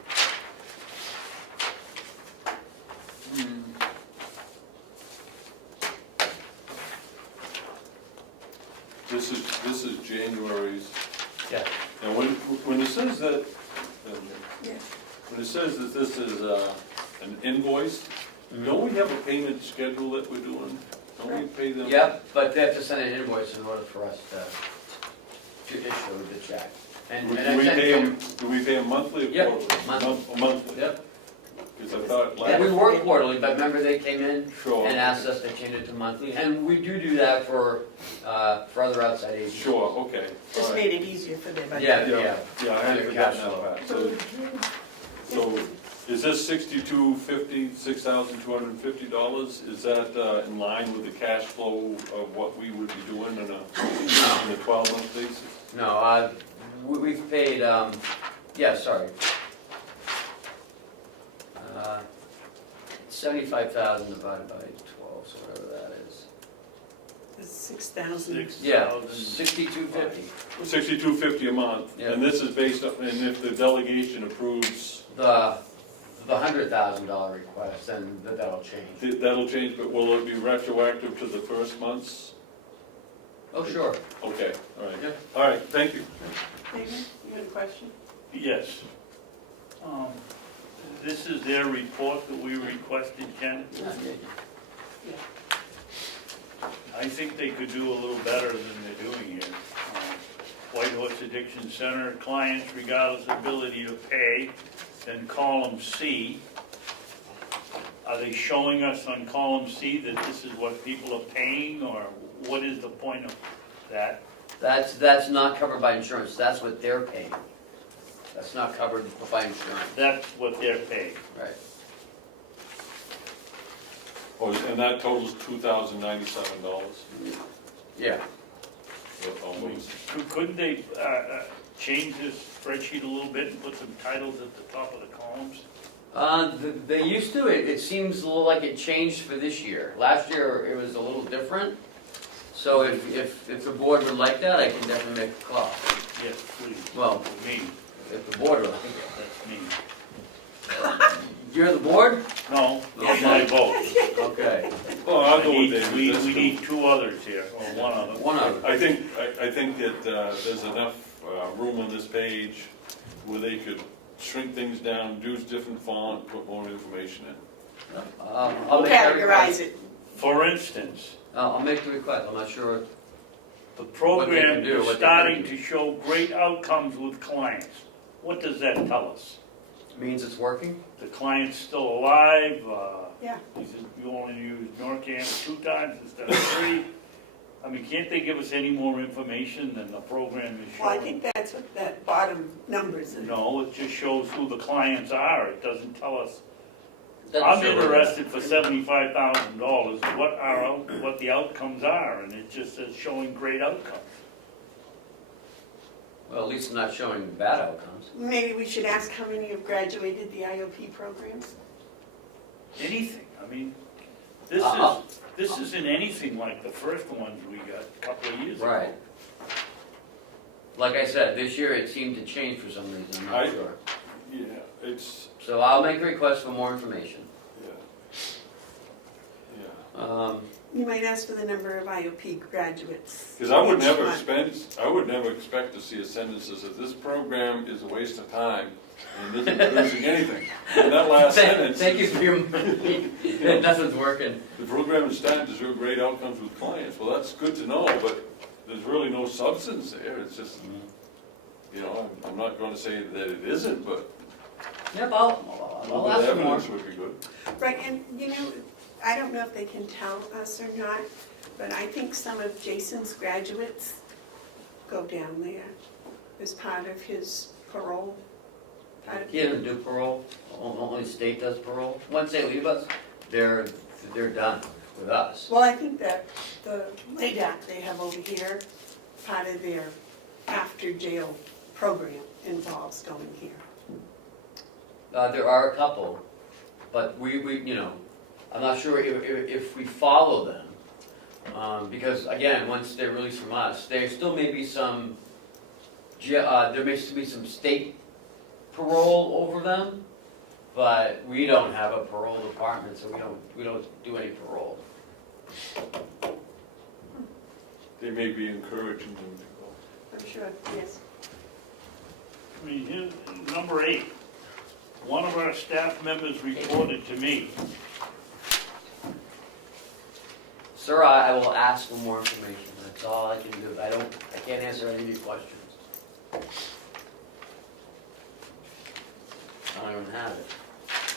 This is January's. Yeah. And when it says that, Yeah. when it says that this is an invoice, don't we have a payment schedule that we're doing? Don't we pay them? Yep, but they have to send an invoice in order for us to issue the check. And Do I we sent pay them- them, do we pay them monthly or Yep, quarterly? monthly. Monthly. Yep. Because I thought Yeah, we last, work quarterly, but remember they came in sure, and asked us to change it to monthly, and we do that for other outside agencies. sure, okay. Just all right. made it easier for them. Yeah, Yeah, yeah. yeah, I had Your forgotten cash that flow. part. So is this $62.50, $6,250, is that in line with the cash flow of what we would be doing in a 12-month basis? No, we've paid, yeah, sorry. 75,000 divided by 12, so whatever that is. It's 6,000. Yeah, 6250. $62.50 a month, Yeah. and this is based on, and if the delegation approves, The $100,000 request, then that'll change. that'll change, but will it be retroactive to the first month's? Oh, sure. Okay, all right. Yeah. All right, thank you. David, you had a question? Yes. This is their report that we requested, Ken. I think they could do a little better than they're doing here. White Horse Addiction Center, clients regardless of ability to pay, then column C. Are they showing us on column C that this is what people are paying, or what is the point of that? That's not covered by insurance, that's what they're paying. That's not covered by insurance, That's what they're paying. right? Oh, and that totals $2,097, Yeah. almost. Couldn't they change this spreadsheet a little bit and put some titles at the top of the columns? They used to, it seems a little like it changed for this year. Last year, it was a little different. So if the board would like that, I can definitely make a call. Yes, please. Well, Me, if the board would like it. that's me. You're the board? No, that's my vote. Okay. Well, I'll go with it. We need two others here, or one other. One of them. I think that there's enough room on this page where they could shrink things down, use different font, put more information in. I'll make that Categorize request. it. For instance, I'll make the request, I'm not sure. the What they program can do, is what they starting can to show great outcomes with clients. What does that tell us? Means it's working? The client's still alive, Yeah. he said you only use Norcan 2 times instead of 3. I mean, can't they give us any more information than the program is Well, I showing? think that's what that bottom numbers is. No, it just shows who the clients are, it doesn't tell us. Doesn't I'm show interested for $75,000, what the outcomes are, and it just says showing great outcomes. Well, at least not showing bad outcomes. Maybe we should ask how many have graduated the IOP programs? Anything, I mean, this isn't anything like the first ones we got a couple of years ago. Right. Like I said, this year it seemed to change for some reason, I'm not sure. Yeah, it's, So I'll make a request for more information. yeah. You might ask for the number of IOP graduates. Because I would each never month. expect to see a sentence that says, this program is a waste of time and isn't producing anything. And that last sentence. Thank you for your money. Nothing's working. The program is starting to show great outcomes with clients. Well, that's good to know, but there's really no substance there. It's just, you know, I'm not going to say that it isn't, but Yep, a I'll little bit ask of for more. evidence would be good. Right, and you know, I don't know if they can tell us or not, but I think some of Jason's graduates go down there as part of his parole. He doesn't do parole, only the state does parole. Once they leave us, they're done with us. Well, I think that the LADAC they have over here, part of their after jail program involves going here. There are a couple, but we you know, I'm not sure if we follow them. Because again, once they're released from us, there still may be some, there may still be some state parole over them, but we don't have a parole department, so we don't do any parole. They may be encouraging them to go. I'm sure, yes. I mean, here's number 8. One of our staff members reported to me. Sir, I will ask for more information. That's all I can do. I can't answer any of these questions. I don't even have it.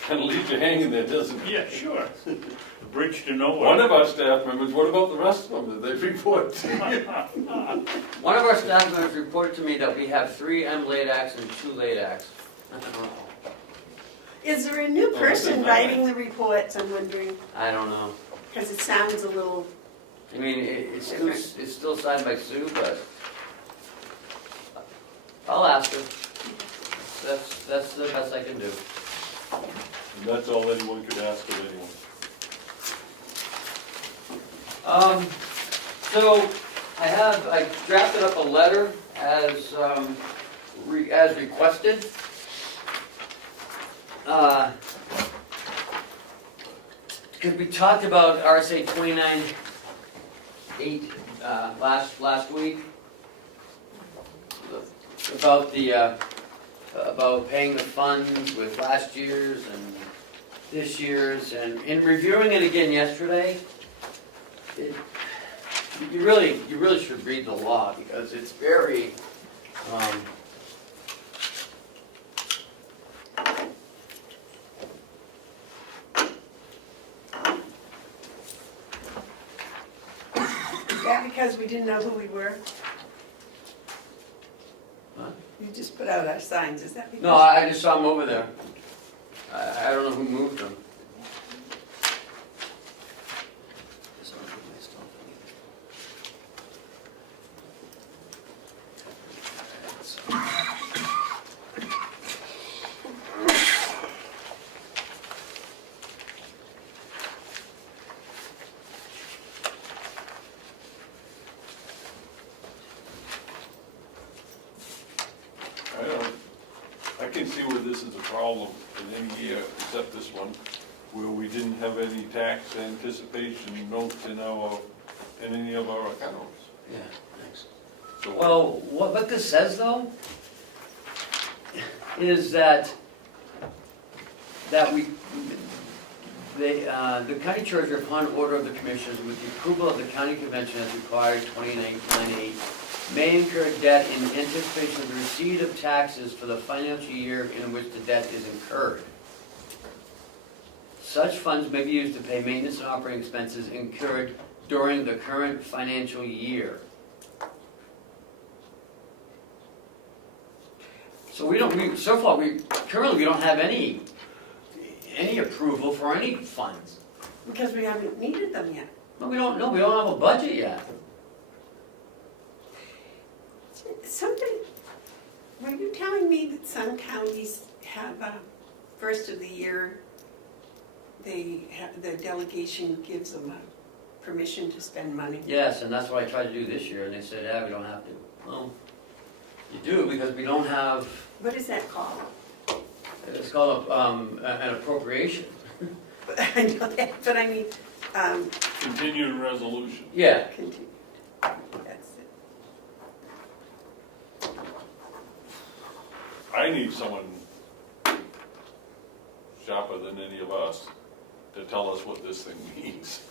Kind of leaves you hanging there, doesn't it? Yeah, sure. The bridge to nowhere. One of our staff members, what about the rest of them? Did they report? One of our staff members reported to me that we have 3 M late acts and 2 late acts. Is there a new Oh, person that's writing the reports, I'm wondering, I don't know. because it sounds a little, I mean, it's still signed by Sue, but I'll ask her. That's the best I can do. And that's all anyone could ask of anyone. So I drafted up a letter as requested. Because we talked about RSA 29.8 last week about paying the funds with last year's and this year's, and in reviewing it again yesterday, you really should read the law because it's very is that because we didn't know who we were? What? You just put out our signs, is that because? No, I just saw them over there. I don't know who moved them. I can see where this is a problem in any year, except this one, where we didn't have any tax anticipation notes in any of our accounts. Yeah, thanks. So Well, what this says though, is that the county treasurer, upon order of the commissioners, with the approval of the county convention as required 2998, may incur debt in anticipation of the receipt of taxes for the financial year in which the debt is incurred. Such funds may be used to pay maintenance and operating expenses incurred during the current financial year. So currently we don't have any approval for any funds. Because we haven't needed them yet. No, we don't have a budget yet. Were you telling me that some counties have, first of the year, the delegation gives them permission to spend money? Yes, and that's what I tried to do this year, and they said, yeah, we don't have to. Well, you do, because we don't have, What is that called? it's called an appropriation. I know that, but I mean, continued resolution. Yeah, continue. That's it. I need someone sharper than any of us to tell us what this thing means.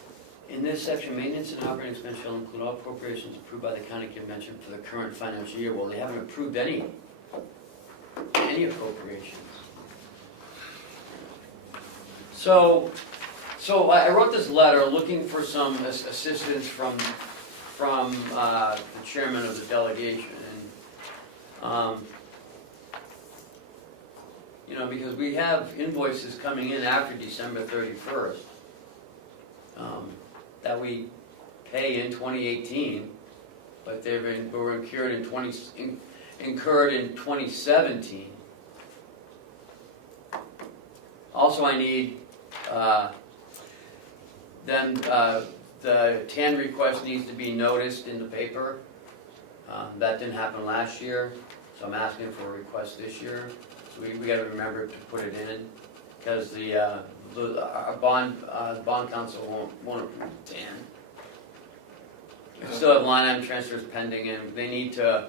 in this section, maintenance and operating expense shall include all appropriations approved by the county convention for the current financial year. Well, they haven't approved any appropriations. So I wrote this letter looking for some assistance from the chairman of the delegation, and because we have invoices coming in after December 31st that we pay in 2018, but were incurred in 2017. Also, I need the TAN request needs to be noticed in the paper. That didn't happen last year, so I'm asking for a request this year. So we got to remember to put it in, because our bond council won't approve the TAN. We still have line item transfers pending, and they need to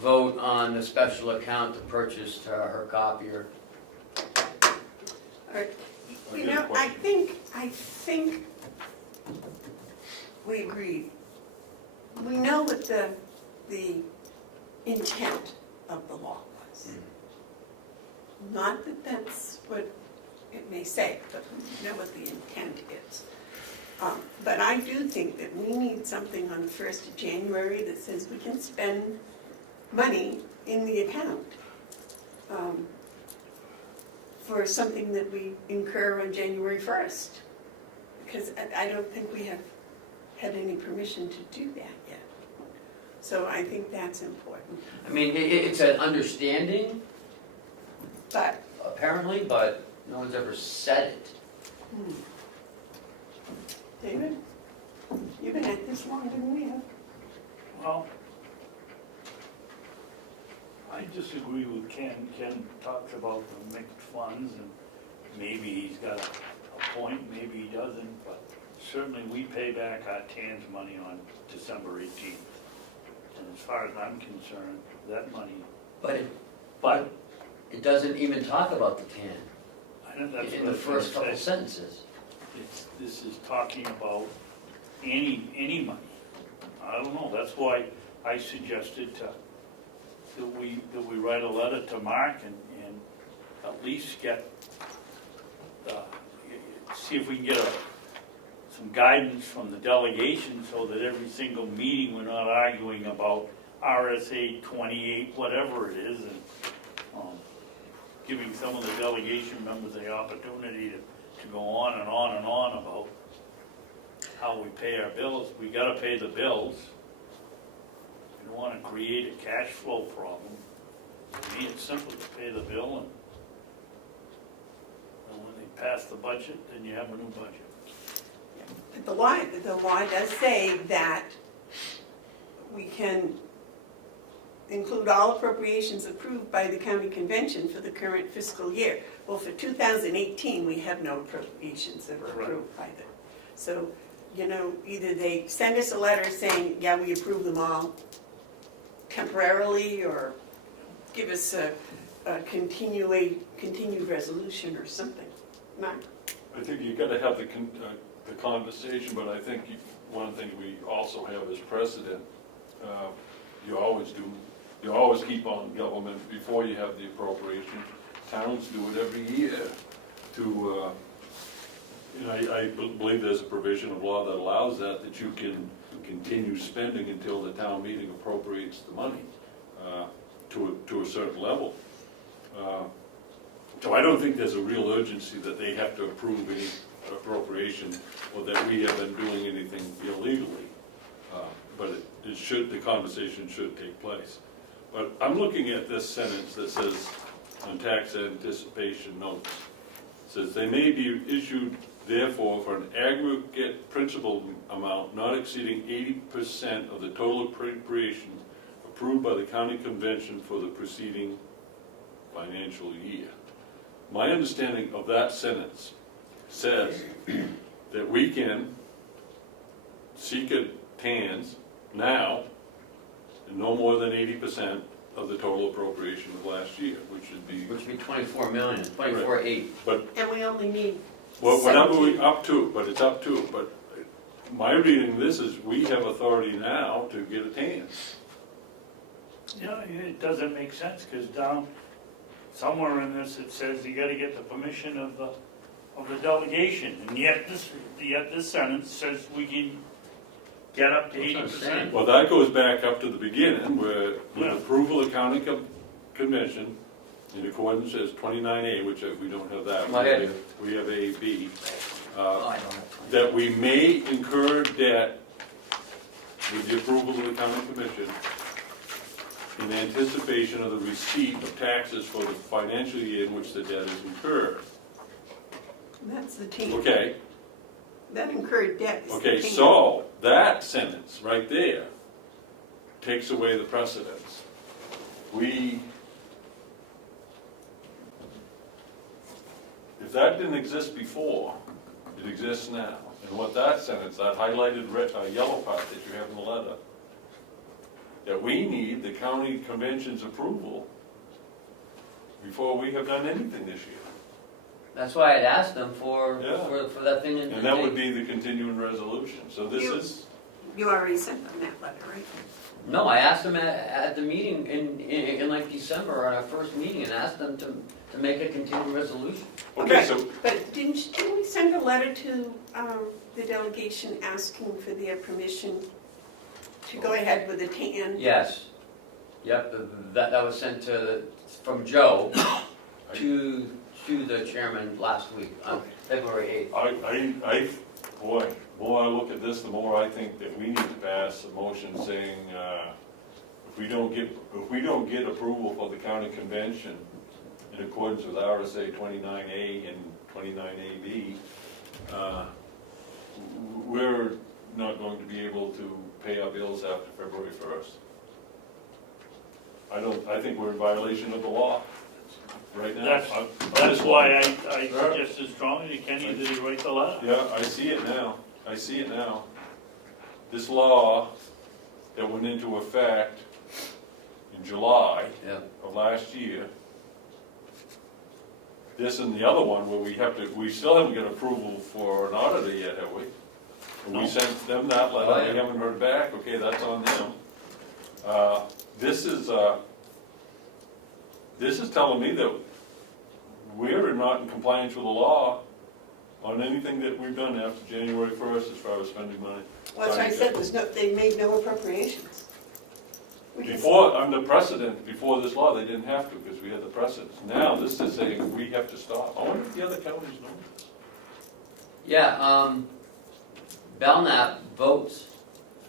vote on the special account to purchase her copier. All right. You know, I think we agree. We know what the intent of the law was. Not that that's what it may say, but we know what the intent is. But I do think that we need something on the 1st of January that says we can spend money in the account for something that we incur on January 1st. Because I don't think we have had any permission to do that yet. So I think that's important. I mean, it's an understanding, But, apparently, but no one's ever said it. David, you've been at this longer than we have. Well, I disagree with Ken. Ken talks about the mixed funds, and maybe he's got a point, maybe he doesn't, but certainly we pay back our TAN's money on December 18th. And as far as I'm concerned, that money, But but it doesn't even talk about the TAN I know that's in what the I was first gonna couple say. sentences. This is talking about any money. I don't know, that's why I suggested that we write a letter to Mark and at least get, see if we can get some guidance from the delegation so that every single meeting, we're not arguing about RSA 28, whatever it is, and giving some of the delegation members the opportunity to go on and on and on about how we pay our bills. We gotta pay the bills. We don't wanna create a cash flow problem. To me, it's simple to pay the bill, and when they pass the budget, then you have a new budget. But the law does say that we can include all appropriations approved by the county convention for the current fiscal year. Well, for 2018, we have no appropriations that were Correct. approved by them. So, either they send us a letter saying, yeah, we approve them all temporarily, or give us a continued resolution or something. Mark? I think you gotta have the conversation, but I think one thing we also have is precedent. You always keep on government before you have the appropriation. Towns do it every year to, I believe there's a provision of law that allows that you can continue spending until the town meeting appropriates the money to a certain level. So I don't think there's a real urgency that they have to approve any appropriation or that we have been doing anything illegally. But the conversation should take place. But I'm looking at this sentence that says, on tax anticipation notes, it says, they may be issued therefore for an aggregate principal amount not exceeding 80% of the total appropriation approved by the county convention for the preceding financial year. My understanding of that sentence says that we can seek a TANs now and no more than 80% of the total appropriation of last year, which would be, 24 million, 24.8. but And we only need whatever 17. we, up to, but it's up to, but my reading of this is we have authority now to get a TANs. Yeah, it doesn't make sense, because down somewhere in this, it says you gotta get the permission of the delegation, and yet this sentence says we can get up to That's what I'm 80%. saying. Well, that goes back up to the beginning, where with approval of county convention, in accordance as 29A, which we don't have that. Well, I do. We have A, B, Oh, I don't have 20. that we may incur debt with the approval of the county commission in anticipation of the receipt of taxes for the financial year in which the debt is incurred. That's the team. Okay, That incurred debt is the okay, team. so that sentence right there takes away the precedence. If that didn't exist before, it exists now. And what that sentence, that highlighted red, yellow part that you have in the letter, that we need the county convention's approval before we have done anything this year. That's why I'd asked them for Yeah. that thing in And that would be the continuing resolution. So this is, You already sent them that letter, right? No, I asked them at the meeting in like December, on our first meeting, and asked them to make a continuing resolution. Okay, Right, so, But didn't we send a letter to the delegation asking for their permission to go ahead with the tan? Yes. Yep, that was sent from Joe to the chairman last week, on February 8th. boy, the more I look at this, the more I think that we need to pass a motion saying, if we don't get approval for the county convention in accordance with RSA 29A and 29AB, we're not going to be able to pay our bills after February 1st. I think we're in violation of the law right now. That's why I suggested strongly to Kenny that he write the letter. Yeah, I see it now. This law that went into effect in July Yep. of last year, this and the other one where we still haven't got approval for an auditor yet, have we? And we No. sent them that letter, Oh, yeah. we haven't heard back, okay, that's on them. This is telling me that we're not in compliance with the law on anything that we've done after January 1st as far as spending money. Well, that's why I said they made no appropriations. We can- Before, under precedent, before this law, they didn't have to because we had the precedents. Now, this is saying we have to stop. I wonder if the other counties know this. Yeah, Belknap votes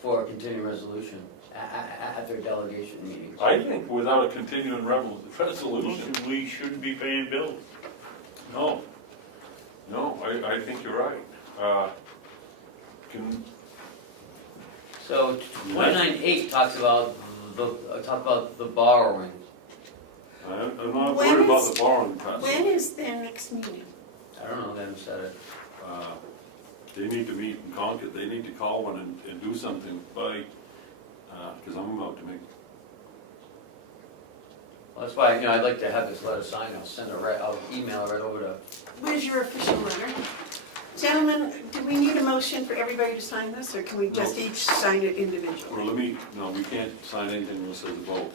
for a continuing resolution at their delegation meetings. I think without a continuing resolution, We shouldn't be paying bills. no, I think you're right. So 29.8 talks about the borrowing. I'm not worried about the borrowing process. When is their next meeting? I don't know, they haven't said it. They need to meet in Concord, they need to call one and do something by, because I'm about to make, Well, that's why, I'd like to have this letter signed, I'll email it right over to. Where's your official letter? Gentlemen, do we need a motion for everybody to sign this, or can we just No. each sign it individually? or no, we can't sign anything unless there's a vote.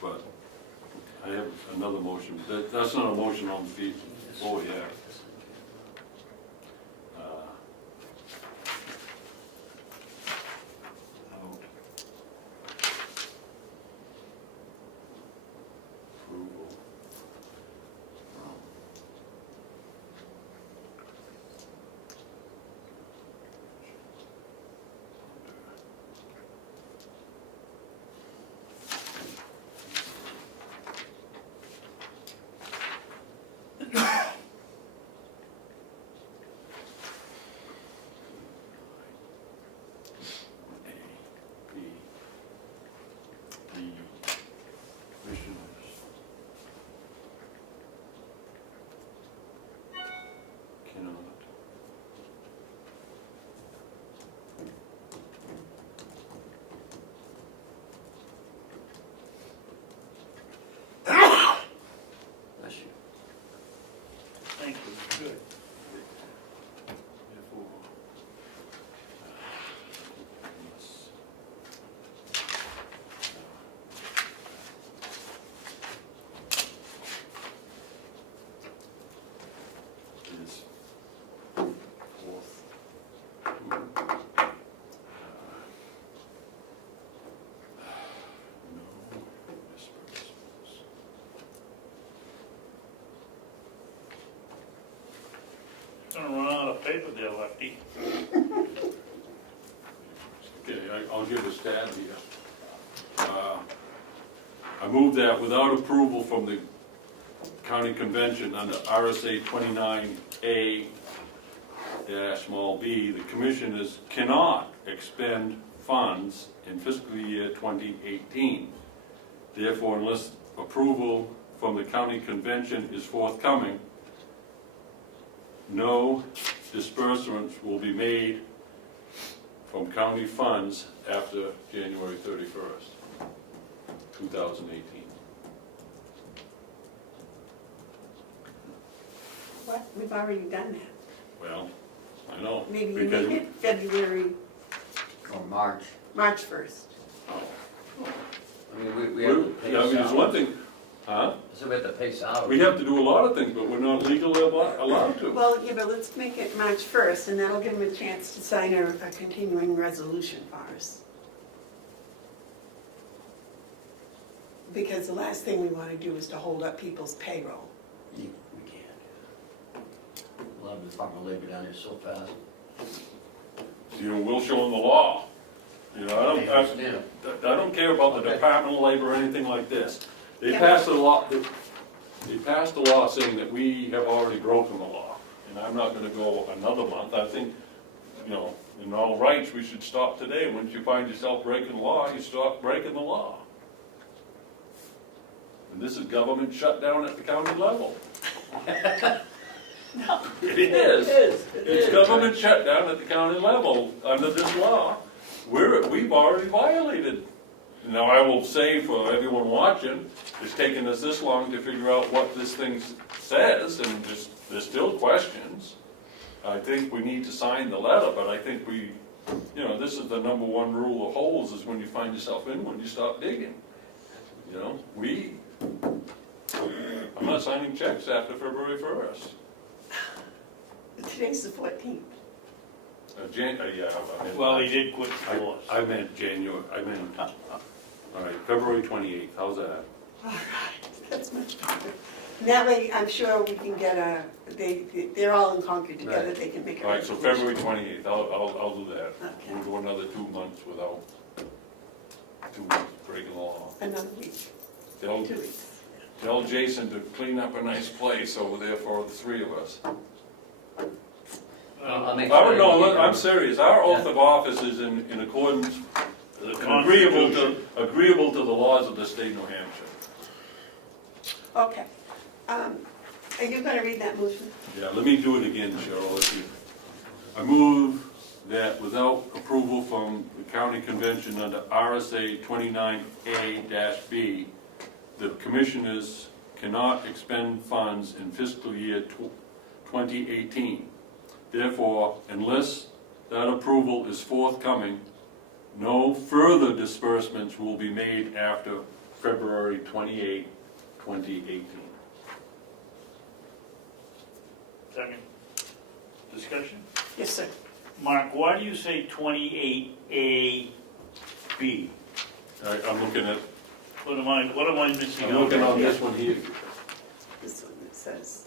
But I have another motion, that's not a motion on the feet. Oh, yeah. Out. Approval. A, B, D, commissioners. Cannot. Bless you. Thank you, good. Therefore, unless, is fourth to, no disbursements. Gonna run out of paper there, Lefty. Okay, I'll give a stab here. I move that without approval from the county convention under RSA 29A small b, the commissioners cannot expend funds in fiscal year 2018. Therefore, unless approval from the county convention is forthcoming, no disbursements will be made from county funds after January 31st, 2018. What? We've already done that. Well, I know. Maybe you because need it February. for March. March 1st. I mean, we have to pay Yeah, I mean, there's salary. one thing, huh? So we have to pay salary. We have to do a lot of things, but we're not legally allowed to. Well, yeah, but let's make it March 1st, and that'll give them a chance to sign a continuing resolution for us. Because the last thing we want to do is to hold up people's payroll. We can't. A lot of the Department of Labor down here so fast. You know, we'll show them the law. You know, I don't care about the Okay. Department of Labor or anything like this. They Yeah. passed a law, they passed a law saying that we have already broken the law. And I'm not gonna go another month. I think, you know, in all rights, we should stop today. Once you find yourself breaking the law, you stop breaking the law. And this is government shutdown at the county level. It is. It's government shutdown at the county level under this law. We've already violated. Now, I will say for everyone watching, it's taken us this long to figure out what this thing says, and there's still questions. I think we need to sign the letter, but I think we, you know, this is the number one rule of holes, is when you find yourself in one, you stop digging. You know, I'm not signing checks after February 1st. Today's the 14th. Yeah, I meant. Well, he did quit the force. I meant January, all right, February 28th, how's that? All right, that's much better. And that way, I'm sure we can get they're all in Concord together, Right. they can make a All right, so resolution. February 28th, I'll do that. Okay. We'll go another 2 months without 2 months breaking the law. Another week, Tell 2 weeks. Tell Jason to clean up a nice place over there for the three of us. I'll make I sure don't know, you get- I'm serious, our oath of office is in accordance, The and agreeable Constitution. to the laws of the state of New Hampshire. Okay. Are you gonna read that motion? Yeah, let me do it again, Cheryl, if you. I move that without approval from the county convention under RSA 29A-B, the commissioners cannot expend funds in fiscal year 2018. Therefore, unless that approval is forthcoming, no further disbursements will be made after February 28, 2018. Second. Discussion? Yes, sir. Mark, why do you say 28A-B? I'm looking at, What am I missing? I'm looking on this one here. This one that says,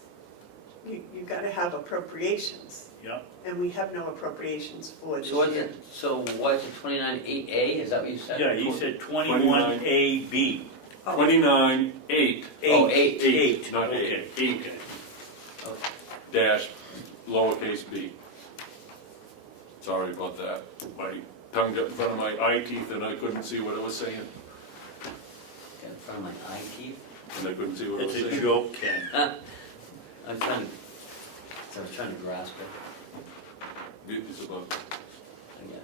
you gotta have appropriations, Yeah, and we have no appropriations for this So what's year. it, so what's it, 29.8A, is that what you said? yeah, he said 21A-B. 29-8. Oh, eight. Eight. Not Okay. 8, 8 dash lowercase b. Sorry about that. My tongue got in front of my eye teeth and I couldn't see what it was saying. Got in front of my eye teeth? And I couldn't see what it It's was a saying. joke, Ken. I was trying to grasp it. It's about, I get it.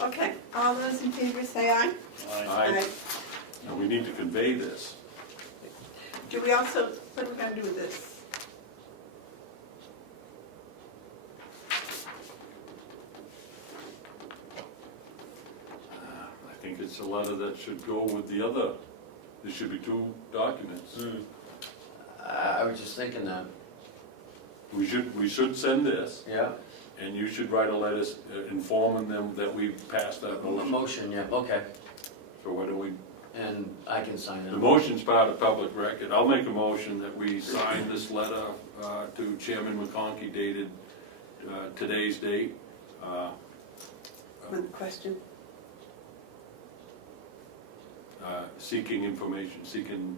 Okay, all those in favor say aye. I, now we need to convey this. Do we also, what are we gonna do with this? I think it's a letter that should go with the other, there should be 2 documents. I was just thinking that, We should send this, yeah, and you should write a letter informing them that we passed that a motion. motion, yeah, okay, So what do we, and I can sign the it. motion's part of public record. I'll make a motion that we sign this letter to Chairman McConkey dated today's date. One question? Seeking information, seeking,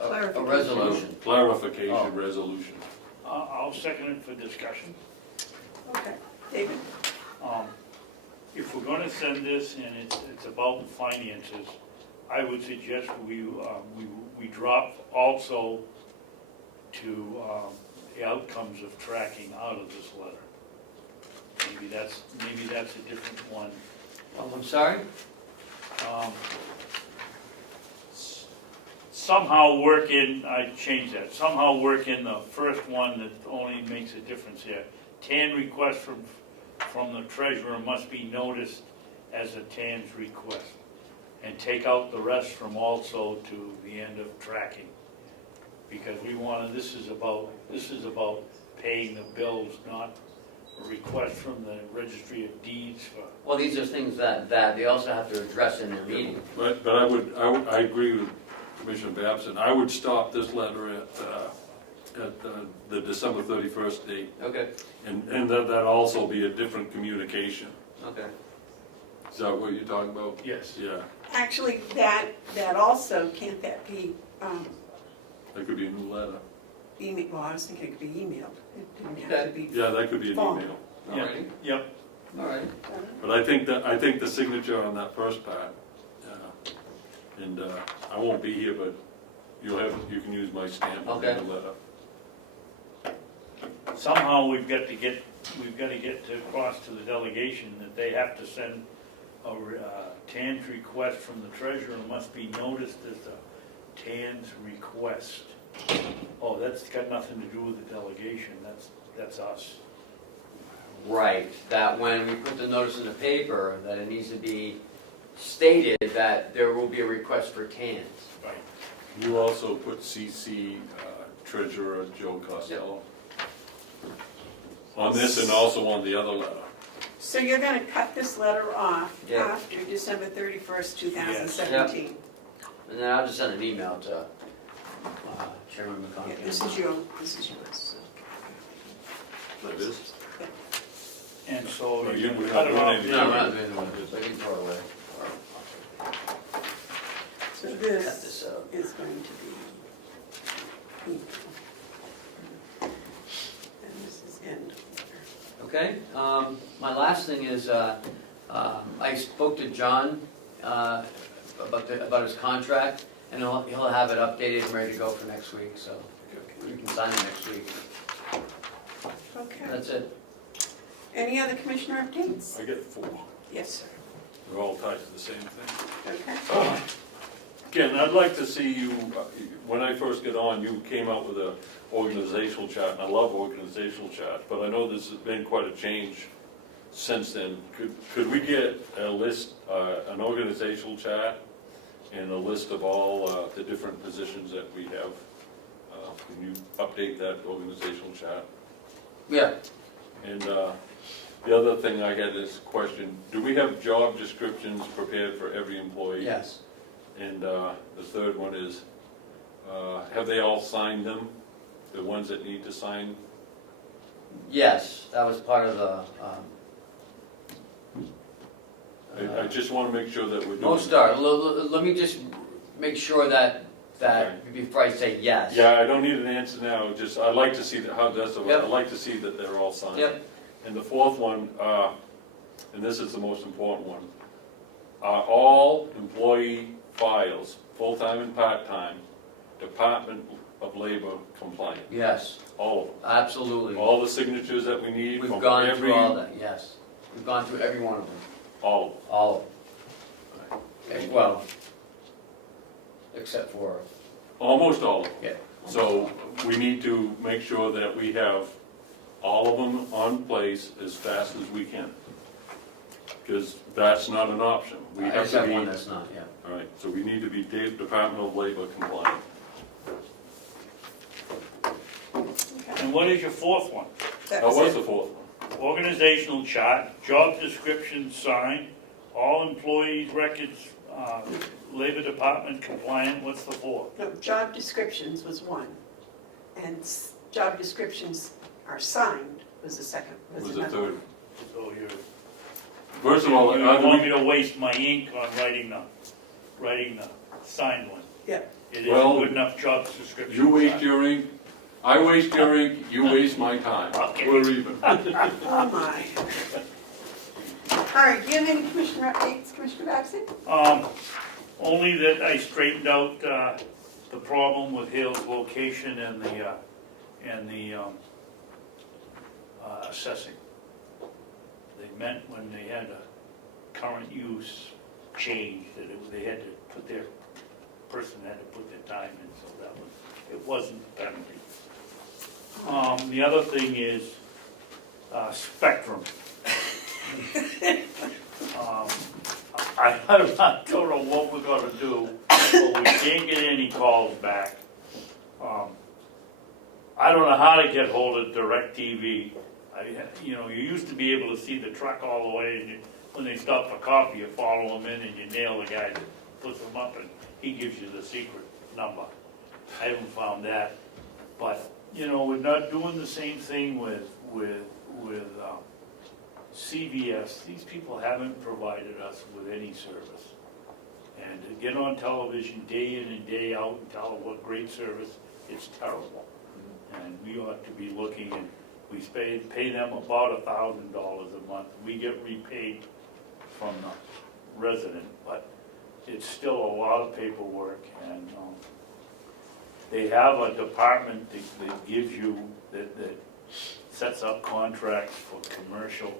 A resolution. clarification, Oh. resolution. I'll second it for discussion. Okay, David? If we're gonna send this and it's about finances, I would suggest we drop also to the outcomes of tracking out of this letter. Maybe that's a different one. Oh, I'm sorry? somehow work in, I changed that, somehow work in the first one that only makes a difference here. TAN request from the treasurer must be noticed as a TAN's request. And take out the rest from also to the end of tracking. Because we want to, this is about paying the bills, not a request from the registry of deeds for. Well, these are things that they also have to address in their meeting. But I agree with Commissioner Babson. I would stop this letter at the December 31st date. Okay, And that also be a different communication. okay. Is that what you're talking about? Yes. Yeah, Actually, that also, can't that be, that could be a new letter. email, well, I was thinking it could be emailed. It didn't have to be. Yeah, that could be an Phone. email. Yeah. Alrighty, Yep. alright. But I think the signature on that first part, and I won't be here, but you can use my stamp on the Okay. letter. Somehow we've got to get across to the delegation that they have to send a TAN's request from the treasurer must be noticed as a TAN's request. Oh, that's got nothing to do with the delegation, that's us. Right, that when we put the notice in the paper, that it needs to be stated that there will be a request for TANs. Right. You also put CC Treasurer Joe Costello on this and also on the other letter. So you're gonna cut this letter off Yeah. after December 31st, 2017? And then I'll just send an email to Chairman Yeah, McConkey. this is yours, so. Like this? And so No, you we're not cut it doing off. anything. No, we're not doing one, but you can throw it away. So Cut this this out. is going to be email. And this is end. Okay, my last thing is, I spoke to John about his contract, and he'll have it updated and ready to go for next week, so you can sign it next week. Okay. That's it. Any other commissioner updates? I get 4. Yes, sir. They're all tied to the same thing. Okay. Ken, I'd like to see you, when I first get on, you came out with an organizational chart, and I love organizational charts, but I know this has been quite a change since then. Could we get a list, an organizational chart, and a list of all the different positions that we have? Can you update that organizational chart? Yeah, And the other thing I had is a question, do we have job descriptions prepared for every employee? yes. And the third one is, have they all signed them, the ones that need to sign? Yes, that was part of the, I just want to make sure that we're doing. most are, let me just make sure that, before I say yes. Yeah, I don't need an answer now, just, I'd like to see how that's, Yep. I'd like to see that they're all signed. Yep, And the fourth one, and this is the most important one, are all employee files, full-time and part-time, Department of Labor compliant? yes, All of them? absolutely. All the signatures that we need We've from gone every? through all that, yes. We've gone through every one of them, All of them. all of them. Well, except for, Almost all of them. yeah. So we need to make sure that we have all of them on place as fast as we can. Because that's not an option. We have to Except be, one that's not, yeah. all right, so we need to be Department of Labor compliant. Okay. And what is your fourth one? That What was it. the fourth one? Organizational chart, job description signed, all employees' records, Labor Department compliant, what's the fourth? No, job descriptions was one. And job descriptions are signed was the second, was Was the another. third? So you're, First of all, you want me to waste my ink on writing the signed one? Yeah. It isn't Well, good enough job description. you waste signed. your ink, I waste your ink, you waste my time. Okay. We're even. Oh, my. All right, do you have any commissioner updates, Commissioner Babson? Only that I straightened out, the problem with Hale's location and the assessing. They meant when they had a current use change, that they had to put their, person had to put their time in wasn't a penalty. The other thing is, Spectrum. I don't know what we're gonna do, but we can't get any calls back. I don't know how to get hold of DirecTV. You know, you used to be able to see the truck all the way, and when they stop for coffee, you follow them in and you nail the guy that puts them up, and he gives you the secret number. I haven't found that, but, you know, we're not doing the same thing with CVS. These people haven't provided us with any service. And to get on television day in and day out and tell them what great service, it's terrible. And we ought to be looking, and we pay them about $1,000 a month. We get repaid from the resident, but it's still a lot of paperwork, and they have a department that gives you, that sets up contracts for commercial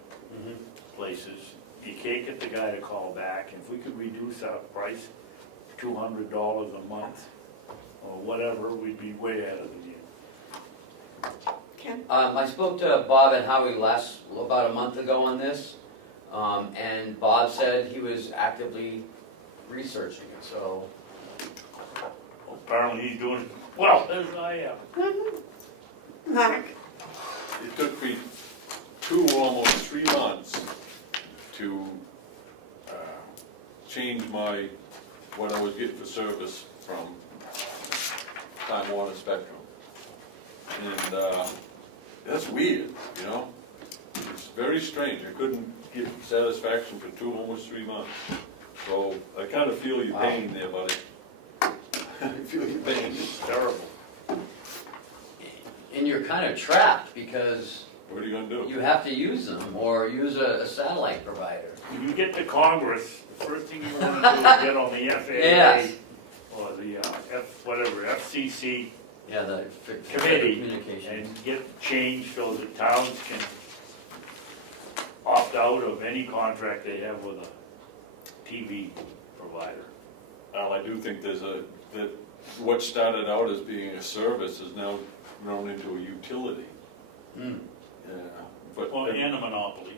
places. You can't get the guy to call back. If we could reduce our price $200 a month or whatever, we'd be way ahead of the game. Ken? I spoke to Bob and Howie about a month ago on this, and Bob said he was actively researching it, so. Apparently he's doing well as I am. Mark? It took me almost 3 months to change what I was getting for service from Time Warner Spectrum. And that's weird, you know? It's very strange. I couldn't get satisfaction for almost 3 months. So I kind of feel your pain there, buddy. I feel your pain. It's terrible. And you're kind of trapped because What are you gonna do? you have to use them or use a satellite provider. When you get to Congress, the first thing you want to do is get on the FAA Yes. or the FCC Yeah, the committee communication. and get changed so that towns can opt out of any contract they have with a TV provider. Well, I do think that what started out as being a service is now grown into a utility. Mm. Yeah, but Well, and a monopoly.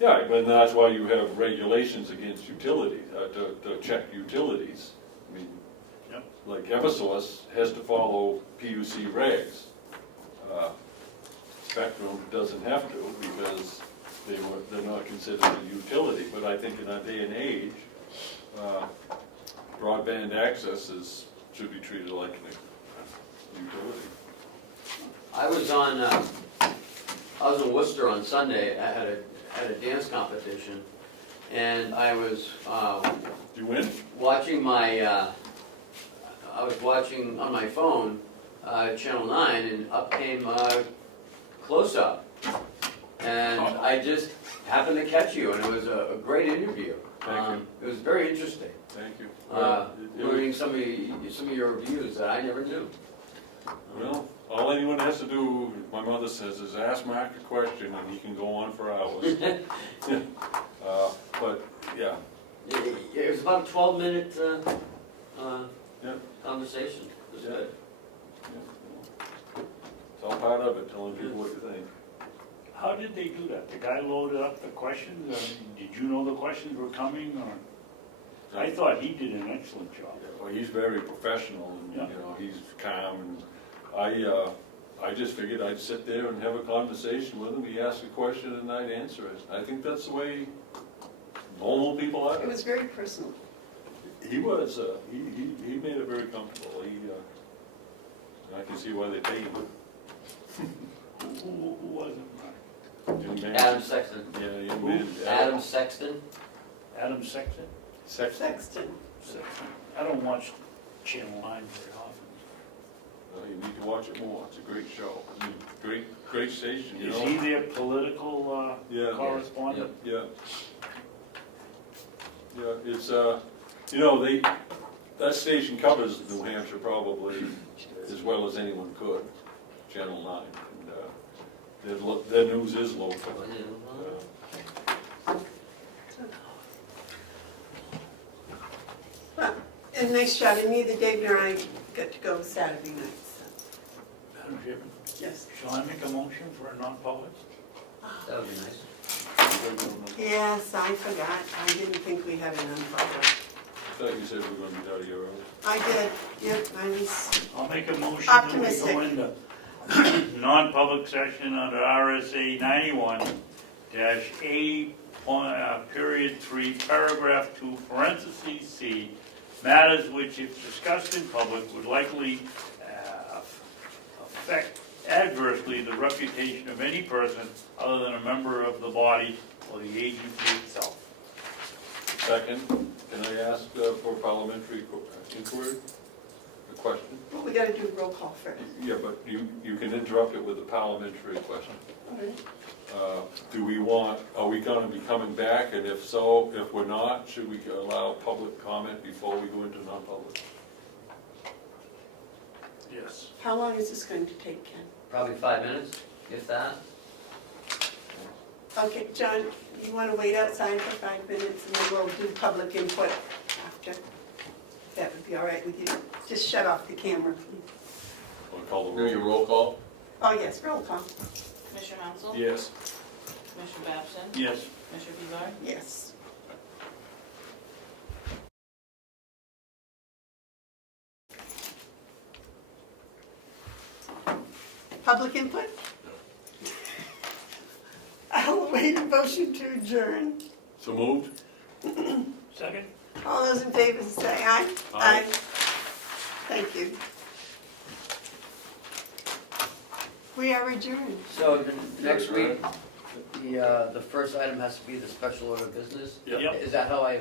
yeah, but that's why you have regulations against utilities, to check utilities. I mean, Yep. like Eversource has to follow PUC regs. Spectrum doesn't have to because they're not considered a utility. But I think in our day and age, broadband access should be treated like a utility. I was in Worcester on Sunday at a dance competition, and I was You win? watching I was watching on my phone, Channel 9, and up came Close Up. And I just happened to catch you, and it was a great interview. Thank you. It was very interesting, Thank you. learning some of your views that I never knew. Well, all anyone has to do, my mother says, is ask Mark a question and he can go on for hours. But, yeah. It was about a 12-minute Yeah. conversation. It was Yeah. good. It's all part of it, telling people what you think. How did they do that? The guy loaded up the questions? Did you know the questions were coming, or? I thought he did an excellent job. Yeah, well, he's very professional and, Yeah. you know, he's calm and I just figured I'd sit there and have a conversation with him. He asked a question and I'd answer it. I think that's the way normal people are. It was very personal. He was, he made it very comfortable. I can see why they paid him. Who was it, Mark? Young man. Adam Sexton. Yeah, young man. Adam Sexton. Adam Sexton? Sexton. Sexton. I don't watch Channel 9 very often. Well, you need to watch it more. It's a great show. Great station, you Is know? he their political Yeah. correspondent? Yeah. Yeah, it's, you know, that station covers New Hampshire probably as well as anyone could, Channel 9. And their news is local. Well, and nice job, and neither David nor I got to go Saturday night, so. Madam Chairman, Yes. shall I make a motion for a non-public? That would be nice. Yes, I forgot. I didn't think we had a non-public. I thought you said we were gonna be out of here early. I did, yep, I was I'll make a motion that we Optimistic. go into non-public session under RSA 91-A, period 3, paragraph 2, parentheses C, matters which, if discussed in public, would likely affect adversely the reputation of any person other than a member of the body or the agency itself. Second, can I ask for parliamentary inquiry? A question? well, we gotta do roll call first. Yeah, but you can interrupt it with a parliamentary question. All right. Are we gonna be coming back, and if so, if we're not, should we allow public comment before we go into non-public? Yes. How long is this going to take, Ken? Probably 5 minutes, if that. Okay, John, you wanna wait outside for 5 minutes and then we'll do public input after? That would be all right with you? Just shut off the camera, please. Want to call the Do your roll? roll call? Oh, yes, roll call. Commissioner Hounsell? Yes. Commissioner Babson? Yes. Commissioner Bevard? Yes. Public input? I'll wait a motion to adjourn. So moved? Second? All those in favor say aye. Aye. Thank you. We are adjourned. So the next week, the first item has to be the special order of business? Yep. Yep. Is that how I